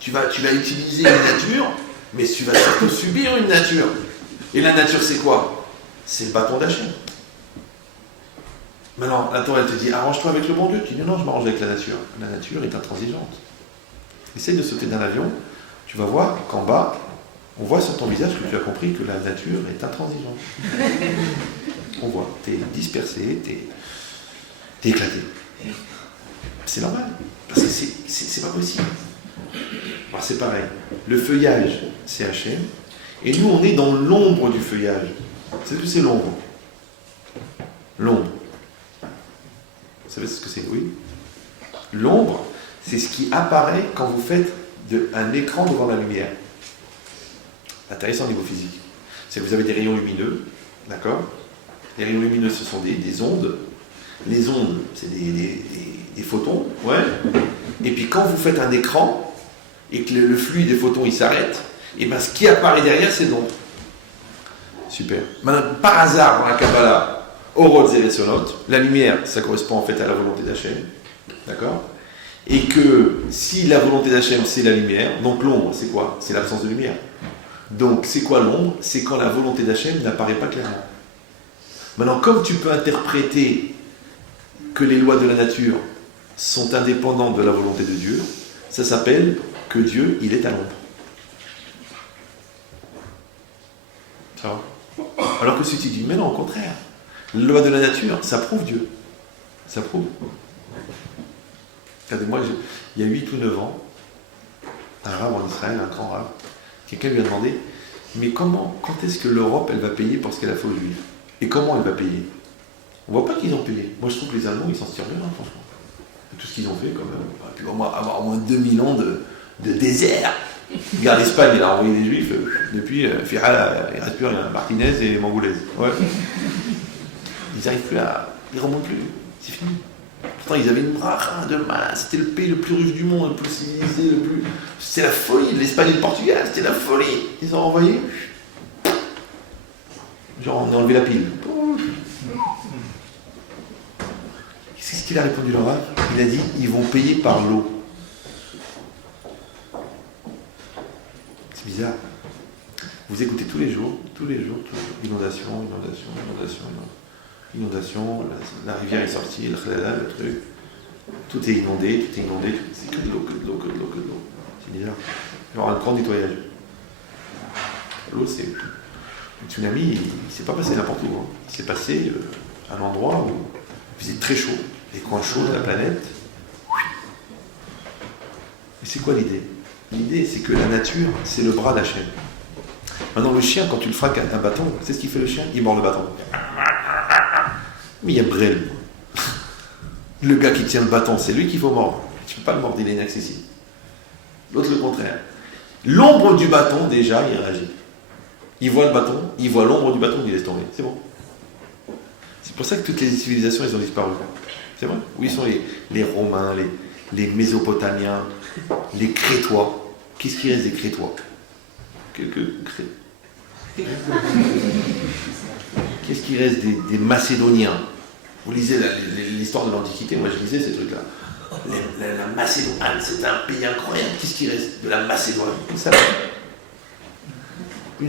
Tu vas utiliser une nature, mais tu vas surtout subir une nature. Et la nature, c'est quoi? C'est le bâton d'Hachem. Maintenant, la Torah, elle te dit, arrange-toi avec le bon Dieu. Tu dis, non, je m'arrange avec la nature. La nature est intransigeante. Essaye de sauter d'un avion, tu vas voir qu'en bas, on voit sur ton visage que tu as compris que la nature est intransigeante. On voit, t'es dispersé, t'es éclaté. C'est normal, parce que c'est pas possible. Alors c'est pareil, le feuillage, c'est Hachem, et nous on est dans l'ombre du feuillage. C'est ce que c'est l'ombre. L'ombre. Vous savez ce que c'est? Oui. L'ombre, c'est ce qui apparaît quand vous faites un écran devant la lumière. Intéressant au niveau physique. C'est que vous avez des rayons lumineux, d'accord? Les rayons lumineux, ce sont des ondes. Les ondes, c'est des photons, ouais. Et puis quand vous faites un écran, et que le flux des photons, il s'arrête, et bien ce qui apparaît derrière, c'est l'ombre. Super. Maintenant, par hasard, dans la Kabbalah, Orot Zeretsonot, la lumière, ça correspond en fait à la volonté d'Hachem, d'accord? Et que si la volonté d'Hachem, c'est la lumière, donc l'ombre, c'est quoi? C'est l'absence de lumière. Donc, c'est quoi l'ombre? C'est quand la volonté d'Hachem n'apparaît pas clairement. Maintenant, comme tu peux interpréter que les lois de la nature sont indépendantes de la volonté de Dieu, ça s'appelle que Dieu, il est à l'ombre. Ça va? Alors que si tu dis, mais non, au contraire, les lois de la nature, ça prouve Dieu. Ça prouve. Regardez-moi, il y a 8 ou 9 ans, un rave en Israël, un grand rave, quelqu'un lui a demandé, mais quand est-ce que l'Europe, elle va payer pour ce qu'elle a fait aux Juifs? Et comment elle va payer? On voit pas qu'ils ont payé. Moi, je trouve que les Allemands, ils s'en tirent bien, franchement. Tout ce qu'ils ont fait, quand même. Puis avoir au moins 2000 ans de désert. Regarde, l'Espagne, il a envoyé des Juifs. Depuis, Firal, il ne reste plus rien. Martinez et Mangoulaise. Ouais. Ils n'arrivent plus à... Ils ne remontent plus. C'est fini. Pourtant, ils avaient une bracha de masse. C'était le pays le plus riche du monde, le plus civilisé, le plus... C'était la folie. L'Espagne et le Portugal, c'était la folie. Ils ont envoyé... Genre, on a enlevé la pile. C'est ce qu'il a répondu le rave. Il a dit, ils vont payer par l'eau. C'est bizarre. Vous écoutez tous les jours, inondation, la rivière est sortie, le truc. Tout est inondé, c'est que de l'eau. C'est bizarre. Il y aura un grand nettoyage. L'eau, c'est... Le tsunami, il ne s'est pas passé n'importe où. Hein. Il s'est passé à un endroit où il faisait très chaud. Les coins chauds de la planète. Mais c'est quoi l'idée? L'idée, c'est que la nature, c'est le bras d'Hachem. Maintenant, le chien, quand tu le frappes avec un bâton, c'est ce qu'il fait le chien? Il mord le bâton. Mais il y a Brel. Le gars qui tient le bâton, c'est lui qu'il faut mordre. Tu ne peux pas le mordre, il est inaccessible. L'autre, le contraire. L'ombre du bâton, déjà, il réagit. Il voit le bâton, il voit l'ombre du bâton, il laisse tomber. C'est bon. C'est pour ça que toutes les civilisations, elles ont disparu. C'est vrai. Où ils sont les Romains, les Mésopotamiens, les Crétois. Qu'est-ce qui reste des Crétois? Quelques Cré. Qu'est-ce qui reste des Macédoniens? Vous lisez l'histoire de l'Antiquité, moi je lisais ces trucs-là. La Macédoine, c'est un pays incroyable. Qu'est-ce qui reste de la Macédoine? Une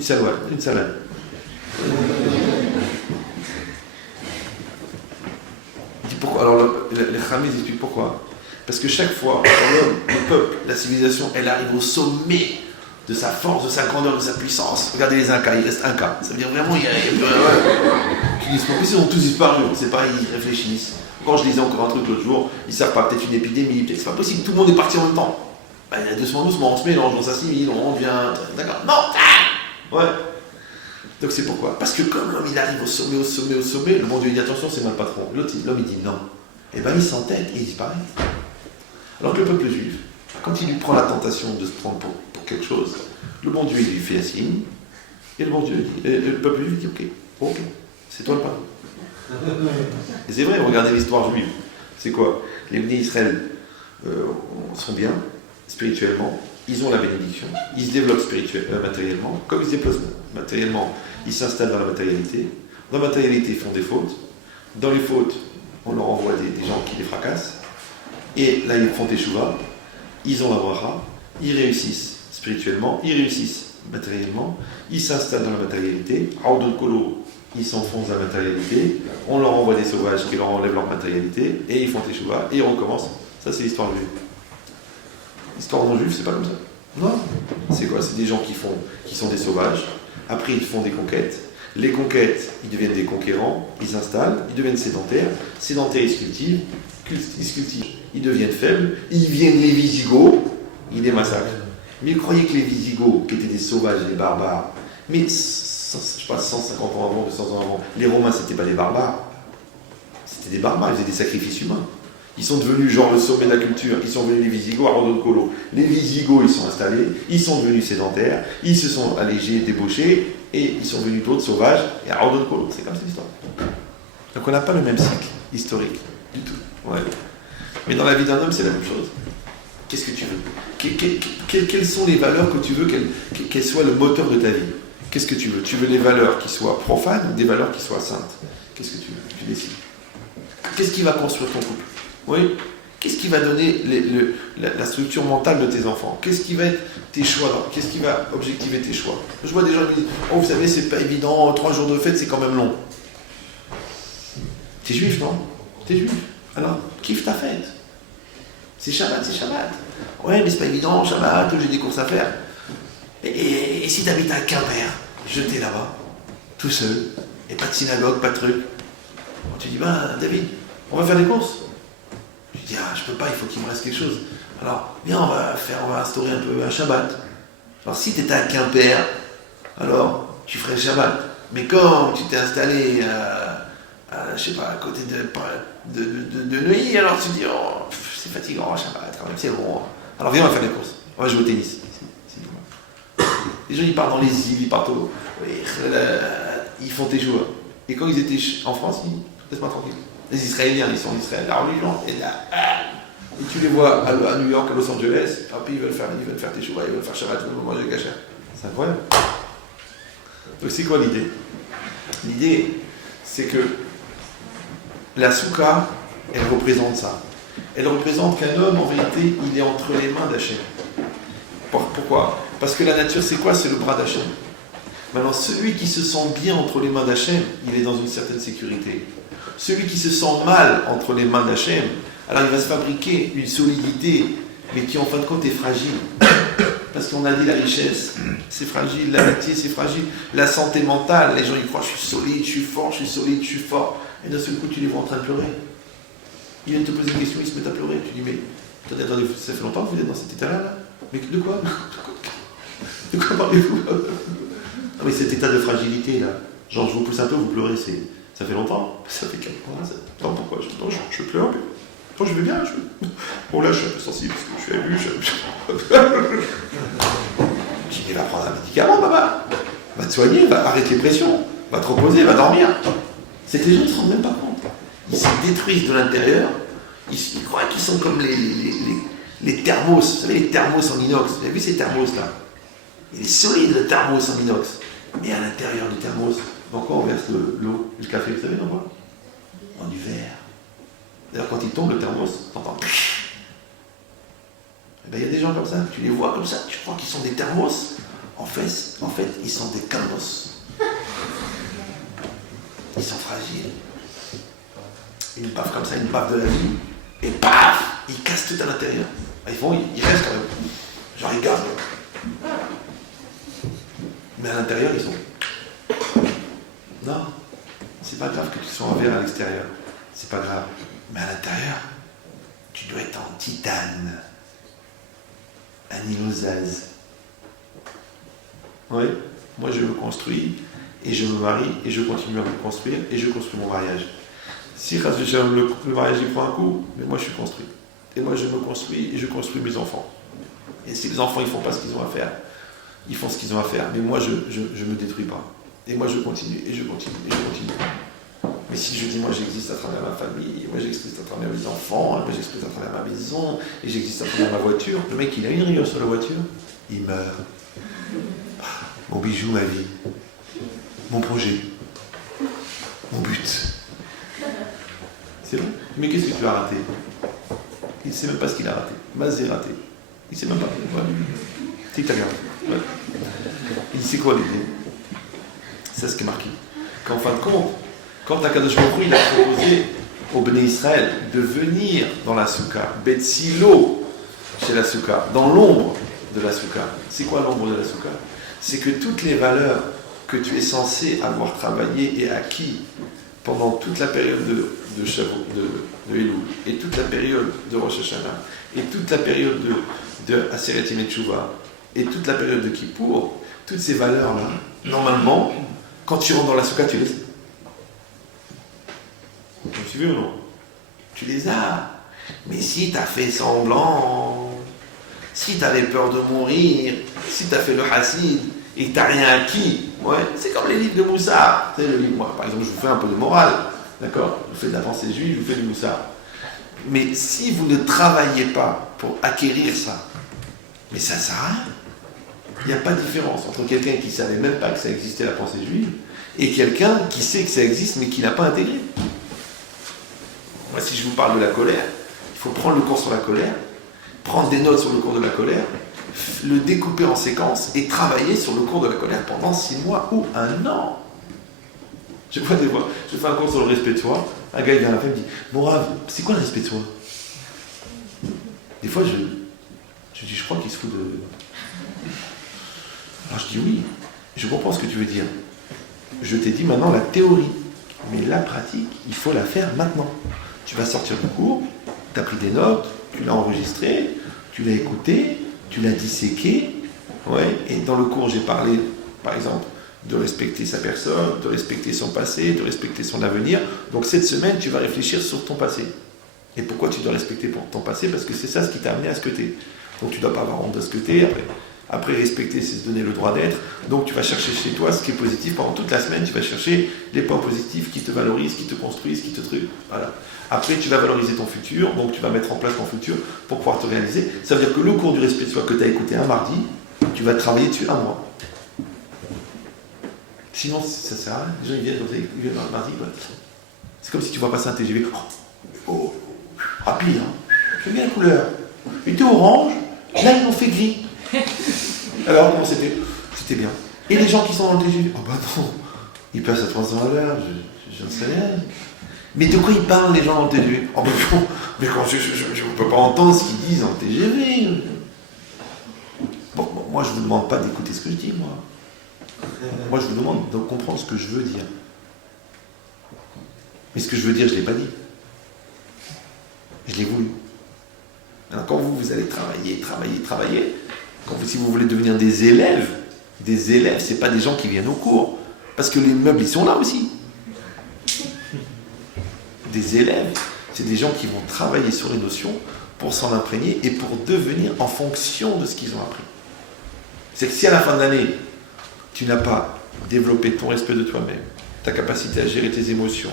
salade. Une salade. Il dit pourquoi? Alors les Khamis expliquent pourquoi. Parce que chaque fois, le peuple, la civilisation, elle arrive au sommet de sa force, de sa grandeur, de sa puissance. Regardez les Incas, il reste un cas. Ça veut dire vraiment, il y a plus rien. En plus, ils ont tous disparu. C'est pareil, ils réfléchissent. Quand je lisais encore un truc l'autre jour, ils savent pas, peut-être une épidémie, peut-être c'est pas possible, tout le monde est parti en même temps. Ben, doucement, on se mélange, on s'assimile, on devient. D'accord. Non. Ouais. Donc c'est pourquoi? Parce que comme l'homme il arrive au sommet, le bon Dieu dit attention, c'est moi le patron. L'homme il dit non. Et ben il s'entête et il disparaît. Alors que le peuple juif, quand il lui prend la tentation de se prendre pour quelque chose, le bon Dieu il lui fait un signe, et le peuple juif dit ok, c'est toi le patron. Et c'est vrai, regardez l'histoire juive. C'est quoi? Les bénis Israël sont bien, spirituellement, ils ont la bénédiction, ils se développent matériellement, comme ils se déplacent matériellement, ils s'installent dans la matérialité. Dans la matérialité, ils font des fautes. Dans les fautes, on leur envoie des gens qui les fracassent. Et là, ils font des chouvas, ils ont la bracha, ils réussissent spirituellement, ils réussissent matériellement, ils s'installent dans la matérialité. Aoudou Kolo, ils s'enfoncent dans la matérialité, on leur envoie des sauvages qui leur enlèvent leur matérialité, et ils font des chouvas, et ils recommencent. Ça, c'est l'histoire juive. L'histoire non juive, c'est pas comme ça. Non. C'est quoi? C'est des gens qui sont des sauvages, après ils font des conquêtes. Les conquêtes, ils deviennent des conquérants, ils s'installent, ils deviennent sédentaires, ils se cultivent, ils deviennent faibles, ils viennent les Visigoths, ils les massacrent. Mais ils croyaient que les Visigoths, qui étaient des sauvages, des barbares, mais je sais pas, 150 ans avant, 200 ans avant, les Romains, c'était pas des barbares, c'était des barbares, ils faisaient des sacrifices humains. Ils sont devenus genre le sommet de la culture, ils sont venus les Visigoths à Rodon Colo. Les Visigoths, ils sont installés, ils sont devenus sédentaires, ils se sont allégés, débauchés, et ils sont venus d'autres sauvages, et à Rodon Colo. C'est comme ça l'histoire. Donc on n'a pas le même cycle historique, du tout. Ouais. Mais dans la vie d'un homme, c'est la même chose. Qu'est-ce que tu veux? Quelles sont les valeurs que tu veux qu'elles soient le moteur de ta vie? Qu'est-ce que tu veux? Tu veux des valeurs qui soient profanes ou des valeurs qui soient saintes? Qu'est-ce que tu veux? Tu décides. Qu'est-ce qui va construire ton couple? Oui. Qu'est-ce qui va donner la structure mentale de tes enfants? Qu'est-ce qui va être tes choix? Qu'est-ce qui va objectiver tes choix? Je vois des gens qui disent « Oh, vous savez, c'est pas évident, 3 jours de fête, c'est quand même long. » T'es juif, non? T'es juif. Alors, kiffe ta fête. C'est Shabbat, c'est Shabbat. Ouais, mais c'est pas évident, Shabbat, j'ai des courses à faire. Et si t'habites à Quimper, jeté là-bas, tout seul, et pas de synagogue, pas de truc. Tu dis, David, on va faire des courses. Je dis, je peux pas, il faut qu'il me reste quelque chose. Alors, viens, on va instaurer un peu un Shabbat. Alors, si tu étais à Quimper, alors, tu ferais le Shabbat. Mais quand tu t'es installé, je sais pas, à côté de Neuilly, alors tu te dis, c'est fatigant, Shabbat, quand même, c'est bon. Alors, viens, on va faire des courses. On va jouer au tennis. Les gens, ils partent dans les îles, ils partent ils font tes joueurs. Et quand ils étaient en France, ils disent, laisse-moi tranquille. Les Israéliens, ils sont en Israël, la religion est là. Et tu les vois à New York, à Los Angeles, puis ils veulent faire tes choux, ils veulent faire Shabbat, ils veulent manger kasher. C'est incroyable. Donc c'est quoi l'idée? L'idée, c'est que la soukha, elle représente ça. Elle représente qu'un homme, en vérité, il est entre les mains d'Hachem. Pourquoi? Parce que la nature, c'est quoi? C'est le bras d'Hachem. Maintenant, celui qui se sent bien entre les mains d'Hachem, il est dans une certaine sécurité. Celui qui se sent mal entre les mains d'Hachem, alors il va se fabriquer une solidité, mais qui en fin de compte est fragile. Parce qu'on a dit la richesse, c'est fragile, l'amitié, c'est fragile. La santé mentale, les gens ils croient, je suis solide, je suis fort, je suis solide, je suis fort. Et d'un seul coup, tu les vois en train de pleurer. Ils viennent te poser une question, ils se mettent à pleurer. Tu dis, mais attendez, ça fait longtemps que vous êtes dans cet état-là, là? Mais de quoi? De quoi parlez-vous? Non, mais cet état de fragilité, là, genre je vous pousse un peu, vous pleurez, ça fait longtemps? Ça fait 4 mois, pourquoi? Je pleure un peu. Oh, je vais bien, Bon, là, je suis un peu sensible parce que je suis ému. Je dis, il va prendre un médicament, papa. Va te soigner, va arrêter les pressions, va te reposer, va dormir. C'est que les gens ne se rendent même pas compte. Ils se détruisent de l'intérieur. Ils croient qu'ils sont comme les thermos. Vous savez, les thermos en inox. Vous avez vu ces thermos-là? Il est solide, le thermos en inox. Mais à l'intérieur du thermos, dans quoi on verse l'eau, le café, vous savez, dans quoi? En du verre. D'ailleurs, quand il tombe, le thermos, t'entends. Eh bien, il y a des gens comme ça, tu les vois comme ça, tu crois qu'ils sont des thermos. En fait, ils sont des canos. Ils sont fragiles. Une baffe comme ça, une baffe de la vie, et paf, ils cassent tout à l'intérieur. Ils restent quand même. Genre, ils gardent. Mais à l'intérieur, ils sont. Non, c'est pas grave que tu sois en verre à l'extérieur. C'est pas grave. Mais à l'intérieur, tu dois être en titane. Un inosase. Oui, moi je me construis, et je me marie, et je continue à me construire, et je construis mon mariage. Si le mariage il prend un coup, mais moi je suis construit. Et moi je me construis, et je construis mes enfants. Et si les enfants ils font pas ce qu'ils ont à faire, ils font ce qu'ils ont à faire. Mais moi je me détruis pas. Et moi je continue, et je continue, et je continue. Mais si je dis moi j'existe à travers ma famille, moi j'existe à travers mes enfants, moi j'existe à travers ma maison, et j'existe à travers ma voiture, le mec il a une rayure sur la voiture, il meurt. Mon bijou, ma vie, mon projet, mon but. C'est vrai. Mais qu'est-ce que tu as raté? Il ne sait même pas ce qu'il a raté. Mazé raté. Il ne sait même pas. Ouais. C'est italien. Ouais. Il sait quoi l'idée? C'est ce qui est marqué. Qu'en fin de compte, quand Akadosh Baruch Hu, il a proposé au Béné Israël de venir dans la soukha, Betsilo, chez la soukha, dans l'ombre de la soukha. C'est quoi l'ombre de la soukha? C'est que toutes les valeurs que tu es censé avoir travaillées et acquis pendant toute la période de Shavuot, de Elul, et toute la période de Rosh Hashanah, et toute la période de Aseret Yemei Teshuvah, et toute la période de Kippour, toutes ces valeurs-là, normalement, quand tu rentres dans la soukha, tu les as. Vous me suivez ou non? Tu les as. Mais si tu as fait semblant, si tu avais peur de mourir, si tu as fait le hassid et que tu n'as rien acquis, ouais, c'est comme les livres de Moussa. Tu sais, le livre, moi, par exemple, je vous fais un peu de morale, d'accord? Je vous fais de la pensée juive, je vous fais du Moussa. Mais si vous ne travaillez pas pour acquérir ça, mais ça ne sert à rien. Il n'y a pas de différence entre quelqu'un qui ne savait même pas que ça existait, la pensée juive, et quelqu'un qui sait que ça existe, mais qui ne l'a pas intégré. Moi, si je vous parle de la colère, il faut prendre le cours sur la colère, prendre des notes sur le cours de la colère, le découper en séquences et travailler sur le cours de la colère pendant 6 mois ou 1 an. Je vois des fois, je fais un cours sur le respect de soi, un gars il vient à la fin et me dit « Bon Rav, c'est quoi le respect de soi ?» Des fois je dis « Je crois qu'il se fout de... » Alors je dis « Oui, je comprends ce que tu veux dire. Je t'ai dit maintenant la théorie, mais la pratique, il faut la faire maintenant. Tu vas sortir du cours, tu as pris des notes, tu l'as enregistré, tu l'as écouté, tu l'as disséqué, ouais, et dans le cours j'ai parlé, par exemple, de respecter sa personne, de respecter son passé, de respecter son avenir. Donc cette semaine, tu vas réfléchir sur ton passé. Et pourquoi tu dois respecter ton passé? Parce que c'est ça ce qui t'a amené à ce que t'es. Donc tu ne dois pas avoir honte de ce que t'es. Après respecter, c'est se donner le droit d'être. Donc tu vas chercher chez toi ce qui est positif. Pendant toute la semaine, tu vas chercher les points positifs qui te valorisent, qui te construisent, qui te truquent. Voilà. Après, tu vas valoriser ton futur. Donc tu vas mettre en place ton futur pour pouvoir te réaliser. Ça veut dire que le cours du respect de soi que tu as écouté un mardi, tu vas travailler dessus un mois. Sinon, ça sert à rien. Les gens, ils viennent dans le mardi. Bah, c'est comme si tu vas passer un TGV. Oh, rapide, hein. J'aime bien la couleur. Il était orange, là, ils l'ont fait gris. Alors, comment c'était? C'était bien. Et les gens qui sont dans le TGV? Oh, bah non. Ils passent à 300 à l'heure, je ne sais rien. Mais de quoi ils parlent, les gens dans le TGV? Oh, mais quand je ne peux pas entendre ce qu'ils disent dans le TGV. Bon, moi, je ne vous demande pas d'écouter ce que je dis, moi. Moi, je vous demande de comprendre ce que je veux dire. Mais ce que je veux dire, je ne l'ai pas dit. Je l'ai voulu. Alors, quand vous allez travailler, si vous voulez devenir des élèves, ce n'est pas des gens qui viennent au cours. Parce que les meubles, ils sont là aussi. Des élèves, C'est des gens qui vont travailler sur les notions pour s'en imprégner et pour devenir en fonction de ce qu'ils ont appris. C'est que si à la fin de l'année, tu n'as pas développé ton respect de toi-même, ta capacité à gérer tes émotions,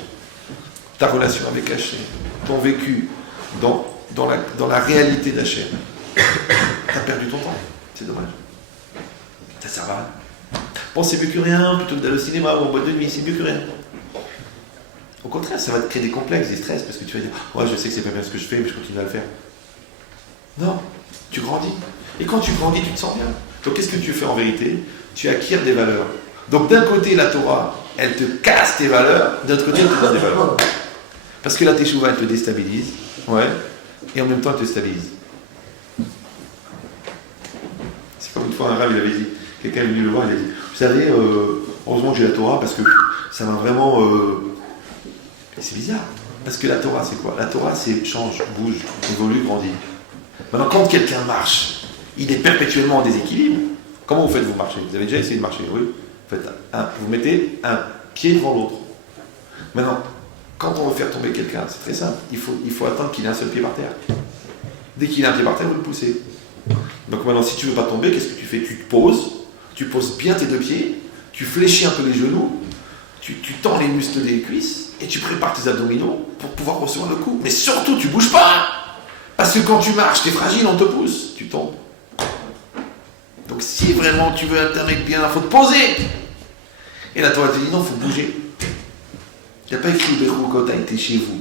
ta relation avec Hachem, ton vécu dans la réalité d'Hachem, tu as perdu ton temps. C'est dommage. Ça sert à rien. Bon, c'est mieux que rien, plutôt que d'aller au cinéma ou en boîte de nuit, c'est mieux que rien. Au contraire, ça va te créer des complexes, des stress, parce que tu vas dire « Ouais, je sais que c'est pas bien ce que je fais, mais je continue à le faire. » Non, tu grandis. Et quand tu grandis, tu te sens bien. Donc qu'est-ce que tu fais en vérité? Tu acquiers des valeurs. Donc d'un côté, la Torah, elle te casse tes valeurs, d'un autre côté, elle te donne des valeurs. Parce que la Teshuvah, elle te déstabilise, ouais, et en même temps, elle te stabilise. C'est comme une fois un rave, il avait dit, quelqu'un est venu le voir, il a dit, vous savez, heureusement que j'ai la Torah, parce que ça m'a vraiment... C'est bizarre, parce que la Torah, c'est quoi? La Torah, c'est change, bouge, évolue, grandit. Maintenant, quand quelqu'un marche, il est perpétuellement en déséquilibre. Comment vous faites, vous marcher? Vous avez déjà essayé de marcher? Oui. Vous mettez un pied devant l'autre. Maintenant, quand on veut faire tomber quelqu'un, c'est très simple. Il faut attendre qu'il ait un seul pied par terre. Dès qu'il a un pied par terre, vous le poussez. Donc maintenant, si tu ne veux pas tomber, qu'est-ce que tu fais? Tu poses bien tes deux pieds, tu fléchis un peu les genoux, tu tends les muscles des cuisses et tu prépares tes abdominaux pour pouvoir recevoir le coup. Mais surtout, tu ne bouges pas. Parce que quand tu marches, tu es fragile, on te pousse, tu tombes. Donc si vraiment tu veux être un mec bien, il faut te poser. Et la Torah te dit non, il faut bouger. Il n'y a pas écrit Ubechokota était chez vous.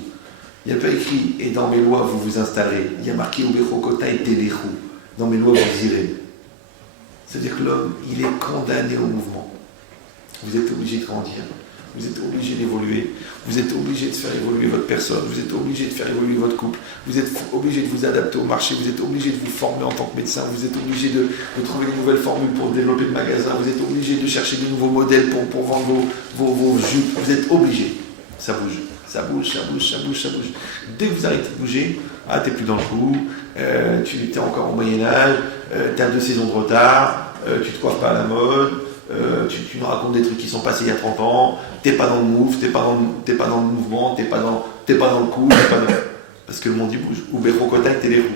Il n'y a pas écrit et dans mes lois vous vous installez. Il y a marqué Ubechokota était l'échou. Dans mes lois vous irez. C'est-à-dire que l'homme, il est condamné au mouvement. Vous êtes obligé de grandir. Vous êtes obligé d'évoluer, vous êtes obligé de faire évoluer votre personne, vous êtes obligé de faire évoluer votre couple, vous êtes obligé de vous adapter au marché, vous êtes obligé de vous former en tant que médecin, vous êtes obligé de trouver de nouvelles formules pour développer le magasin, vous êtes obligé de chercher de nouveaux modèles pour vendre vos jupes, vous êtes obligé. Ça bouge, ça bouge, ça bouge, ça bouge, ça bouge. Dès que vous arrêtez de bouger, t'es plus dans le coup, tu es encore au Moyen-Âge, tu as 2 saisons de retard, tu te coiffes pas à la mode. Tu nous racontes des trucs qui sont passés il y a 30 ans, t'es pas dans le move, t'es pas dans le mouvement, t'es pas dans le coup, parce que le monde il bouge. Ou Berokota t'es les roues.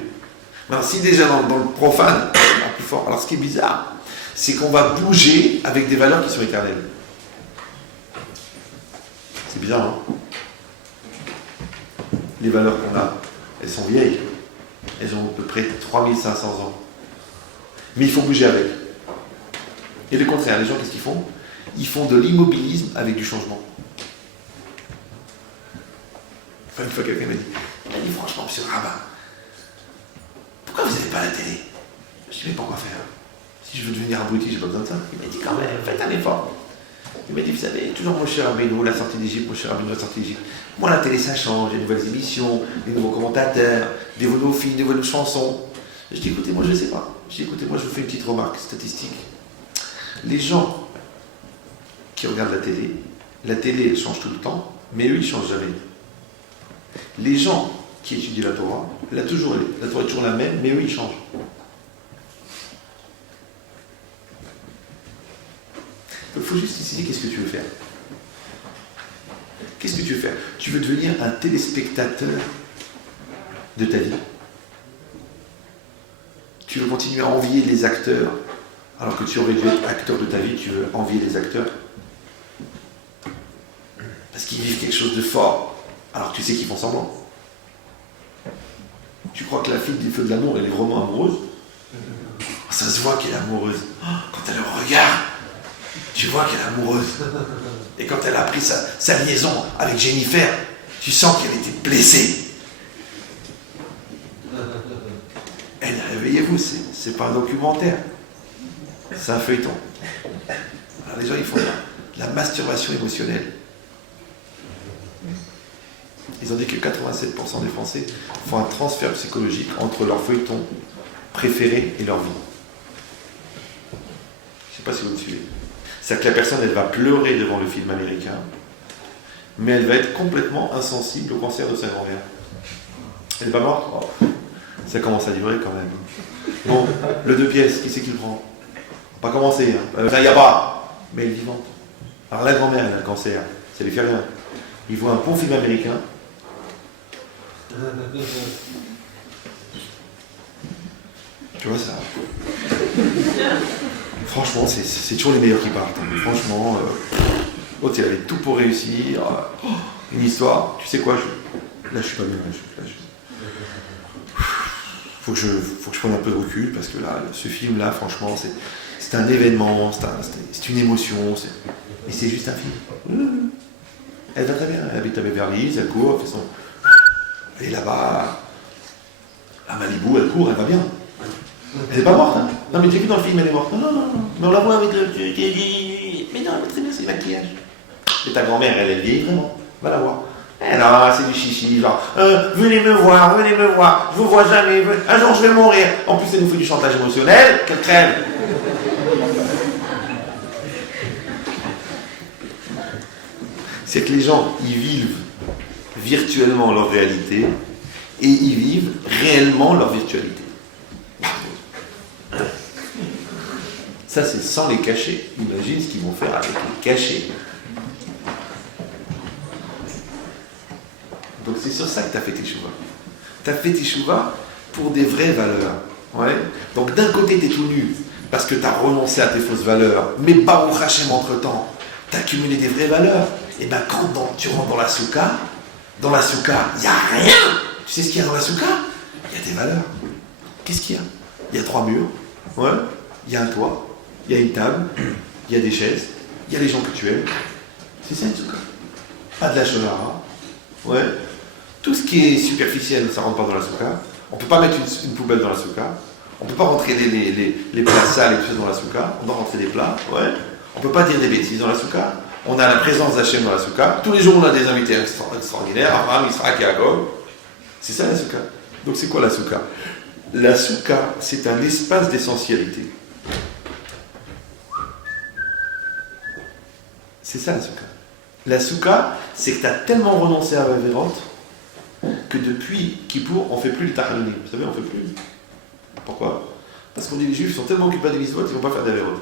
Alors si déjà dans le profane, c'est plus fort. Alors ce qui est bizarre, c'est qu'on va bouger avec des valeurs qui sont éternelles. C'est bizarre, hein? Les valeurs qu'on a, elles sont vieilles. Elles ont à peu près 3500 ans. Mais il faut bouger avec. Et le contraire, les gens, qu'est-ce qu'ils font? Ils font de l'immobilisme avec du changement. Enfin, une fois, quelqu'un m'a dit franchement, monsieur le rabbin, pourquoi vous n'avez pas la télé? Je dis, mais pourquoi faire? Si je veux devenir abruti, j'ai pas besoin de ça. Il m'a dit, quand même, faites un effort. Il m'a dit, vous savez, toujours mon cher Rabbeinu, la sortie d'Égypte, mon cher Rabbeinu, la sortie d'Égypte. Moi, la télé, ça change, il y a de nouvelles émissions, des nouveaux commentateurs, des nouveaux films, des nouvelles chansons. Je dis, écoutez, moi, je ne sais pas. Je dis, écoutez, moi, je vous fais une petite remarque statistique. Les gens qui regardent la télé, elle change tout le temps, mais eux, ils ne changent jamais. Les gens qui étudient la Torah, la Torah est toujours la même, mais eux, ils changent. Il faut juste décider qu'est-ce que tu veux faire. Qu'est-ce que tu veux faire? Tu veux devenir un téléspectateur de ta vie. Tu veux continuer à envier les acteurs alors que tu aurais dû être acteur de ta vie, tu veux envier les acteurs. Parce qu'ils vivent quelque chose de fort, alors que tu sais qu'ils font semblant. Tu crois que la fille du feu de l'amour, elle est vraiment amoureuse? Ça se voit qu'elle est amoureuse. Quand elle le regarde, tu vois qu'elle est amoureuse. Et quand elle a pris sa liaison avec Jennifer, tu sens qu'elle était blessée. Réveillez-vous, c'est pas un documentaire. C'est un feuilleton. Alors les gens, ils font la masturbation émotionnelle. Ils ont dit que 87% des Français font un transfert psychologique entre leur feuilleton préféré et leur vie. Je ne sais pas si vous me suivez. C'est-à-dire que la personne, elle va pleurer devant le film américain, mais elle va être complètement insensible au cancer de sa grand-mère. Elle n'est pas morte? Oh, ça commence à durer quand même. Bon, le 2 pièces, qui c'est qui le prend? Pas commencer, hein. Il n'y a pas, mais elle est vivante. Alors la grand-mère, elle a le cancer, ça lui fait rien. Il voit un bon film américain, Tu vois ça? Franchement, c'est toujours les meilleurs qui partent. Hein. Franchement, l'autre il avait tout pour réussir. Une histoire, tu sais quoi, là je suis pas bien. Faut que je prenne un peu de recul parce que là, ce film-là, franchement, c'est un événement, c'est une émotion, mais c'est juste un film. Elle va très bien, elle habite à Beverly Hills, elle court, elle est là-bas, à Malibu, elle court, elle va bien. Elle n'est pas morte, hein. Non, mais tu as vu dans le film, elle est morte. Non. Mais on la voit avec le. Mais non, elle est très bien, c'est le maquillage. Et ta grand-mère, elle est vieille, vraiment. Va la voir. Eh non, c'est du chichi, genre. Venez me voir, je vous vois jamais. Un jour, je vais mourir. En plus, elle nous fait du chantage émotionnel, qu'elle crève. C'est que les gens, ils vivent virtuellement leur réalité et ils vivent réellement leur virtualité. Ça, c'est sans les cachets. Imagine ce qu'ils vont faire avec les cachets. Donc c'est sur ça que tu as fait teshuva. Tu as fait teshuva pour des vraies valeurs. Ouais. Donc d'un côté, tu es tout nu parce que tu as renoncé à tes fausses valeurs. Mais Baruch Hashem, entre-temps, tu as accumulé des vraies valeurs. Et bien quand tu rentres dans la soukha, il n'y a rien. Tu sais ce qu'il y a dans la soukha? Il y a des valeurs. Qu'est-ce qu'il y a? Il y a 3 murs. Ouais. Il y a un toit. Il y a une table, il y a des chaises, il y a les gens que tu aimes. C'est ça une soukha. Pas de la shonara. Ouais. Tout ce qui est superficiel, ça ne rentre pas dans la soukha. On ne peut pas mettre une poubelle dans la soukha. On ne peut pas rentrer les plats sales et tout ça dans la soukha. On doit rentrer des plats. Ouais. On ne peut pas dire des bêtises dans la soukha. On a la présence d'Hachem dans la soukha. Tous les jours, on a des invités extraordinaires. Abraham, Israël et Jacob. C'est ça la soukha. Donc c'est quoi la soukha? La soukha, c'est un espace d'essentialité. C'est ça la soukha. La soukha, c'est que tu as tellement renoncé à la vérote que depuis Kippour, on ne fait plus le tahanonim. Vous savez, on ne fait plus. Pourquoi? Parce qu'on dit les juifs sont tellement occupés des mitzvot, ils ne vont pas faire de vérote.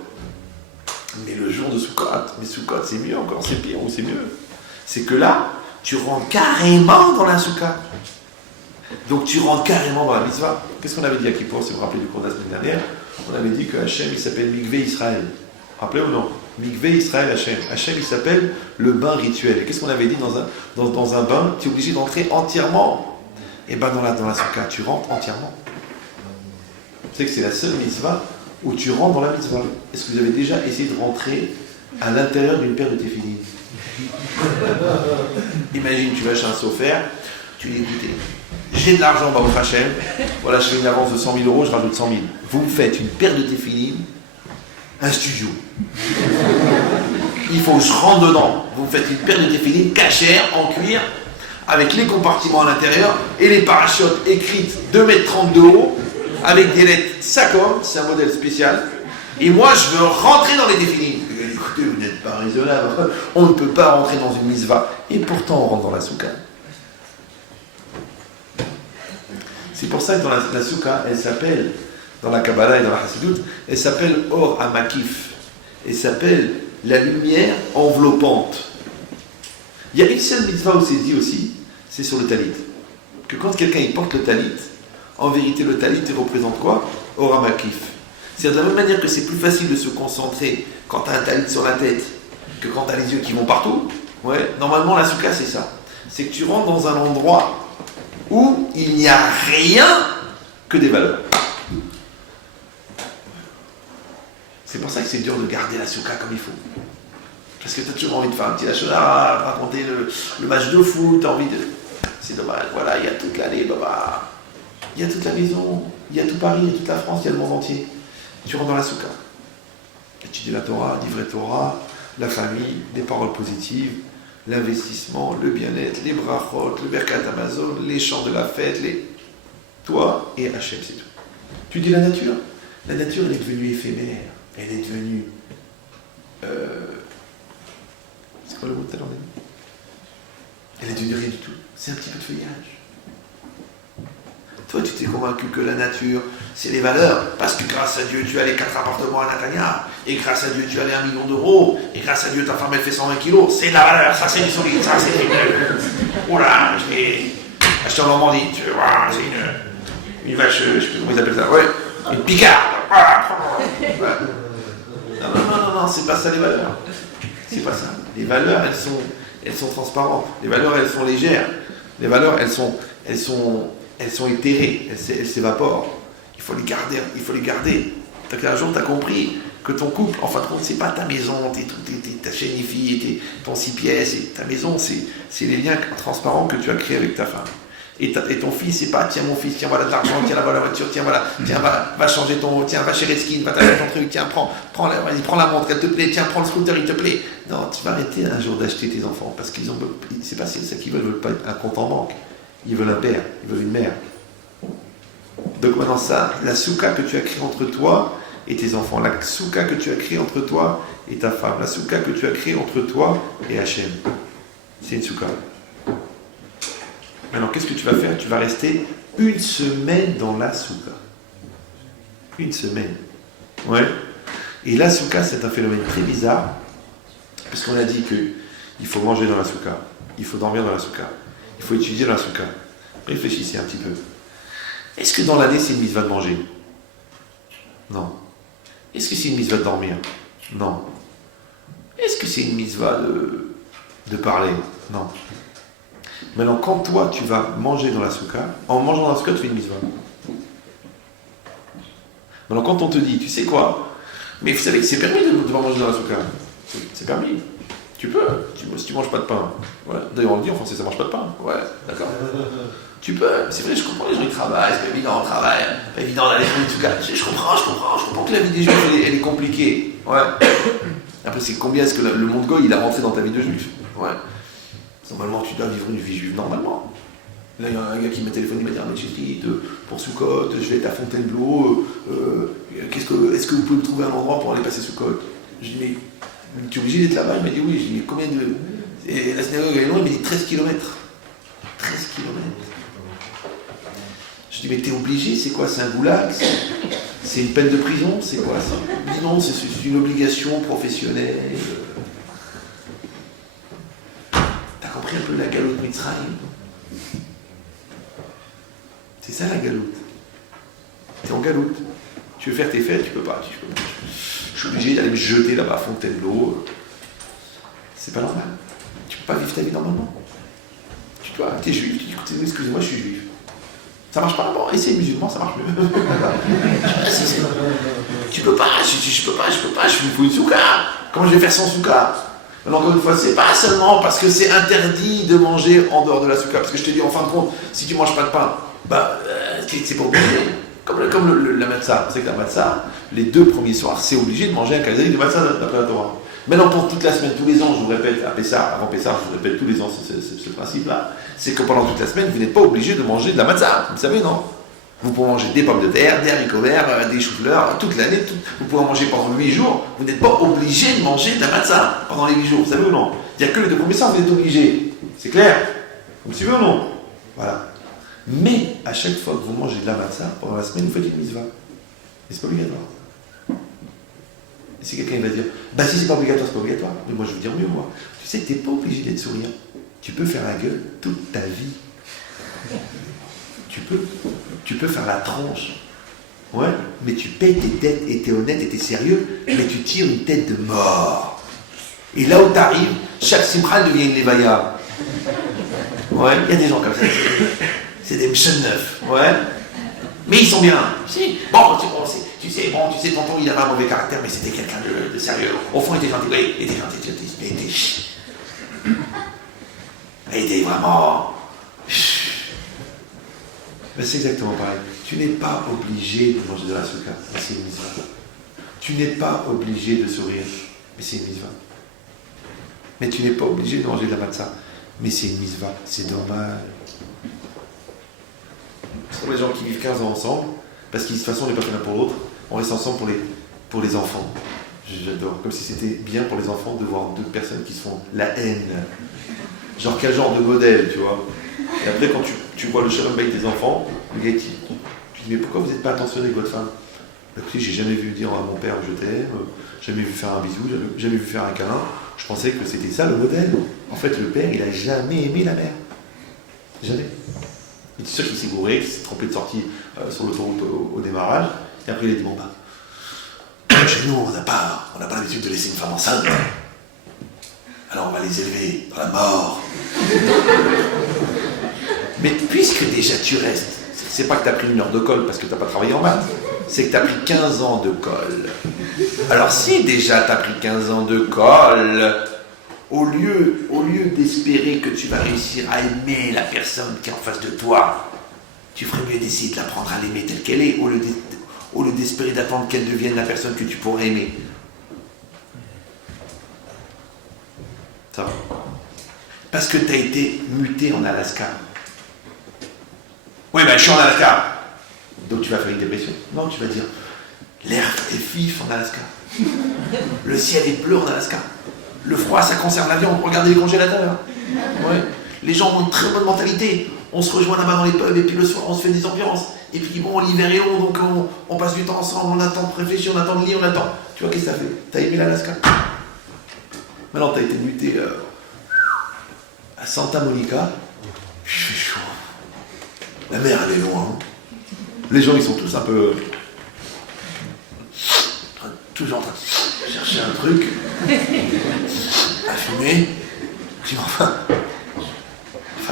Mais le jour de Sukkot, c'est mieux encore, c'est pire ou c'est mieux. C'est que là, tu rentres carrément dans la soukha. Donc tu rentres carrément dans la mitzvah. Qu'est-ce qu'on avait dit à Kippour, si vous vous rappelez du cours de la semaine dernière? On avait dit que Hachem, il s'appelle Mikvé Israël. Rappelez ou non? Mikvé Israël Hachem. Hachem, il s'appelle le bain rituel. Et qu'est-ce qu'on avait dit dans un bain? Tu es obligé d'entrer entièrement. Et bien dans la soukha, tu rentres entièrement. Tu sais que c'est la seule mitzvah où tu rentres dans la mitzvah. Est-ce que vous avez déjà essayé de rentrer à l'intérieur d'une paire de téfilines? Imagine, tu vas chez un sophère, tu dis écoutez, j'ai de l'argent, Baruch Hashem, voilà, je fais une avance de 100 000 euros, je rajoute 100 000. Vous me faites une paire de téfilines, un studio. Il faut que je rentre dedans. Vous me faites une paire de téfilines cachère, en cuir, avec les compartiments à l'intérieur et les parachutes écrites 2,30 m de haut, avec des lettres Sacom, c'est un modèle spécial. Et moi, je veux rentrer dans les téfilines. Écoutez, vous n'êtes pas raisonnable. On ne peut pas rentrer dans une mitzvah. Et pourtant, on rentre dans la soukha. C'est pour ça que dans la soukha, elle s'appelle, dans la Kabbalah et dans la Hassidut, elle s'appelle Or Amakif. Elle s'appelle la lumière enveloppante. Il y a une seule mitzvah où c'est dit aussi, c'est sur le talit. Que quand quelqu'un il porte le talit, en vérité, le talit il représente quoi? Or Amakif. C'est de la même manière que c'est plus facile de se concentrer quand tu as un talit sur la tête que quand tu as les yeux qui vont partout. Ouais. Normalement, la soukha, c'est ça. C'est que tu rentres dans un endroit où il n'y a rien que des valeurs. C'est pour ça que c'est dur de garder la soukha comme il faut. Parce que tu as toujours envie de faire un petit hachonara, raconter le match de foot, tu as envie de... C'est dommage, voilà, il y a toute l'année, baba. Il y a toute la maison, il y a tout Paris, il y a toute la France, il y a le monde entier. Tu rentres dans la soukha. Étudier la Torah, livrer Torah, la famille, des paroles positives, l'investissement, le bien-être, les brachot, le Birkat Amazon, les chants de la fête, toi et Hachem, c'est tout. Tu dis la nature? La nature, elle est devenue éphémère. Elle est devenue... C'est quoi le mot de talent? Elle est devenue rien du tout. C'est un petit peu de feuillage. Toi, tu t'es convaincu que la nature, c'est les valeurs, parce que grâce à Dieu, tu as les 4 appartements à Natania, et grâce à Dieu, tu as les 1 million d'euros, et grâce à Dieu, ta femme, elle fait 120 kilos. C'est la valeur, ça c'est du solide, ça c'est du... Oh là, Acheter en Normandie, tu veux voir, c'est une vache, je sais plus comment ils appellent ça, ouais, une picarde. Non, c'est pas ça les valeurs. C'est pas ça. Les valeurs, elles sont transparentes. Les valeurs, elles sont légères. Les valeurs, elles sont éthérées. Elles s'évaporent. Il faut les garder. Un jour, tu as compris que ton couple, en fin de compte, c'est pas ta maison, ta chaîne IFI, ton 6 pièces, et ta maison, c'est les liens transparents que tu as créés avec ta femme. Et ton fils, c'est pas, tiens mon fils, tiens voilà de l'argent, tiens la voiture, tiens voilà, tiens va changer tiens va chez Redskin, va t'acheter ton truc, tiens prends la montre, elle te plaît, tiens prends le scooter, il te plaît. Non, tu vas arrêter un jour d'acheter tes enfants, parce c'est pas ça qu'ils veulent pas un compte en banque. Ils veulent un père, ils veulent une mère. Donc maintenant ça, la souka que tu as créée entre toi et tes enfants, la souka que tu as créée entre toi et ta femme, la souka que tu as créée entre toi et Hachem, c'est une souka. Maintenant, qu'est-ce que tu vas faire? Tu vas rester une semaine dans la souka. Une semaine. Ouais. Et la souka, c'est un phénomène très bizarre, parce qu'on a dit qu'il faut manger dans la souka, il faut dormir dans la souka, il faut étudier dans la souka. Réfléchissez un petit peu. Est-ce que dans l'année, c'est une mitzvah de manger? Non. Est-ce que c'est une mitzvah de dormir? Non. Est-ce que c'est une mitzvah de parler? Non. Maintenant, quand toi, tu vas manger dans la souka, en mangeant dans la souka, tu fais une mitzvah. Maintenant, quand on te dit, tu sais quoi? Mais vous savez que c'est permis de devoir manger dans la souka. C'est permis. Tu peux, si tu manges pas de pain. Ouais. D'ailleurs, on le dit en français, ça mange pas de pain. Ouais, d'accord. Tu peux, c'est vrai, je comprends, les gens ils travaillent, c'est pas évident, on travaille, pas évident d'aller faire une souka. Je comprends que la vie des juifs, elle est compliquée. Ouais. Après, c'est combien est-ce que le monde goy, il a rentré dans ta vie de juif? Ouais. Normalement, tu dois vivre une vie juive normalement. Là, il y a un gars qui m'a téléphoné, il m'a dit ah, mais Chéri, pour Soukot, je vais être à Fontainebleau. Est-ce que vous pouvez me trouver un endroit pour aller passer Soukot? Je dis mais tu es obligé d'être là-bas? Il m'a dit oui. Je dis mais combien de. Et la synagogue est loin, il m'a dit 13 km. 13 km. Je dis mais t'es obligé, c'est quoi? C'est un goulag? C'est une peine de prison? C'est quoi ça? Il dit non, c'est une obligation professionnelle. Compris un peu la galoute Mitzrayim. C'est ça la galoute. T'es en galoute. Tu veux faire tes fêtes, tu peux pas. Je suis obligé d'aller me jeter là-bas à Fontainebleau. C'est pas normal. Tu peux pas vivre ta vie normalement. T'es juif, tu dis écoutez, excusez-moi, je suis juif. Ça marche pas? Bon, essaye musulman, ça marche mieux. Tu peux pas, je peux pas, je me fous une souka. Comment je vais faire sans souka? Alors, encore une fois, c'est pas seulement parce que c'est interdit de manger en dehors de la souka. Parce que je te dis, en fin de compte, si tu manges pas de pain, c'est pas obligé. Comme la matzah. C'est que la matzah, les 2 premiers soirs, c'est obligé de manger un kazalik de matzah d'après la Torah. Maintenant, pour toute la semaine, tous les ans, je vous répète, avant Pessah, je vous répète tous les ans ce principe-là, c'est que pendant toute la semaine, vous n'êtes pas obligé de manger de la matzah. Vous savez, non? Vous pouvez manger des pommes de terre, des haricots verts, des choux-fleurs, toute l'année. Vous pouvez en manger pendant 8 jours. Vous n'êtes pas obligé de manger de la matzah pendant les 8 jours. Vous savez ou non? Il n'y a que les 2 premiers soirs, vous êtes obligé. C'est clair? Vous me suivez ou non? Voilà. Mais à chaque fois que vous mangez de la matzah, pendant la semaine, vous faites une mitzvah. Et c'est pas obligatoire. Et si quelqu'un va dire, si c'est pas obligatoire, c'est pas obligatoire. Mais moi je veux dire mieux, moi. Tu sais que tu n'es pas obligé d'être souriant. Tu peux faire la gueule toute ta vie. Tu peux faire la tronche. Ouais, mais tu payes tes dettes et t'es honnête et t'es sérieux, mais tu tires une tête de mort. Et là où t'arrives, chaque simcha devient une levaya. Ouais, il y a des gens comme ça. C'est des mchens neufs. Ouais. Mais ils sont bien. Si. Bon, tu sais, tonton, il avait un mauvais caractère, mais c'était quelqu'un de sérieux. Au fond, il était gentil. Oui, il était gentil. Il était chiant. Il était vraiment. Ben, c'est exactement pareil. Tu n'es pas obligé de manger de la souka, mais c'est une mitzvah. Tu n'es pas obligé de sourire, mais c'est une mitzvah. Mais tu n'es pas obligé de manger de la matzah, mais c'est une mitzvah. C'est dommage. C'est comme les gens qui vivent 15 ans ensemble, parce que de toute façon on n'est pas fait l'un pour l'autre, on reste ensemble pour les enfants. J'adore. Comme si c'était bien pour les enfants de voir 2 personnes qui se font la haine. Genre quel genre de modèle, tu vois. Et après, quand tu vois le shalom bayit des enfants, le gars, tu dis, mais pourquoi vous n'êtes pas attentionné avec votre femme? Écoutez, j'ai jamais vu dire à mon père je t'aime, jamais vu faire un bisou, jamais vu faire un câlin. Je pensais que c'était ça le modèle. En fait, le père, il a jamais aimé la mère. Jamais. Il est sûr qu'il s'est gouré, qu'il s'est trompé de sortie sur l'autoroute au démarrage. Et après, il a dit, bon, chez nous, on n'a pas l'habitude de laisser une femme enceinte. Alors on va les élever dans la mort. Mais puisque déjà tu restes, c'est pas que tu as pris une heure de colle parce que tu n'as pas travaillé en maths, c'est que tu as pris 15 ans de colle. Alors si déjà tu as pris 15 ans de colle, au lieu d'espérer que tu vas réussir à aimer la personne qui est en face de toi, tu ferais mieux d'essayer de l'apprendre à l'aimer telle qu'elle est, au lieu d'espérer d'attendre qu'elle devienne la personne que tu pourrais aimer. Ça va. Parce que tu as été muté en Alaska. Oui, je suis en Alaska. Donc tu vas faire une dépression. Non, tu vas dire, l'air est vif en Alaska. Le ciel est bleu en Alaska. Le froid, ça concerne la viande. Regardez les congélateurs. Ouais. Les gens ont une très bonne mentalité. On se rejoint là-bas dans les pubs et puis le soir, on se fait des ambiances. Et puis bon, l'hiver est long, donc on passe du temps ensemble, on attend de réfléchir, on attend de lire, on attend. Tu vois, qu'est-ce que ça fait? T'as aimé l'Alaska? Maintenant, t'as été muté à Santa Monica. Il fait chaud. La mer, elle est loin. Les gens, ils sont tous un peu... toujours en train de chercher un truc à fumer. Je dis, enfin,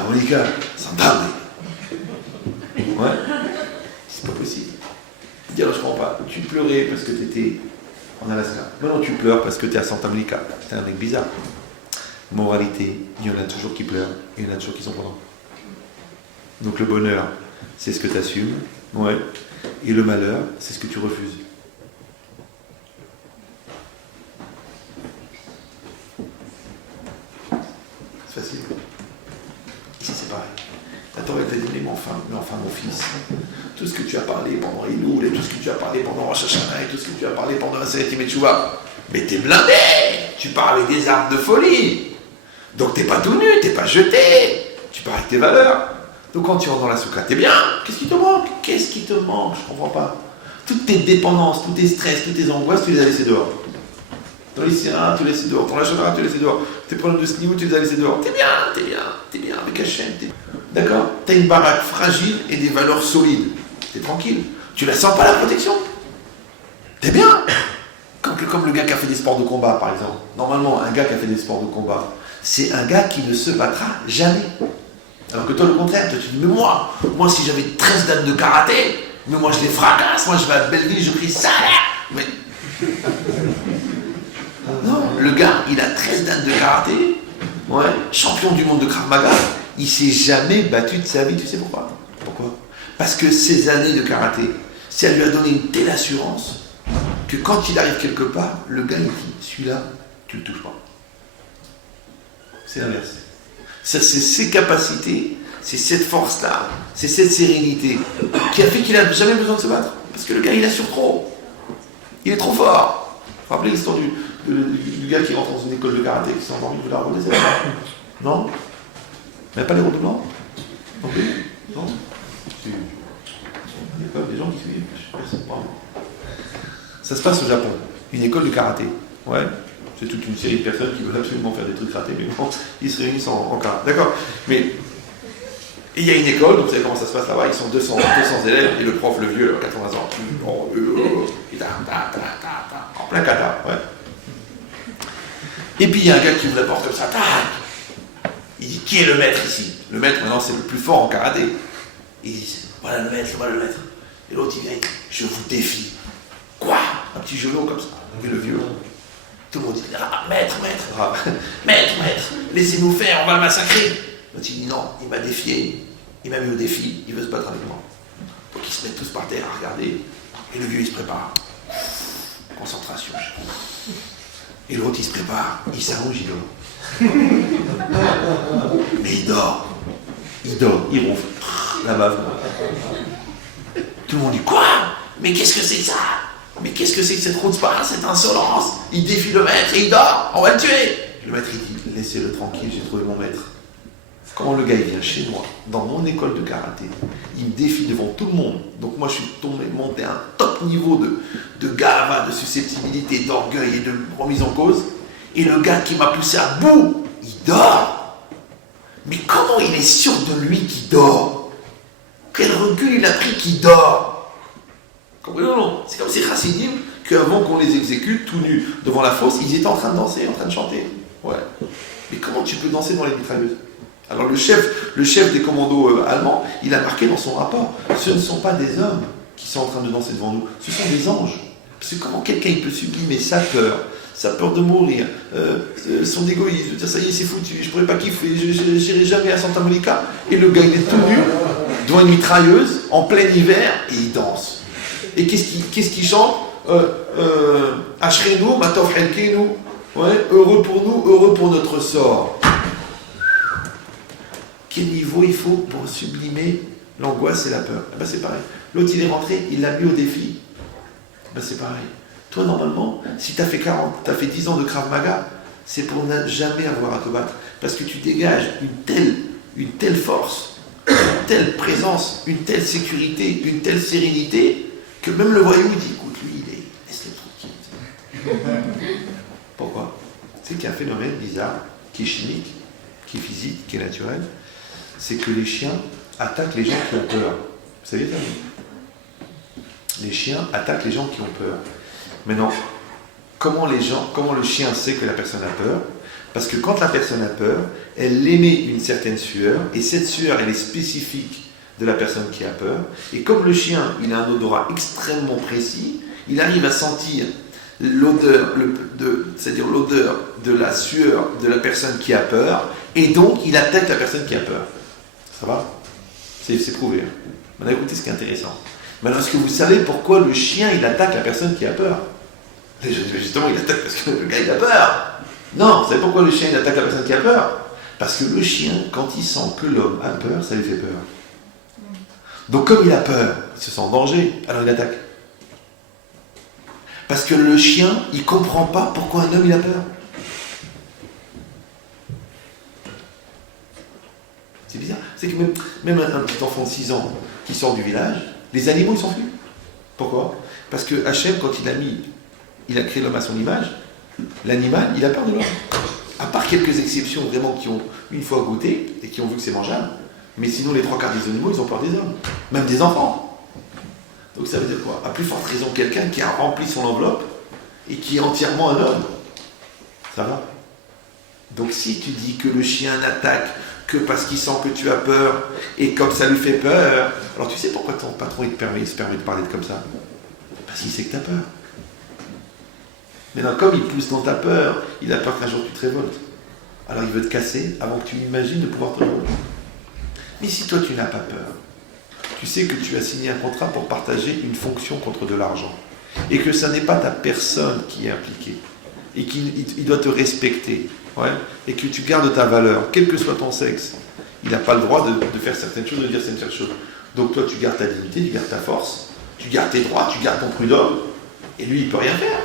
Monica, Santa Monica. Ouais. C'est pas possible. Dire, je comprends pas. Tu pleurais parce que t'étais en Alaska. Non, tu pleures parce que t'es à Santa Monica. T'es un mec bizarre. Moralité, il y en a toujours qui pleurent, et il y en a toujours qui sont contents. Donc le bonheur, c'est ce que tu assumes, ouais. Et le malheur, c'est ce que tu refuses. C'est facile. Ici c'est pareil. Attends, elle t'a dit, mais enfin mon fils, tout ce que tu as parlé pendant Iloul, et tout ce que tu as parlé pendant Rosh Hashanah, et tout ce que tu as parlé pendant la Seret Yom Teshuvah, mais t'es blindé. Tu pars avec des armes de folie. Donc t'es pas tout nu, t'es pas jeté. Tu pars avec tes valeurs. Donc quand tu rentres dans la soukha, t'es bien. Qu'est-ce qui te manque? Qu'est-ce qui te manque? Je comprends pas. Toutes tes dépendances, tous tes stress, toutes tes angoisses, tu les as laissées dehors. Ton lycéen, tu les as laissés dehors. Ton lachonara, tu les as laissés dehors. Tes problèmes de ce niveau, tu les as laissés dehors. T'es bien avec Hachem. D'accord? T'as une baraque fragile et des valeurs solides. T'es tranquille. Tu la sens pas la protection? T'es bien. Comme le gars qui a fait des sports de combat, par exemple. Normalement, un gars qui a fait des sports de combat, c'est un gars qui ne se battra jamais. Alors que toi, le contraire, toi, tu dis, mais moi, si j'avais 13 dates de karaté, mais moi, je les fracasse, moi, je vais à Belleville, je crie ça, mais... Non, le gars, il a 13 dates de karaté, ouais, champion du monde de Krav Maga, il s'est jamais battu de sa vie, tu sais pourquoi? Pourquoi? Parce que ces années de karaté, ça lui a donné une telle assurance que quand il arrive quelque part, le gars, il dit, celui-là, tu le touches pas. C'est l'inverse. Ça, c'est ses capacités, c'est cette force-là, c'est cette sérénité qui a fait qu'il n'a jamais besoin de se battre. Parce que le gars, il assure trop. Il est trop fort. Vous vous rappelez l'histoire du gars qui rentre dans une école de karaté, qui s'est endormi, vous la reconnaissez? Non? Mais pas les roues blancs? Non plus? Non? Il y a quand même des gens qui suivent, personne pas. Ça se passe au Japon, une école de karaté. Ouais. C'est toute une série de personnes qui veulent absolument faire des trucs ratés, mais bon, ils se réunissent en karaté. D'accord? Mais il y a une école, donc vous savez comment ça se passe là-bas, ils sont 200 élèves, et le prof, le vieux, 80 ans, en plein kata, ouais. Et puis il y a un gars qui vous la porte comme ça, tac! Il dit, qui est le maître ici? Le maître, maintenant, c'est le plus fort en karaté. Il dit, voilà le maître. Et l'autre, il vient, je vous défie. Quoi? Un petit genou comme ça. Et le vieux, tout le monde dit, maître, laissez-nous faire, on va le massacrer. L'autre, il dit, non, il m'a défié, il m'a mis au défi, il veut se battre avec moi. Donc ils se mettent tous par terre à regarder, et le vieux, il se prépare. Concentration. Et l'autre, il se prépare, il s'allonge, il dort. Mais il dort, il ronfle, la bave. Tout le monde dit, quoi? Mais qu'est-ce que c'est que ça? Mais qu'est-ce que c'est que cette chutzpah, cette insolence? Il défie le maître et il dort, on va le tuer. Le maître, il dit, laissez-le tranquille, j'ai trouvé mon maître. Quand le gars il vient chez moi, dans mon école de karaté, il me défie devant tout le monde. Donc moi je suis monté à un top niveau de gava, de susceptibilité, d'orgueil et de remise en cause. Et le gars qui m'a poussé à bout, il dort. Mais comment il est sûr de lui qu'il dort? Quel recul il a pris qui dort. Comprenez? Non. C'est comme ces chassidim qu'avant qu'on les exécute tout nus devant la fosse, ils étaient en train de danser, en train de chanter. Ouais. Mais comment tu peux danser dans les mitrailleuses? Alors le chef des commandos allemands, il a marqué dans son rapport, ce ne sont pas des hommes qui sont en train de danser devant nous, ce sont des anges. Parce que comment quelqu'un il peut sublimer sa peur de mourir, son égoïsme, de dire ça y est c'est foutu, je pourrais pas kiffer, je n'irai jamais à Santa Monica, et le gars il est tout nu, devant une mitrailleuse, en plein hiver, et il danse. Et qu'est-ce qu'il chante? Ashrenu, Matov Helkenu, ouais, heureux pour nous, heureux pour notre sort. Quel niveau il faut pour sublimer l'angoisse et la peur? Ben c'est pareil. L'autre il est rentré, il l'a mis au défi. Ben c'est pareil. Toi normalement, si tu as fait 40, tu as fait 10 ans de Krav Maga, c'est pour ne jamais avoir à te battre. Parce que tu dégages une telle force, une telle présence, une telle sécurité, une telle sérénité, que même le voyou il dit, écoute, lui laisse-le tranquille. Pourquoi? C'est qu'il y a un phénomène bizarre, qui est chimique, qui est physique, qui est naturel, c'est que les chiens attaquent les gens qui ont peur. Vous savez ça? Les chiens attaquent les gens qui ont peur. Maintenant, comment le chien sait que la personne a peur? Parce que quand la personne a peur, elle émet une certaine sueur, et cette sueur, elle est spécifique de la personne qui a peur. Et comme le chien, il a un odorat extrêmement précis, il arrive à sentir l'odeur, c'est-à-dire l'odeur de la sueur de la personne qui a peur, et donc il attaque la personne qui a peur. Ça va? C'est prouvé. Maintenant écoutez ce qui est intéressant. Maintenant, est-ce que vous savez pourquoi le chien il attaque la personne qui a peur? Justement, il attaque parce que le gars il a peur. Non, vous savez pourquoi le chien il attaque la personne qui a peur? Parce que le chien, quand il sent que l'homme a peur, ça lui fait peur. Donc comme il a peur, il se sent en danger, alors il attaque. Parce que le chien, il ne comprend pas pourquoi un homme il a peur. C'est bizarre. C'est que même un petit enfant de 6 ans qui sort du village, les animaux ils s'enfuient. Pourquoi? Parce que Hachem, quand il a créé l'homme à son image, l'animal, il a peur de l'homme. À part quelques exceptions vraiment qui ont une fois goûté et qui ont vu que c'est mangeable, mais sinon les 3 quarts des animaux, ils ont peur des hommes, même des enfants. Donc ça veut dire quoi? À plus forte raison, quelqu'un qui a rempli son enveloppe et qui est entièrement un homme. Ça va? Donc si tu dis que le chien n'attaque que parce qu'il sent que tu as peur et comme ça lui fait peur, alors tu sais pourquoi ton patron il se permet de parler comme ça? Parce qu'il sait que tu as peur. Maintenant, comme il pousse dans ta peur, il a peur qu'un jour tu te révoltes. Alors il veut te casser avant que tu imagines de pouvoir te révolter. Mais si toi tu n'as pas peur, tu sais que tu as signé un contrat pour partager une fonction contre de l'argent. Et que ça n'est pas ta personne qui est impliquée. Et qu'il doit te respecter. Ouais, et que tu gardes ta valeur, quel que soit ton sexe. Il n'a pas le droit de faire certaines choses, de dire certaines choses. Donc toi tu gardes ta dignité, tu gardes ta force, tu gardes tes droits, tu gardes ton prud'homme. Et lui il ne peut rien faire.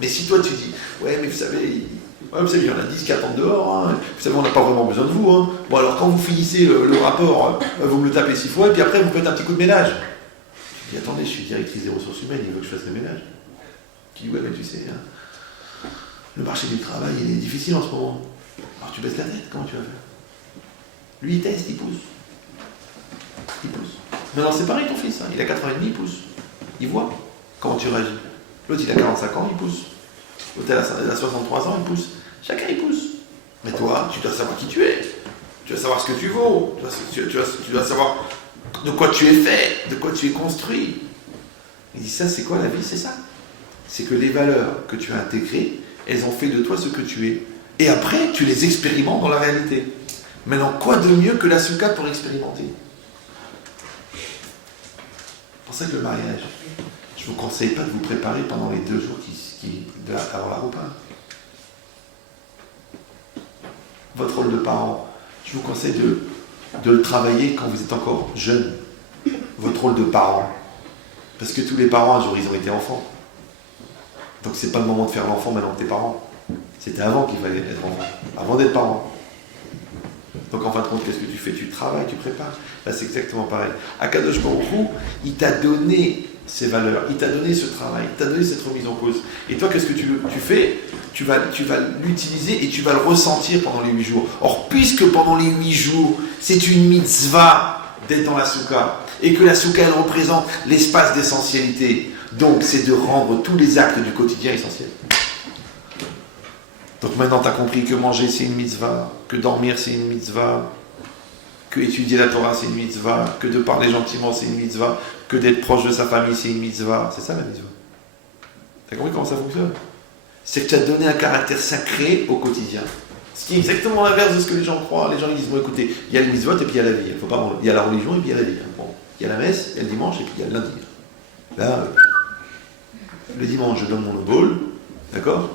Mais si toi tu dis, ouais mais vous savez, il y en a 10 qui attendent dehors, hein. Vous savez on n'a pas vraiment besoin de vous. Hein. Bon alors quand vous finissez le rapport, vous me le tapez 6 fois et puis après vous faites un petit coup de ménage. Je dis attendez, je suis directrice des ressources humaines, il veut que je fasse le ménage. Je dis ouais mais tu sais, hein, le marché du travail il est difficile en ce moment. Alors tu baisses la tête, comment tu vas faire? Lui il teste, il pousse. Il pousse. Non, c'est pareil ton fils, hein. Il a 4 ans et demi, il pousse. Il voit comment tu réagis. L'autre il a 45 ans, il pousse. L'autre il a 63 ans, il pousse. Chacun il pousse. Mais toi, tu dois savoir qui tu es. Tu dois savoir ce que tu vaux. Tu dois savoir de quoi tu es fait, de quoi tu es construit. Il dit ça, c'est quoi la vie? C'est ça. C'est que les valeurs que tu as intégrées, elles ont fait de toi ce que tu es. Et après, tu les expérimentes dans la réalité. Maintenant, quoi de mieux que la souka pour expérimenter? C'est pour ça que le mariage, je ne vous conseille pas de vous préparer pendant les 2 jours avant la repas. Votre rôle de parent, je vous conseille de le travailler quand vous êtes encore jeune. Votre rôle de parent. Parce que tous les parents, un jour, ils ont été enfants. Donc c'est pas le moment de faire l'enfant maintenant que t'es parent. C'était avant qu'il fallait être enfant, avant d'être parent. Donc en fin de compte, qu'est-ce que tu fais? Tu travailles, tu prépares. Là c'est exactement pareil. Akadosh Baruch Hu, il t'a donné ces valeurs, il t'a donné ce travail, il t'a donné cette remise en cause. Et toi, qu'est-ce que tu fais? Tu vas l'utiliser et tu vas le ressentir pendant les 8 jours. Or, puisque pendant les 8 jours, c'est une mitzvah d'être dans la soukha, Et que la soukha, elle représente l'espace d'essentialité. Donc, c'est de rendre tous les actes du quotidien essentiels. Donc maintenant, tu as compris que manger, c'est une mitzvah, que dormir, c'est une mitzvah, que étudier la Torah, c'est une mitzvah, que de parler gentiment, c'est une mitzvah, que d'être proche de sa famille, c'est une mitzvah. C'est ça la mitzvah. Tu as compris comment ça fonctionne? C'est que tu as donné un caractère sacré au quotidien. Ce qui est exactement l'inverse de ce que les gens croient. Les gens ils disent, bon écoutez, il y a les mitzvot et puis il y a la vie. Il y a la religion et puis il y a la vie. Bon, il y a la messe, il y a le dimanche et puis il y a le lundi. Là, le dimanche, je donne mon obol, d'accord?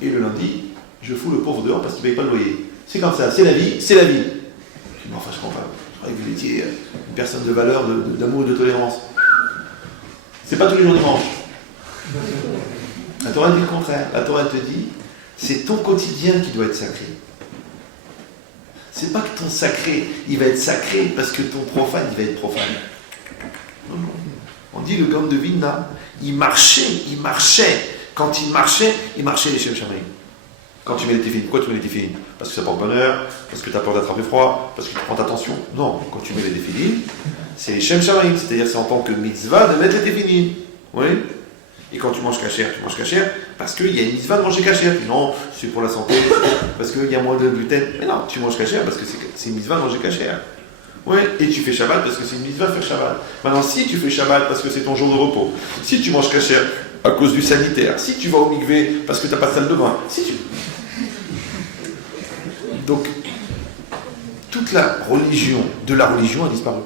Et le lundi, je fous le pauvre dehors parce qu'il ne paye pas le loyer. C'est comme ça, c'est la vie, c'est la vie. Je dis, enfin, je comprends pas. Je croyais que vous étiez une personne de valeur, d'amour et de tolérance. C'est pas tous les jours dimanche. La Torah dit le contraire. La Torah te dit, c'est ton quotidien qui doit être sacré. C'est pas que ton sacré, il va être sacré parce que ton profane, il va être profane. Non, non. On dit le Gaon de Vilna, il marchait. Quand il marchait les Shem Shamaim. Quand tu mets les téfilines, pourquoi tu mets les téfilines? Parce que ça porte bonheur, parce que tu as peur d'attraper froid, parce que tu prends ta tension. Non, quand tu mets les téfilines, c'est les Shem Shamaim, c'est-à-dire c'est en tant que mitzvah de mettre les téfilines. Oui. Et quand tu manges cachère parce qu'il y a une mitzvah de manger cachère. Non, c'est pour la santé, parce qu'il y a moins de gluten. Mais non, tu manges cachère parce que c'est une mitzvah de manger cachère. Oui, et tu fais Shabbat parce que c'est une mitzvah de faire Shabbat. Maintenant, si tu fais Shabbat parce que c'est ton jour de repos, si tu manges cachère à cause du sanitaire, si tu vas au mikvé parce que tu n'as pas de salle de bain, si tu... Donc, toute la religion a disparu.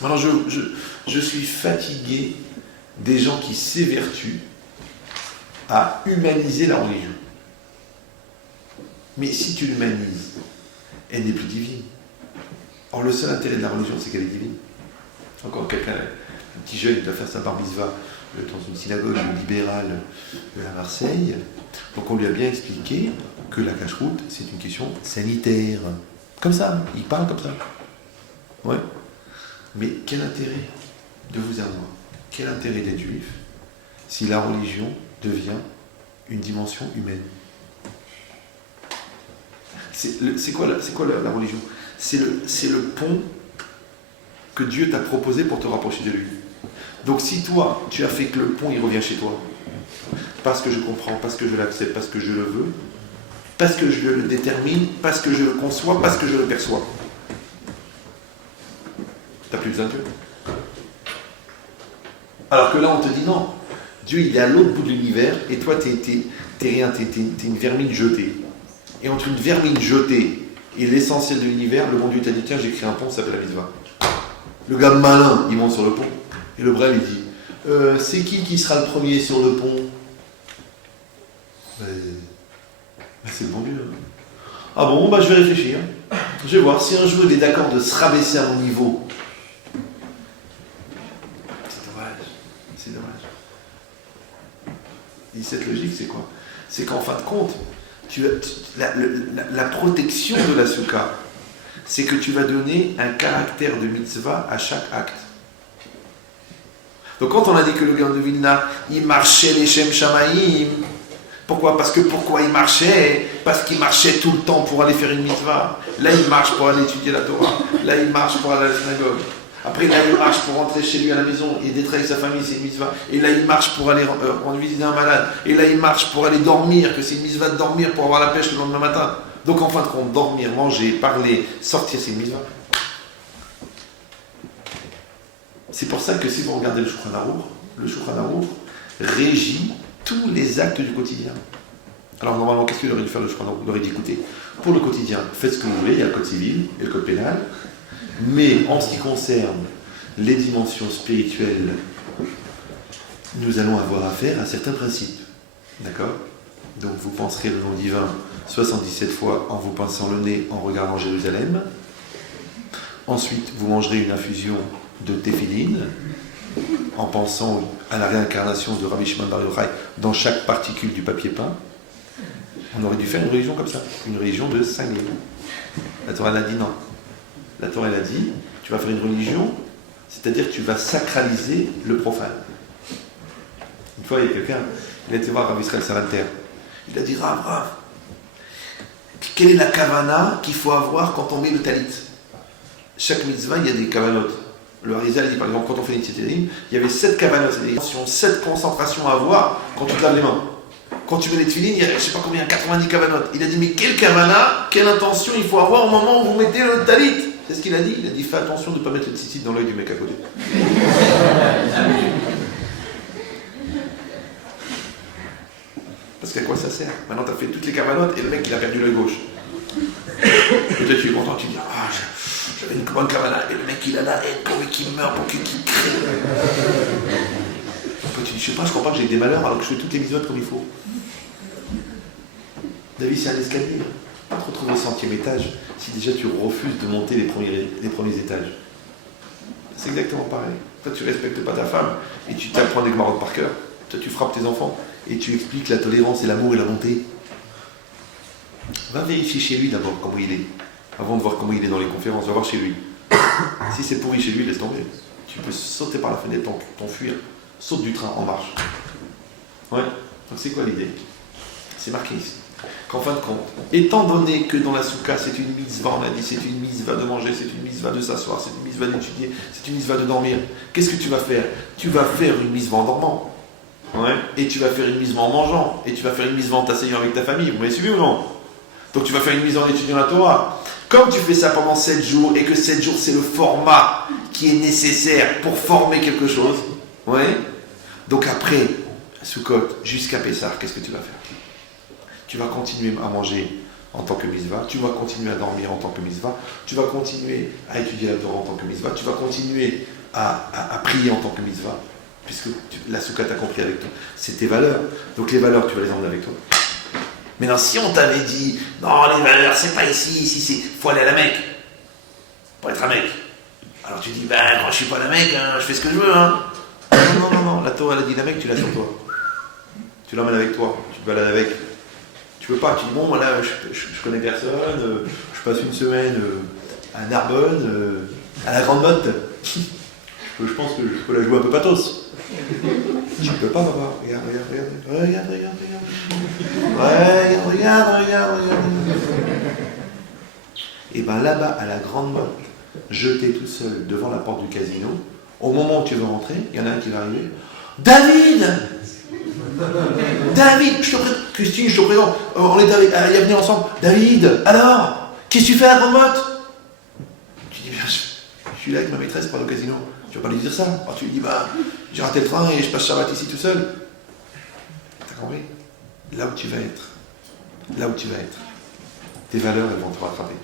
Maintenant, je suis fatigué des gens qui s'évertuent à humaniser la religion. Mais si tu l'humanises, elle n'est plus divine. Or, le seul intérêt de la religion, c'est qu'elle est divine. Encore quelqu'un, un petit jeune, il doit faire sa bar mitzvah dans une synagogue libérale à Marseille. Donc, on lui a bien expliqué que la cache-route, c'est une question sanitaire. Comme ça, il parle comme ça. Ouais. Mais quel intérêt de vous à moi? Quel intérêt d'être juif si la religion devient une dimension humaine? C'est quoi la religion? C'est le pont que Dieu t'a proposé pour te rapprocher de lui. Donc si toi, tu as fait que le pont, il revient chez toi, parce que je comprends, parce que je l'accepte, parce que je le veux, parce que je le détermine, parce que je le conçois, parce que je le perçois, t'as plus besoin de Dieu. Alors que là, on te dit non, Dieu, il est à l'autre bout de l'univers, et toi, t'es rien, t'es une vermine jetée. Et entre une vermine jetée et l'essentiel de l'univers, le bon Dieu t'a dit, tiens, j'ai créé un pont, ça s'appelle la mitzvah. Le gars malin, il monte sur le pont, et le brel, il dit, c'est qui sera le premier sur le pont? C'est le bon Dieu. Ah bon, je vais réfléchir. Je vais voir si un jour il est d'accord de se rabaisser à mon niveau. C'est dommage. Et cette logique, c'est quoi? C'est qu'en fin de compte, la protection de la soukha, c'est que tu vas donner un caractère de mitzvah à chaque acte. Donc quand on a dit que le Gaon de Vilna, il marchait les Shem Shamaim, pourquoi? Pourquoi il marchait? Parce qu'il marchait tout le temps pour aller faire une mitzvah. Là, il marche pour aller étudier la Torah. Là, il marche pour aller à la synagogue. Après, là, il marche pour rentrer chez lui à la maison et d'être avec sa famille, c'est une mitzvah. Et là, il marche pour aller rendre visite à un malade. Et là, il marche pour aller dormir, que c'est une mitzvah de dormir pour avoir la pêche le lendemain matin. Donc, en fin de compte, dormir, manger, parler, sortir, c'est une mitzvah. C'est pour ça que si vous regardez le Shulchan Aruch régit tous les actes du quotidien. Alors, normalement, qu'est-ce qu'il aurait dû faire le Shulchan Aruch? Il aurait dit, écoutez, pour le quotidien, faites ce que vous voulez, il y a le code civil et le code pénal. Mais en ce qui concerne les dimensions spirituelles, nous allons avoir affaire à certains principes. D'accord? Donc vous penserez le nom divin 77 fois en vous pinçant le nez en regardant Jérusalem. Ensuite, vous mangerez une infusion de téphiline en pensant à la réincarnation de Rabbi Shimon Bar Yochai dans chaque particule du papier peint. On aurait dû faire une religion comme ça, une religion de cinglés. La Torah l'a dit non. La Torah, elle a dit, tu vas faire une religion, c'est-à-dire que tu vas sacraliser le profane. Une fois, il y a quelqu'un, il a été voir Rav Israël Salanter. Il a dit, Rav, quelle est la kavana qu'il faut avoir quand on met le talit? chaque mitzvah, il y a des kavanot. Le Harizal dit par exemple, quand on fait une tzitérim, il y avait 7 kavanot, c'est-à-dire 7 concentrations à avoir quand tu te laves les mains. Quand tu mets les tefilines, il y a, je sais pas combien, 90 kavanot. Il a dit, mais quelle kavana, quelle intention il faut avoir au moment où vous mettez le talit. C'est ce qu'il a dit. Il a dit, fais attention de ne pas mettre le tzitzit dans l'œil du mec à côté. Parce qu'à quoi ça sert? Maintenant, tu as fait toutes les kavanotes et le mec, il a perdu l'œil gauche. Peut-être tu es content, tu dis, ah, j'avais une bonne kavana et le mec, il a la haine pour qu'il meurt, pour qu'il crée. Tu dis, je sais pas, je crois pas que j'ai des malheurs alors que je fais toutes les mitzvot comme il faut. David, c'est un escalier. Pas te retrouver au 100e étage si déjà tu refuses de monter les premiers étages. C'est exactement pareil. Toi, tu respectes pas ta femme et tu t'apprends des marottes par cœur. Toi, tu frappes tes enfants et tu expliques la tolérance et l'amour et la bonté. Va vérifier chez lui d'abord comment il est. Avant de voir comment il est dans les conférences, va voir chez lui. Si c'est pourri chez lui, laisse tomber. Tu peux sauter par la fenêtre, t'enfuir. Saute du train en marche. Ouais. Donc c'est quoi l'idée? C'est marqué ici. Qu'en fin de compte, étant donné que dans la soukha, c'est une mitzvah, on a dit, c'est une mitzvah de manger, c'est une mitzvah de s'asseoir, c'est une mitzvah d'étudier, c'est une mitzvah de dormir. Qu'est-ce que tu vas faire? Tu vas faire une mitzvah en dormant. Ouais. Et tu vas faire une mitzvah en mangeant. Et tu vas faire une mitzvah en t'asseyant avec ta famille. Vous m'avez suivi ou non? Donc tu vas faire une mitzvah en étudiant la Torah. Comme tu fais ça pendant 7 jours, et que 7 jours, c'est le format qui est nécessaire pour former quelque chose. Ouais. Donc après, Sukkot, jusqu'à Pessah, qu'est-ce que tu vas faire? Tu vas continuer à manger en tant que mitzvah, tu vas continuer à dormir en tant que mitzvah, tu vas continuer à étudier la Torah en tant que mitzvah, tu vas continuer à prier en tant que mitzvah, puisque la Sukkot t'a compris avec toi. C'est tes valeurs. Donc les valeurs, tu vas les emmener avec toi. Maintenant, si on t'avait dit, non, les valeurs, c'est pas ici, il faut aller à la Mecque, pour être un mec. Alors tu dis, ben, quand je suis pas la Mecque, hein, je fais ce que je veux, hein. Non, la Torah, elle a dit la Mecque, tu l'as sur toi. Tu l'emmènes avec toi, tu te balades avec. Tu veux pas, tu dis, bon, voilà, je connais personne, je passe une semaine à Narbonne, à la Grande Motte. Je pense que je peux la jouer un peu pathos. Tu peux pas, papa. Regarde. Regarde. Et bien là-bas, à la Grande Motte, jeté tout seul devant la porte du casino, au moment où tu veux rentrer, il y en a un qui va arriver. David, je te présente. Christine, je te présente. On est à y venir ensemble. David, alors, qu'est-ce que tu fais à la Grande Motte? Tu dis, bien, je suis là avec ma maîtresse pour aller au casino. Tu vas pas lui dire ça. Alors tu lui dis, bah, j'ai raté le train et je passe Shabbat ici tout seul. T'as compris? Là où tu vas être, tes valeurs, elles vont te rattraper.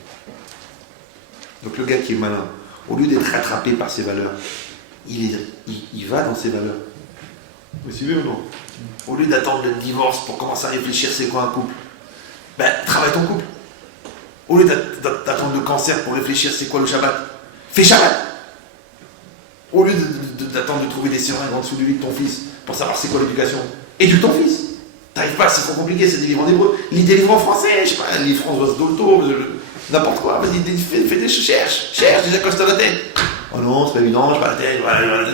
Donc le gars qui est malin, au lieu d'être rattrapé par ses valeurs, il va dans ses valeurs. Vous suivez ou non? Au lieu d'attendre le divorce pour commencer à réfléchir c'est quoi un couple, ben travaille ton couple. Au lieu d'attendre le cancer pour réfléchir c'est quoi le Shabbat, fais Shabbat. Au lieu d'attendre de trouver des seringues en dessous du lit de ton fils pour savoir c'est quoi l'éducation, éduque ton fils. T'arrives pas, c'est trop compliqué, c'est des livres en hébreu, lis des livres en français, je sais pas, lis François Dolto, n'importe quoi, vas-y, fais des cherche, déjà coste la tête. Oh non, c'est pas évident, j'ai pas la tête, voilà.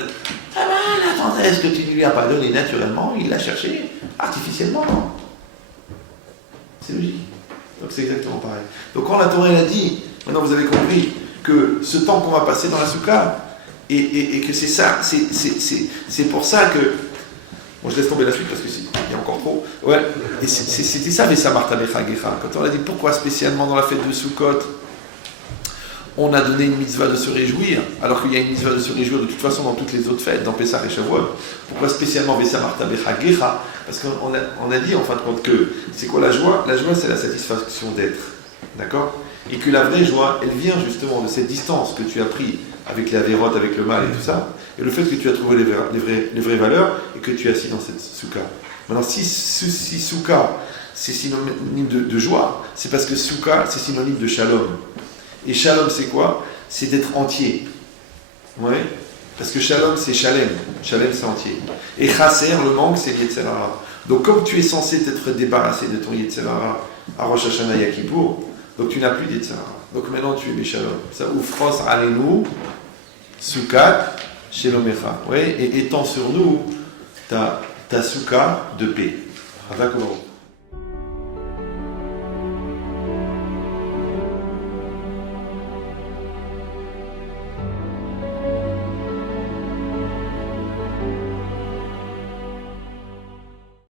Ah ben, la tendresse que tu ne lui as pas donnée naturellement, il l'a cherchée artificiellement. C'est logique. Donc c'est exactement pareil. Donc quand la Torah elle a dit, maintenant vous avez compris que ce temps qu'on va passer dans la soukha, et que c'est ça, c'est pour ça que... Bon, je laisse tomber la suite parce qu'il y a encore trop. Ouais, et c'était ça, mais ça Martha Becha Gecha. Quand on a dit pourquoi spécialement dans la fête de Sukkot, on a donné une mitzvah de se réjouir, alors qu'il y a une mitzvah de se réjouir de toute façon dans toutes les autres fêtes, dans Pessah et Shavuot. Pourquoi spécialement Vessa Martha Becha Gecha? Parce qu'on a dit en fin de compte que c'est quoi la joie? La joie, c'est la satisfaction d'être. D'accord? Et que la vraie joie, elle vient justement de cette distance que tu as pris avec la vérote, avec le mal et tout ça, et le fait que tu as trouvé les vraies valeurs et que tu es assis dans cette soukha. Maintenant, si soukha, c'est synonyme de joie, c'est parce que soukha, c'est synonyme de shalom. Et shalom, c'est quoi? C'est d'être entier. Ouais. Parce que shalom, c'est shalem. Shalem, c'est entier. Et chasser, le manque, c'est yetzer hara. Donc, comme tu es censé t'être débarrassé de ton yetzer hara à Rosh Hashanah et à Kippour, donc tu n'as plus d'yetzer hara. Donc maintenant, tu es Beshalom. Ça oufros alenu, sukat, shelomecha. Ouais. Et étend sur nous ta soukha de paix.